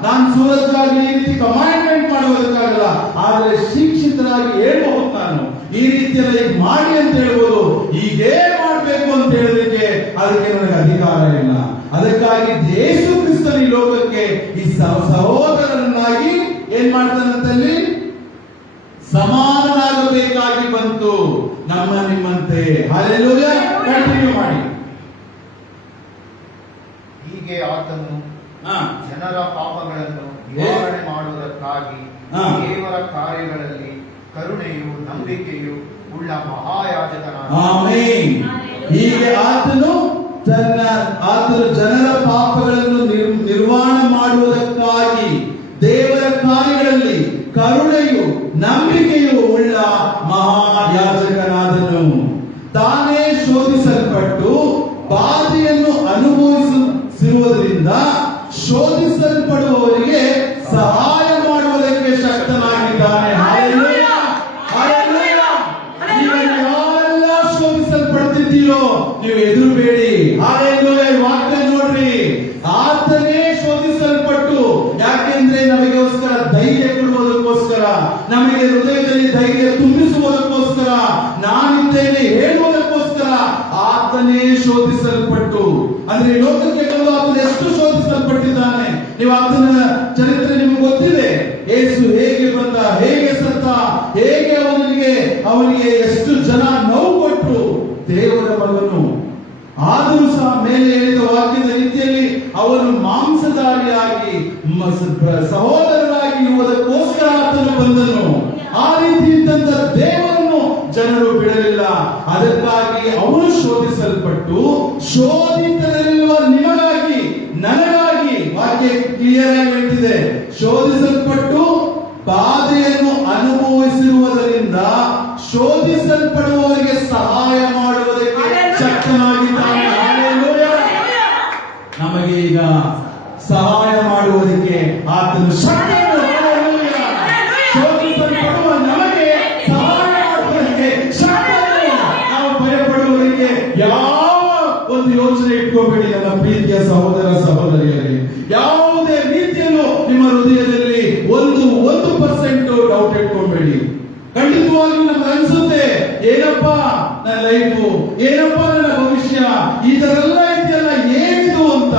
ನಾನು ಸೂರಜ್ ಆಗಿ ಈ ರೀತಿ ಕಮಾಂಡ್ಮೆಂಟ್ ಮಾಡುವುದಕ್ಕಾಗಲ್ಲ. ಆದರೆ ಶಿಕ್ಷಿತರಾಗಿ ಹೇಳ್ಬಹುದು, ನಾನು ಈ ರೀತಿಯೆಲ್ಲ ಈಗ ಮಾಡಿ ಅಂತ ಹೇಳ್ಬೋದು. ಹೀಗೇ ಮಾಡಬೇಕು ಅಂತ ಹೇಳೋದಕ್ಕೆ ಅದಕ್ಕೆ ನನಗೆ ಅಧಿಕಾರ ಇಲ್ಲ. ಅದಕ್ಕಾಗಿ ಯೇಸು ಕ್ರಿಸ್ತನ ಈ ಲೋಕಕ್ಕೆ ಈ ಸಹೋದರನಾಗಿ ಏನ್ ಮಾಡ್ತಾನಂತಲ್ಲಿ ಸಮಾನನಾಗಬೇಕಾಗಿ ಬಂತು, ನಮ್ಮ ನಿಮ್ಮಂತೆ. ಹಾಲೆಲೂಯಾ. ಕಂಟಿನ್ಯೂ ಮಾಡಿ. ಹೀಗೆ ಆತನು ಹಾ. ಜನರ ಪಾಪಗಳನ್ನು ನಿವಾರಣೆ ಮಾಡುವುದಕ್ಕಾಗಿ ಹಾ. ದೇವರ ಕಾರ್ಯಗಳಲ್ಲಿ ಕರುಣೆಯು ನಂಬಿಕೆಯು ಉಳ್ಳ ಮಹಾಯಾಜಕನಾದ ಆಮೆನ್. ಹೀಗೆ ಆತನು ಜನರ ಪಾಪಗಳನ್ನು ನಿರ್ವಾಣ ಮಾಡುವುದಕ್ಕಾಗಿ ದೇವರ ಕಾರ್ಯಗಳಲ್ಲಿ ಕರುಣೆಯು ನಂಬಿಕೆಯು ಉಳ್ಳ ಮಹಾಯಾಜಕನಾದನು. ತಾನೇ ಶೋಧಿಸಲ್ಪಟ್ಟು ಬಾಧೆಯನ್ನು ಅನುಭವಿಸಿರುವುದರಿಂದ ಶೋಧಿಸಲ್ಪಡುವವರಿಗೆ ಸಹಾಯ ಮಾಡುವುದಕ್ಕೆ ಶಕ್ತನಾಗಿದ್ದಾನೆ. Hallelujah, hallelujah. ನೀವು ಯಾರೆಲ್ಲ ಶೋಧಿಸಲ್ಪಡ್ತಿದ್ದೀರೋ ನೀವು ಎದುರುಬೇಡಿ. ಹಾಲೆಲೂಯಾ. ವಾಕ್ಯ ನೋಡ್ರಿ. ಆತನೇ ಶೋಧಿಸಲ್ಪಟ್ಟು, ಯಾಕೆಂದ್ರೆ ನಮಗೋಸ್ಕರ ಧೈರ್ಯ ಕೊಡುವುದಕ್ಕೋಸ್ಕರ, ನಮಗೆ ಹೃದಯದಲ್ಲಿ ಧೈರ್ಯ ತುಂಬಿಸುವುದಕ್ಕೋಸ್ಕರ, ನಾನಿದ್ದೇನೆ ಹೇಳುವುದಕ್ಕೋಸ್ಕರ ಆತನೇ ಶೋಧಿಸಲ್ಪಟ್ಟು, ಅಂದ್ರೆ ಲೋಕಕ್ಕೆ ಬಂದು ಆತನ ಎಷ್ಟು ಶೋಧಿಸಲ್ಪಟ್ಟಿದ್ದಾನೆ. ನೀವು ಆತನ ಚರಿತ್ರೆ ನಿಮ್ಗೆ ಗೊತ್ತಿದೆ. ಯೇಸು ಹೇಗೆ ಬಂದ, ಹೇಗೆ ಸತ್ತ, ಹೇಗೆ ಅವನಿಗೆ ಎಷ್ಟು ಜನ ನೋವು ಕೊಟ್ಟರು. ದೇವರ ಮಗನು ಆದರೂ ಸಹ ಮೇಲೆ ಹೇಳಿದ ವಾಕ್ಯದ ರೀತಿಯಲ್ಲಿ ಅವನು ಮಾಂಸಧಾರಿಯಾಗಿ ಸಹೋದರರಾಗಿ ಇರುವುದಕ್ಕೋಸ್ಕರ ಆತನು ಬಂದನು. ಆ ರೀತಿ ಇದ್ದಂತ ದೇವರನ್ನು ಜನರು ಬಿಡಲಿಲ್ಲ. ಅದಕ್ಕಾಗಿ ಅವನು ಶೋಧಿಸಲ್ಪಟ್ಟು, ಶೋಧಿತದಲ್ಲಿರುವ ನಿಮಗಾಗಿ, ನನಗಾಗಿ, ವಾಕ್ಯ ಕ್ಲಿಯರ್ ಆಗಿ ಹೇಳ್ತಿದೆ, ಶೋಧಿಸಲ್ಪಟ್ಟು ಬಾಧೆಯನ್ನು ಅನುಭವಿಸಿರುವುದರಿಂದ ಶೋಧಿಸಲ್ಪಡುವವರಿಗೆ ಸಹಾಯ ಮಾಡುವುದಕ್ಕೆ ಶಕ್ತನಾಗಿದ್ದಾನೆ. ಹಾಲೆಲೂಯಾ. ನಮಗೆ ಈಗ ಸಹಾಯ ಮಾಡುವುದಕ್ಕೆ ಆತನು ಶಕ್ತನು. ಹಾಲೆಲೂಯಾ. ಶೋಧಿಸಲ್ಪಡುವ ನಮಗೆ ಸಹಾಯ ಮಾಡುವುದಕ್ಕೆ ಶಕ್ತನು. ನಾವು ಭಯಪಡುವವರಿಗೆ ಯಾವ ಒಂದು ಯೋಚನೆ ಇಟ್ಕೋಬೇಡಿ. ನನ್ನ ಪ್ರೀತಿಯ ಸಹೋದರ ಸಹೋದರಿಯರೇ, ಯಾವುದೇ ರೀತಿಯಲ್ಲೂ ನಿಮ್ಮ ಹೃದಯದಲ್ಲಿ ಒಂದು 1% ಡೌಟ್ ಇಟ್ಕೋಬೇಡಿ. ಖಂಡಿತವಾಗಿ ನಮ್ಗೆ ಅನ್ಸುತ್ತೆ, ಏನಪ್ಪ ನನ್ನ ಲೈಫು, ಏನಪ್ಪ ನನ್ನ ಭವಿಷ್ಯ, ಈ ತರ ಎಲ್ಲ ಇದೆಯಲ್ಲ, ಏನಿದು ಅಂತ.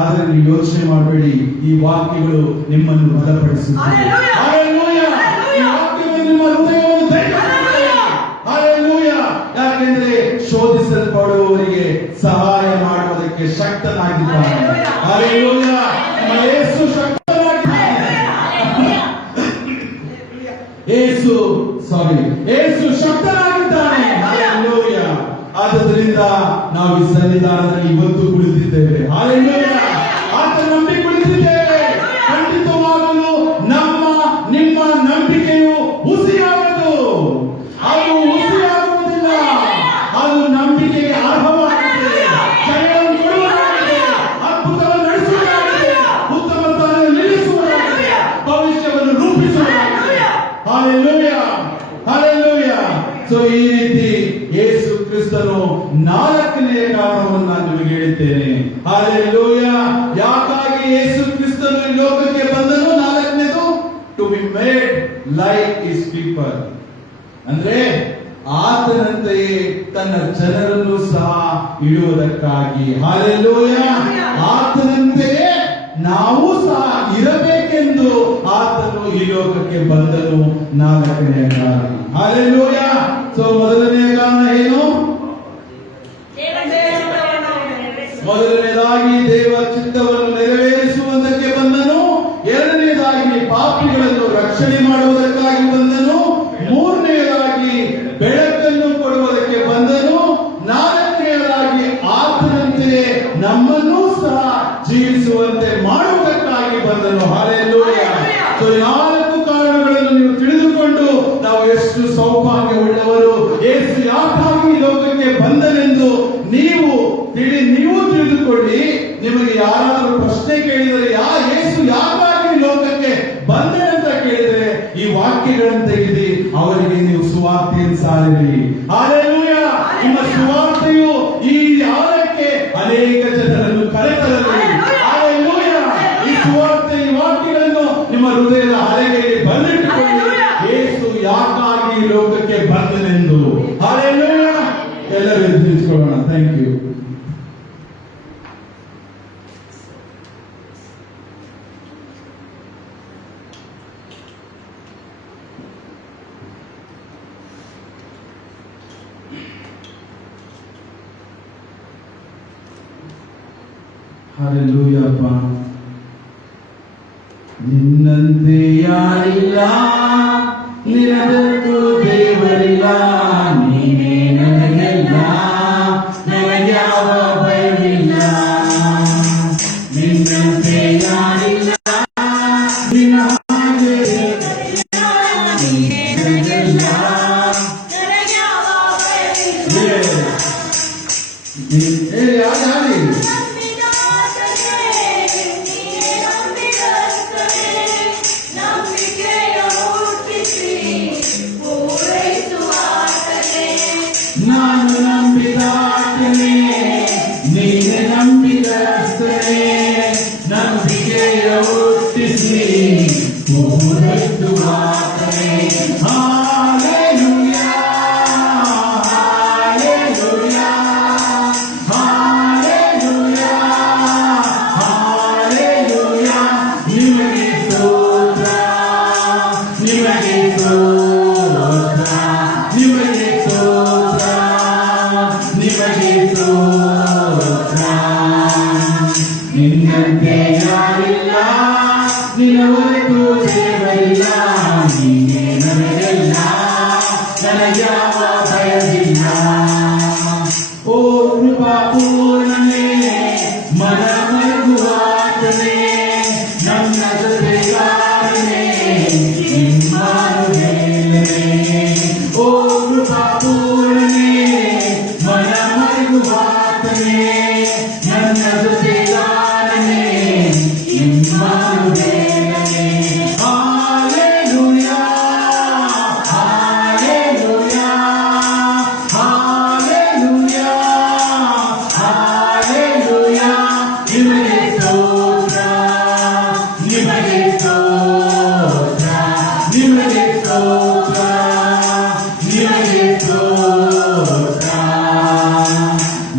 ಆದ್ರೆ ನೀವು ಯೋಚನೆ ಮಾಡಬೇಡಿ. ಈ ವಾಕ್ಯಗಳು ನಿಮ್ಮನ್ನು ಬಲಪಡಿಸುತ್ತವೆ. ಹಾಲೆಲೂಯಾ. ಈ ವಾಕ್ಯಗಳು ನಿಮ್ಮ ಹೃದಯವನ್ನು ಧೈರ್ಯಪಡಿಸುತ್ತವೆ. ಹಾಲೆಲೂಯಾ. ಯಾಕೆಂದ್ರೆ ಶೋಧಿಸಲ್ಪಡುವವರಿಗೆ ಸಹಾಯ ಮಾಡುವುದಕ್ಕೆ ಶಕ್ತನಾಗಿದ್ದಾನೆ. ಹಾಲೆಲೂಯಾ. ನಮ್ಮ ಯೇಸು ಶಕ್ತನಾಗಿದ್ದಾನೆ. ಯೇಸು ಶಕ್ತನಾಗಿದ್ದಾನೆ. ಹಲ್ಲೆಲೂಯ. ಆದ್ದರಿಂದ ನಾವು ಈ ಸನ್ನಿಧಾನದಲ್ಲಿ ಇವತ್ತು ಕುಳಿತಿದ್ದೇವೆ. ಹಲ್ಲೆಲೂಯ. ಆತ ನಂಬಿ ಕುಳಿತಿದ್ದೇವೆ. ಖಂಡಿತವಾಗಲು ನಿಮ್ಮ ನಂಬಿಕೆಯು ಹುಸಿಯಾಗದು. ಅದು ಹುಸಿಯಾಗುವುದಿಲ್ಲ. ಅದು ನಂಬಿಕೆಗೆ ಅರ್ಹವಾಗಿದೆ. ಜಯವನ್ನು ಕೊಡುವುದಾಗಿದೆ. ಅದ್ಭುತವನ್ನು ನಡೆಸುವುದಾಗಿದೆ. ಉತ್ತಮ ಸ್ಥಾನದಲ್ಲಿ ನಿಲ್ಲಿಸುವುದಾಗಿದೆ. ಭವಿಷ್ಯವನ್ನು ರೂಪಿಸುವುದಾಗಿದೆ. ಹಲ್ಲೆಲೂಯ. ಹಲ್ಲೆಲೂಯ. ಸೊ ಈ ರೀತಿ ಯೇಸು ಕ್ರಿಸ್ತನು 4ನೇ ಕಾರಣವನ್ನು ನಾನು ನಿಮಗೆ ಹೇಳಿದ್ದೇನೆ. ಹಲ್ಲೆಲೂಯ. ಯಾಕಾಗಿ ಯೇಸು ಕ್ರಿಸ್ತನು ಈ ಲೋಕಕ್ಕೆ ಬಂದನು? 4ನೇದು, to be made like his people. ಅಂದ್ರೆ ಆತನಂತೆಯೇ ತನ್ನ ಜನರನ್ನು ಸಹ ಇಡುವುದಕ್ಕಾಗಿ. ಹಲ್ಲೆಲೂಯ. ಆತನಂತೆಯೇ ನಾವು ಸಹ ಇರಬೇಕೆಂದು ಆತನು ಈ ಲೋಕಕ್ಕೆ ಬಂದನು. 4ನೇ ಕಾರಣ. ಹಲ್ಲೆಲೂಯ. ಸೊ ಮೊದಲನೆಯ ಕಾರಣ ಏನು? ಮೊದಲನೇದಾಗಿ ದೇವ ಚಿತ್ತವನ್ನು ನೆರವೇರಿಸುವುದಕ್ಕೆ ಬಂದನು. 2ನೇದಾಗಿ ಪಾಪಿಗಳನ್ನು ರಕ್ಷಣೆ ಮಾಡುವುದಕ್ಕಾಗಿ ಬಂದನು. 3ನೇದಾಗಿ ಬೆಳಕನ್ನು ಕೊಡುವುದಕ್ಕೆ ಬಂದನು. 4ನೇದಾಗಿ ಆತನಂತೆಯೇ ನಮ್ಮನ್ನೂ ಸಹ ಜೀವಿಸುವಂತೆ ಮಾಡುವುದಕ್ಕಾಗಿ ಬಂದನು. ಹಲ್ಲೆಲೂಯ. ಸೊ 4 ಕಾರಣಗಳನ್ನು ನೀವು ತಿಳಿದುಕೊಂಡು ನಾವು ಎಷ್ಟು ಸೌಭಾಗ್ಯವುಳ್ಳವರು. ಯೇಸು ಯಾಕಾಗಿ ಲೋಕಕ್ಕೆ ಬಂದನೆಂದು ನೀವು ತಿಳಿದುಕೊಳ್ಳಿ. ನಿಮಗೆ ಯಾರಾದರೂ ಪ್ರಶ್ನೆ ಕೇಳಿದರೆ ಯೇಸು ಯಾಕಾಗಿ ಲೋಕಕ್ಕೆ ಬಂದನೆಂತ ಕೇಳಿದರೆ ಈ ವಾಕ್ಯಗಳನ್ನು ತೆಗೆದು ಅವರಿಗೆ ನೀವು ಸುವಾರ್ತೆಯನ್ನು ಸಾರಿರಿ. ಹಲ್ಲೆಲೂಯ. ನಿಮ್ಮ ಸುವಾರ್ತೆಯು ಈ ಆಲಯಕ್ಕೆ ಅನೇಕ ಜನರನ್ನು ಕರೆತರಲಿ. ಹಲ್ಲೆಲೂಯ. ಈ ಸುವಾರ್ತೆ, ಈ ವಾಕ್ಯಗಳನ್ನು ನಿಮ್ಮ ಹೃದಯದ ಹಲಗೆಯಲ್ಲಿ ಬರೆದಿಟ್ಟುಕೊಳ್ಳಿ. ಯೇಸು ಯಾಕಾಗಿ ಲೋಕಕ್ಕೆ ಬಂದನೆಂದು. ಹಲ್ಲೆಲೂಯ. ಎಲ್ಲರೂ ತಿಳಿಸಿಕೊಳ್ಳೋಣ. Thank you. ಹಲ್ಲೆಲೂಯಪ್ಪ. ನಿನ್ನಂತೆ ಯಾರಿಲ್ಲ, ನಿನಗೂ ದೇವರಿಲ್ಲ. ನೀನೇ ನನಗೆಲ್ಲ, ನನಗ್ಯಾವ ಭಯವಿಲ್ಲ. ನಿನ್ನಂತೆ ಯಾರಿಲ್ಲ, ನಿನ್ನ ಹಾಗೆ ನೀನೇ ನನಗೆಲ್ಲ, ನನಗ್ಯಾವ ಭಯವಿಲ್ಲ. ಯಾರಿ ನಾನು ನಂಬಿದಾತನೇ, ನೀನೆ ನಂಬಿದಸ್ತನೇ. ನಂಬಿಕೆಯ ಹುಟ್ಟಿಸಿ ಪೂರೈಸುವಾತನೇ. Hallelujah, hallelujah, hallelujah, hallelujah. ನಿಮಗೆ ಸ್ತೋತ್ರ, ನಿಮಗೆ ಸ್ತೋತ್ರ, ನಿಮಗೆ ಸ್ತೋತ್ರ, ನಿಮಗೆ ಸ್ತೋತ್ರ. ನಿನ್ನಂತೆ ಯಾರಿಲ್ಲ, ನಿನ್ನ ಹೊರತು ದೇವರಿಲ್ಲ. ನೀನೇ ನನಗೆಲ್ಲ, ನನಗ್ಯಾವ ಭಯವಿಲ್ಲ. ಓ ಕೃಪಾ ಪೂರ್ಣನೇ, ಮನ ಮರುಗುವಾತನೇ, ನನ್ನ ಜೊತೆಗಾರನೇ, ಇಮ್ಮಾನುವೇಲನೇ. ಓ ಕೃಪಾ ಪೂರ್ಣನೇ, ಮನ ಮರುಗುವಾತನೇ, ನನ್ನ ಜೊತೆಗಾರನೇ, ಇಮ್ಮಾನುವೇಲನೇ. Hallelujah, hallelujah, hallelujah, hallelujah. ನಿಮಗೆ ಸ್ತೋತ್ರ, ನಿಮಗೆ ಸ್ತೋತ್ರ, ನಿಮಗೆ ಸ್ತೋತ್ರ, ನಿಮಗೆ ಸ್ತೋತ್ರ.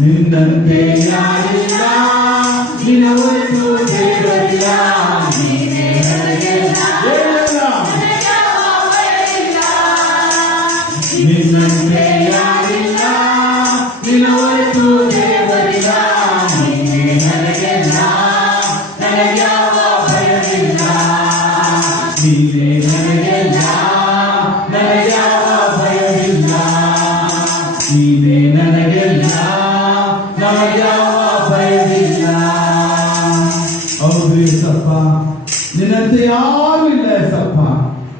ನಿನ್ನಂತೆ ಯಾರಿಲ್ಲ, ನಿನ್ನ ಹೊರತು ದೇವರಿಲ್ಲ. ನೀನೇ ನನಗೆಲ್ಲ, ನಿನ್ನಂತೆ ಯಾರಿಲ್ಲ, ನಿನ್ನ ಹೊರತು ದೇವರಿಲ್ಲ. ನೀನೇ ನನಗೆಲ್ಲ, ನನಗ್ಯಾವ ಭಯವಿಲ್ಲ. ನೀನೇ ನನಗೆಲ್ಲ, ನನಗ್ಯಾವ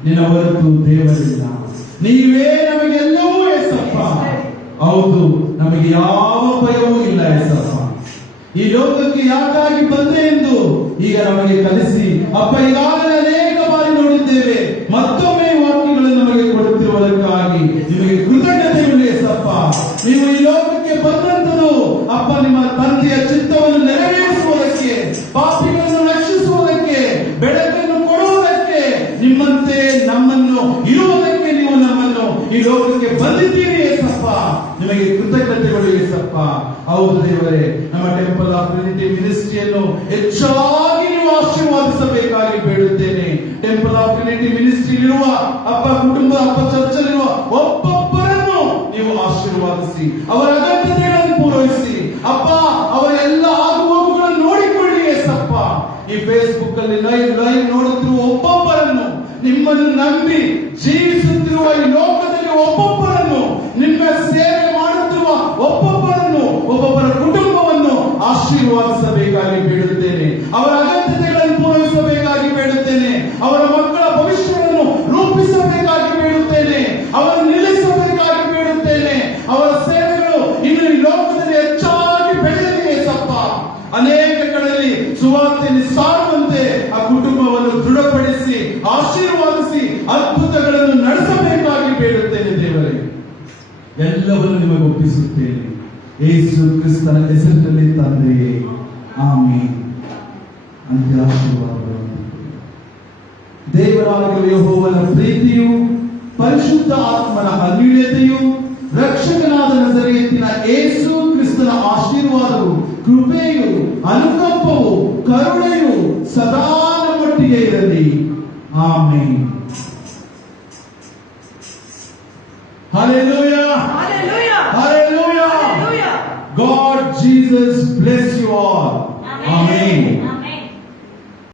ನಿನ್ನ ಹೊರತು ದೇವರಿಲ್ಲ. ನೀವೇ ನಮಗೆಲ್ಲವೂ ಏಸಪ್ಪ. ಹೌದು, ನಮಗೆ ಯಾವ ಭಯವೂ ಇಲ್ಲ ಏಸಪ್ಪ. ಈ ಲೋಕಕ್ಕೆ ಯಾಕಾಗಿ ಬಂದೆ ಎಂದು ಈಗ ನಮಗೆ ಕಲಿಸಿ ಅಪ್ಪ ಈಗಾಗಲೇ ಅನೇಕ ಬಾರಿ ನೋಡಿದ್ದೇವೆ. ಮತ್ತೊಮ್ಮೆ ವಾಕ್ಯಗಳನ್ನು ನಮಗೆ ಕೊಡುತ್ತಿರುವುದಕ್ಕಾಗಿ ನಿಮಗೆ ಕೃತಜ್ಞತೆಗಳು ಏಸಪ್ಪ. ನೀವು ಈ ಲೋಕಕ್ಕೆ ಬಂದಂತದ್ದು ಅಪ್ಪ ನಿಮ್ಮ ತಂದೆಯ ಚಿತ್ತವನ್ನು ನೆರವೇರಿಸುವುದಕ್ಕೆ, ಪಾಪಿಗಳನ್ನು ರಕ್ಷಿಸುವುದಕ್ಕೆ, ಬೆಳಕನ್ನು ಕೊಡುವುದಕ್ಕೆ, ನಿಮ್ಮಂತೆ ನಮ್ಮನ್ನು ಇರುವುದಕ್ಕೆ ನೀವು ನಮ್ಮನ್ನು ಈ ಲೋಕಕ್ಕೆ ಬಂದಿದ್ದೀರಿ ಏಸಪ್ಪ. ನಿಮಗೆ ಕೃತಜ್ಞತೆಗಳು ಏಸಪ್ಪ. ಹೌದು ದೇವರೇ, ನಮ್ಮ ಟೆಂಪಲ್ ಆಫ್ ಟ್ರಿನಿಟಿ ಮಿನಿಸ್ಟ್ರಿಯನ್ನು ಹೆಚ್ಚಾಗಿ ನೀವು ಆಶೀರ್ವಾದಿಸಬೇಕಾಗಿ ಬೇಡುತ್ತೇನೆ. ಟೆಂಪಲ್ ಆಫ್ ಟ್ರಿನಿಟಿ ಮಿನಿಸ್ಟ್ರಿ ಇರುವ ಅಪ್ಪ ಕುಟುಂಬ, ಅಪ್ಪ ಚರ್ಚಲ್ಲಿರುವ ಒಬ್ಬೊಬ್ಬರನ್ನು ನೀವು ಆಶೀರ್ವಾದಿಸಿ, ಅವರ ಅಗತ್ಯತೆಗಳನ್ನು ಪೂರೈಸಿ ಅಪ್ಪ. ಅವರ ಎಲ್ಲ ಆಗುಹೋಗುಗಳನ್ನು ನೋಡಿಕೊಳ್ಳಿ ಏಸಪ್ಪ. ಈ ಫೇಸ್ಬುಕ್ ಅಲ್ಲಿ ಲೈವ್ ನೋಡುತ್ತಿರುವ ಒಬ್ಬೊಬ್ಬರನ್ನು, ನಿಮ್ಮನ್ನು ನಂಬಿ ಜೀವಿಸುತ್ತಿರುವ ಈ ಲೋಕದಲ್ಲಿ ಒಬ್ಬೊಬ್ಬರನ್ನು, ನಿಮ್ಮ ಸೇವೆ ಮಾಡುತ್ತಿರುವ ಒಬ್ಬೊಬ್ಬರನ್ನು, ಒಬ್ಬೊಬ್ಬರ ಕುಟುಂಬವನ್ನು ಆಶೀರ್ವಾದಿಸಬೇಕಾಗಿ ಬೇಡುತ್ತೇನೆ. ಅವರ ಅಗತ್ಯತೆಗಳನ್ನು ಪೂರೈಸಬೇಕಾಗಿ ಬೇಡುತ್ತೇನೆ. ಅವರ ಮಕ್ಕಳ ಭವಿಷ್ಯವನ್ನು ರೂಪಿಸಬೇಕಾಗಿ ಬೇಡುತ್ತೇನೆ. ಅವರನ್ನು ನಿಲ್ಲಿಸಬೇಕಾಗಿ ಬೇಡುತ್ತೇನೆ. ಅವರ ಸೇವೆಗಳು ಇನ್ನು ಈ ಲೋಕದಲ್ಲಿ ಹೆಚ್ಚಾಗಿ ಬೆಳೆಯಲಿದೆ ಸಪ್ಪ. ಅನೇಕ ಕಡೆಯಲ್ಲಿ ಸುವಾರ್ತೆಯನ್ನು ಸಾರುವಂತೆ ಆ ಕುಟುಂಬವನ್ನು ದೃಢಪಡಿಸಿ ಆಶೀರ್ವಾದಿಸಿ ಅದ್ಭುತಗಳನ್ನು ನಡೆಸಬೇಕಾಗಿ ಬೇಡುತ್ತೇನೆ ದೇವರೇ. ಎಲ್ಲವನ್ನು ನಿಮಗೆ ಒಪ್ಪಿಸುತ್ತೇನೆ ಯೇಸು ಕ್ರಿಸ್ತನ ಹೆಸರಿನಲ್ಲಿ ತಂದೆಯೇ, ಆಮೆನ್. ಅಂತ್ಯ ಆಶೀರ್ವಾದಗಳು. ದೇವರಾಗಿರುವ ಯೆಹೋವನ ಪ್ರೀತಿಯು, ಪರಿಶುದ್ಧ ಆತ್ಮನ ಅನ್ಯೋನ್ಯತೆಯು, ರಕ್ಷಕನಾದ ನಜರೇತಿನ ಯೇಸು ಕ್ರಿಸ್ತನ ಆಶೀರ್ವಾದವು, ಕೃಪೆಯು, ಅನುಕಂಪವು, ಕರುಣೆಯು ಸದಾ ನಮ್ಮೊಟ್ಟಿಗೆ ಇರಲಿ. ಆಮೆನ್.